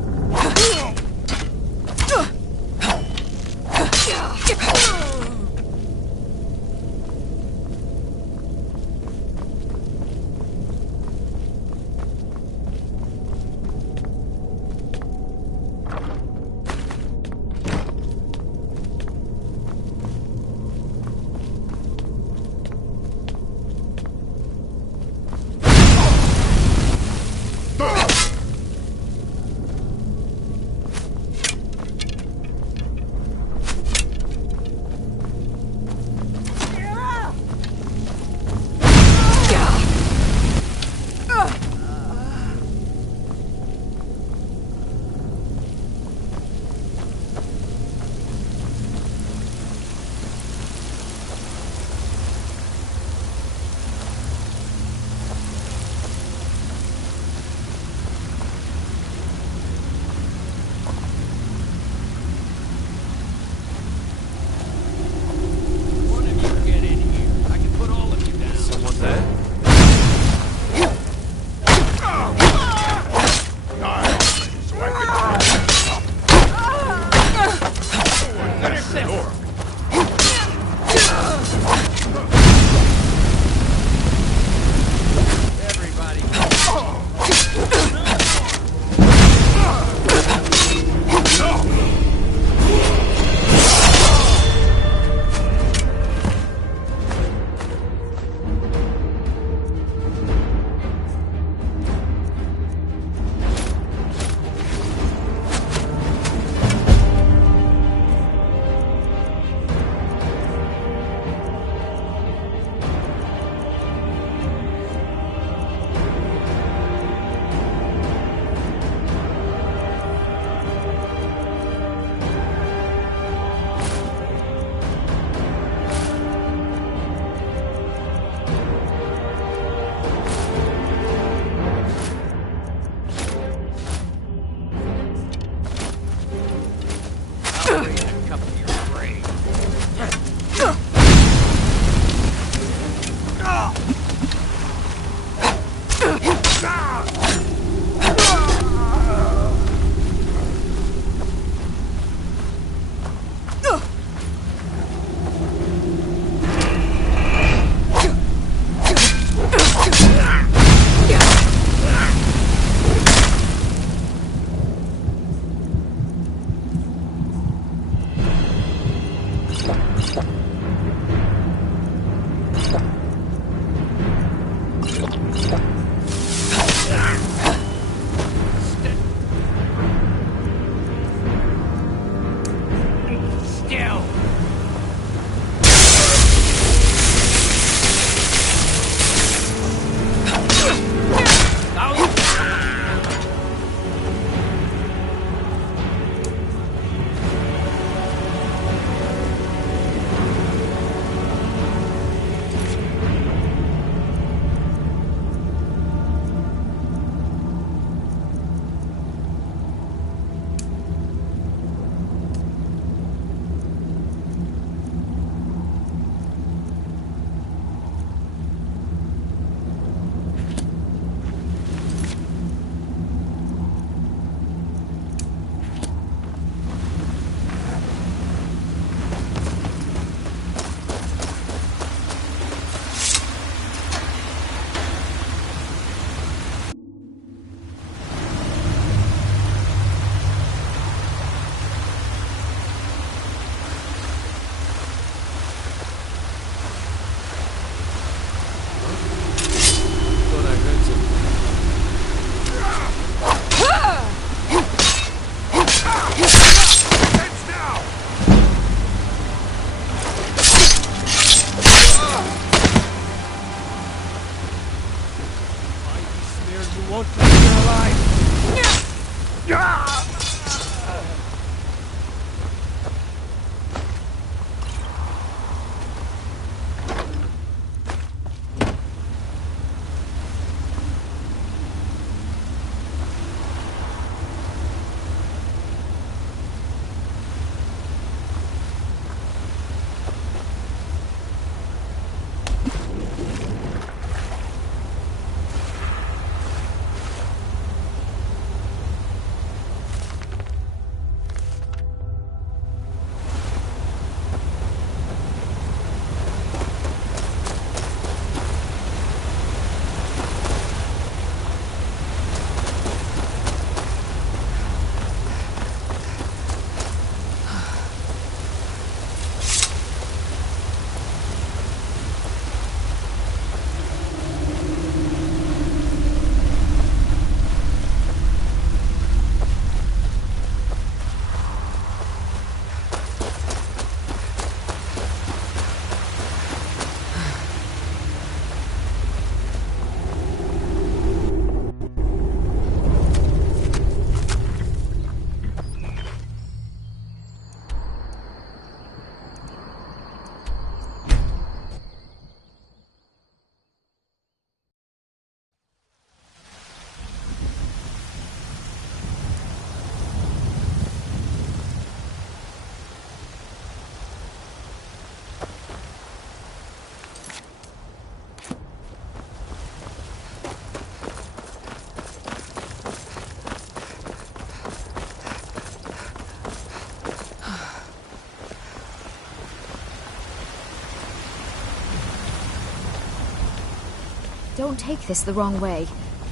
Don't take this the wrong way,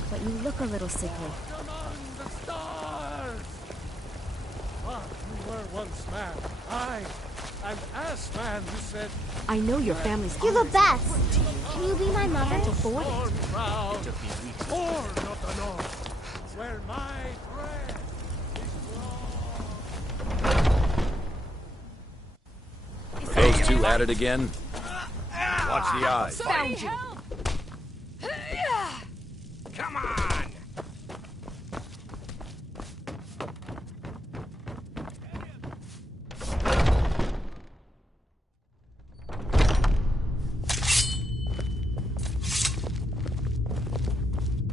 but you look a little sickly. The stars! Ah, you were once man. I'm Ass-Man who said... I know your family's... You're the best. Can you be my mother? Afford it. Proud, born of the north, where my bread is Are those two at it again? Watch the eyes. Found you. Come on!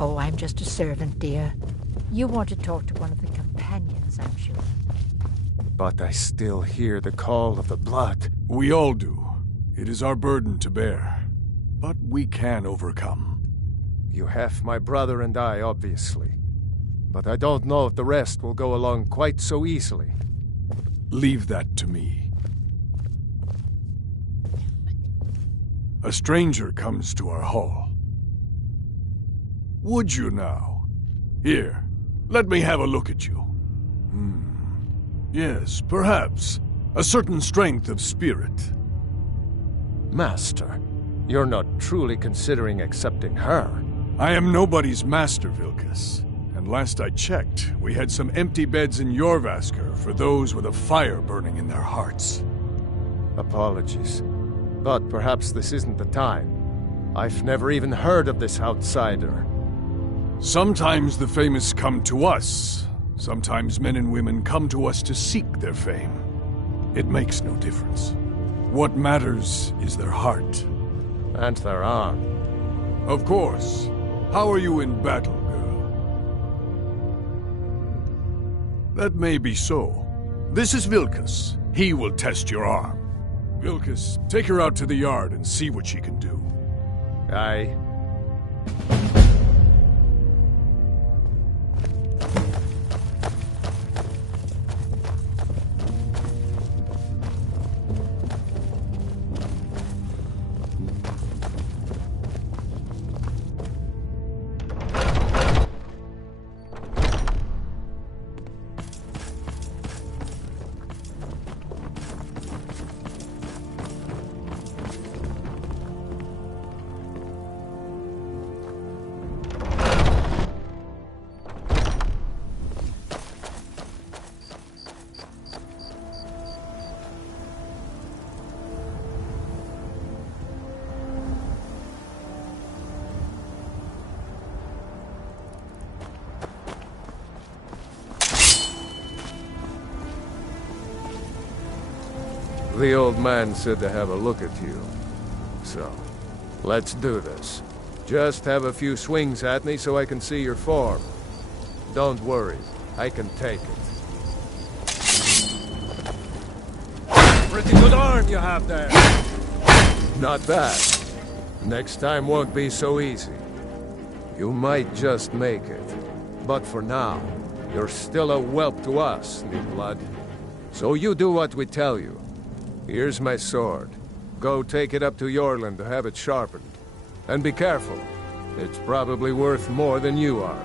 Oh, I'm just a servant, dear. You want to talk to one of the companions, I'm sure. But I still hear the call of the blood. We all do. It is our burden to bear. But we can overcome. You have my brother and I, obviously. But I don't know if the rest will go along quite so easily. Leave that to me. A stranger comes to our hall. Would you now? Here, let me have a look at you. Yes, perhaps. A certain strength of spirit. Master, you're not truly considering accepting her. I am nobody's master, Vilkas. And last I checked, we had some empty beds in Jorvaskr for those with a fire burning in their hearts. Apologies. But perhaps this isn't the time. I've never even heard of this outsider. Sometimes the famous come to us. Sometimes men and women come to us to seek their fame. It makes no difference. What matters is their heart. And their arm. Of course. How are you in battle, girl? That may be so. This is Vilkas. He will test your arm. Vilkas, take her out to the yard and see what she can do. Aye. The old man said to have a look at you. So, let's do this. Just have a few swings at me so I can see your form. Don't worry, I can take it. Pretty good arm you have there. Not bad. Next time won't be so easy. You might just make it. But for now, you're still a whelp to us, new blood. So you do what we tell you. Here's my sword. Go take it up to Yorland to have it sharpened. And be careful. It's probably worth more than you are.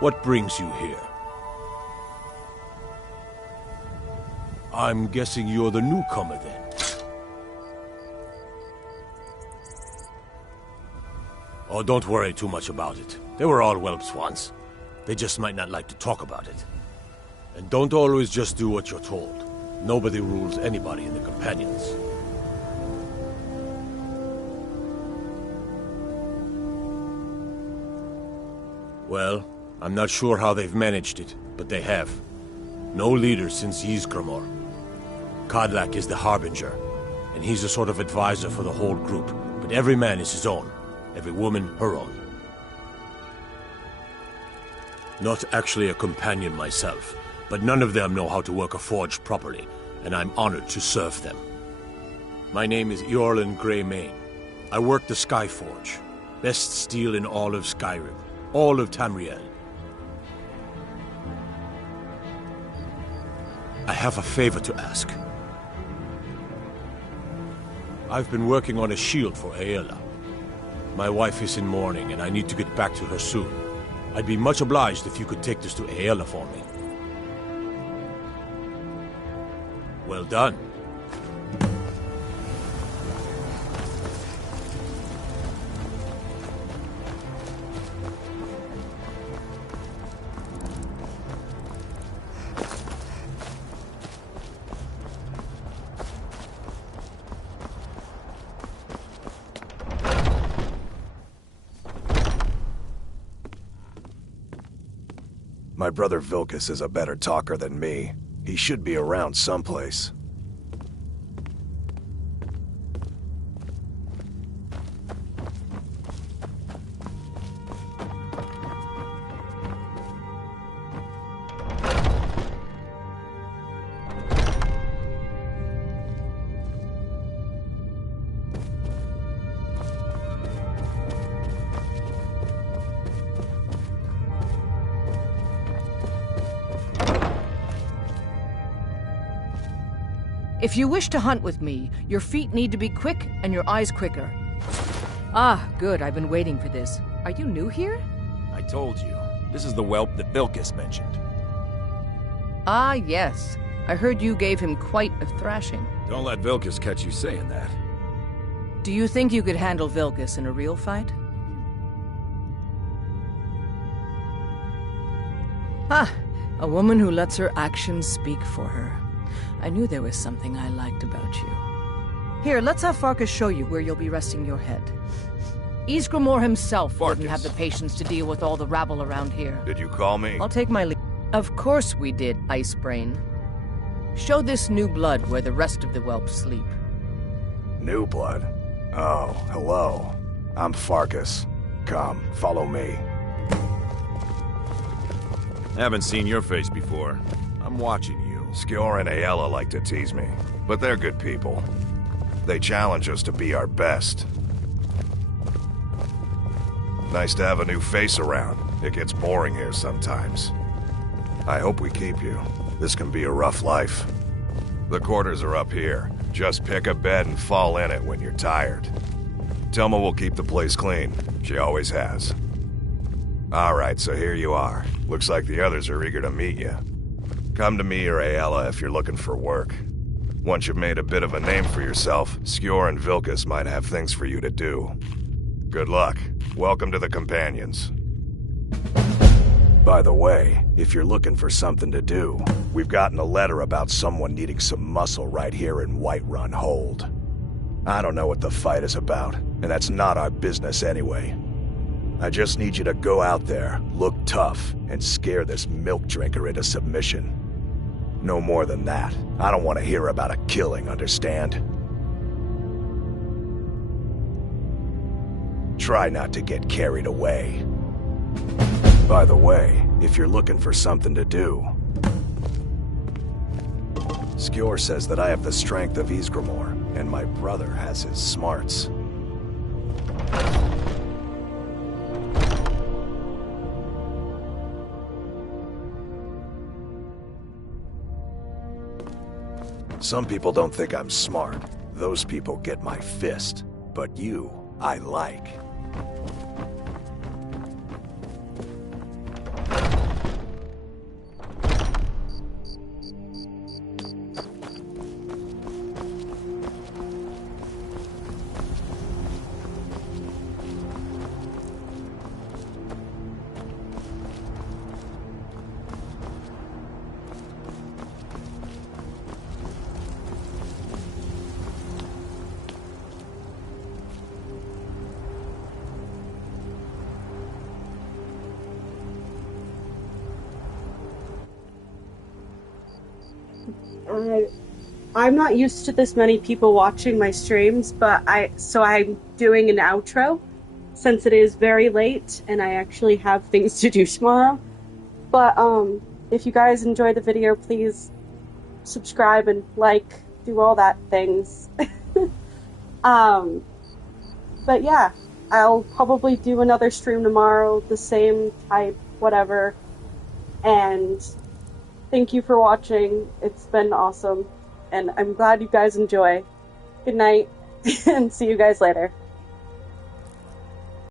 What brings you here? I'm guessing you're the newcomer then. Oh, don't worry too much about it. They were all whelps once. They just might not like to talk about it. And don't always just do what you're told. Nobody rules anybody in the Companions. Well, I'm not sure how they've managed it, but they have. No leader since Ysgramor. Kodlak is the Harbinger, and he's a sort of advisor for the whole group, but every man is his own. Every woman, her own. Not actually a companion myself, but none of them know how to work a forge properly, and I'm honored to serve them. My name is Eorlin Greymane. I work the Skyforge. Best steel in all of Skyrim. All of Tamriel. I have a favor to ask. I've been working on a shield for Aela. My wife is in mourning, and I need to get back to her soon. I'd be much obliged if you could take this to Aela for me. Well done. My brother Vilkas is a better talker than me. He should be around someplace. If you wish to hunt with me, your feet need to be quick and your eyes quicker. Ah, good. I've been waiting for this. Are you new here? I told you. This is the whelp that Vilkas mentioned. Ah, yes. I heard you gave him quite a thrashing. Don't let Vilkas catch you saying that. Do you think you could handle Vilkas in a real fight? Ah, a woman who lets her actions speak for her. I knew there was something I liked about you. Here, let's have Farkas show you where you'll be resting your head. Ysgramor himself wouldn't have the patience to deal with all the rabble around here. Did you call me? I'll take my leave. Of course we did, Icebrain. Show this new blood where the rest of the whelps sleep. New blood? Oh, hello. I'm Farkas. Come, follow me. Haven't seen your face before. I'm watching you. Skjor and Aela like to tease me, but they're good people. They challenge us to be our best. Nice to have a new face around. It gets boring here sometimes. I hope we keep you. This can be a rough life. The quarters are up here. Just pick a bed and fall in it when you're tired. Telma will keep the place clean. She always has. Alright, so here you are. Looks like the others are eager to meet you. Come to me or Aela if you're looking for work. Once you've made a bit of a name for yourself, Skjor and Vilkas might have things for you to do. Good luck. Welcome to the Companions. By the way, if you're looking for something to do, we've gotten a letter about someone needing some muscle right here in Whiterun Hold. I don't know what the fight is about, and that's not our business anyway. I just need you to go out there, look tough, and scare this milk drinker into submission. No more than that. I don't want to hear about a killing, understand? Try not to get carried away. By the way, if you're looking for something to do, Skjor says that I have the strength of Ysgramor, and my brother has his smarts. Some people don't think I'm smart. Those people get my fist. But you, I like. I'm not used to this many people watching my streams, but I'm doing an outro since it is very late and I actually have things to do tomorrow. But if you guys enjoyed the video, please subscribe and like, do all that things. But yeah, I'll probably do another stream tomorrow, the same type, whatever. And thank you for watching. It's been awesome. And I'm glad you guys enjoy. Good night, and see you guys later.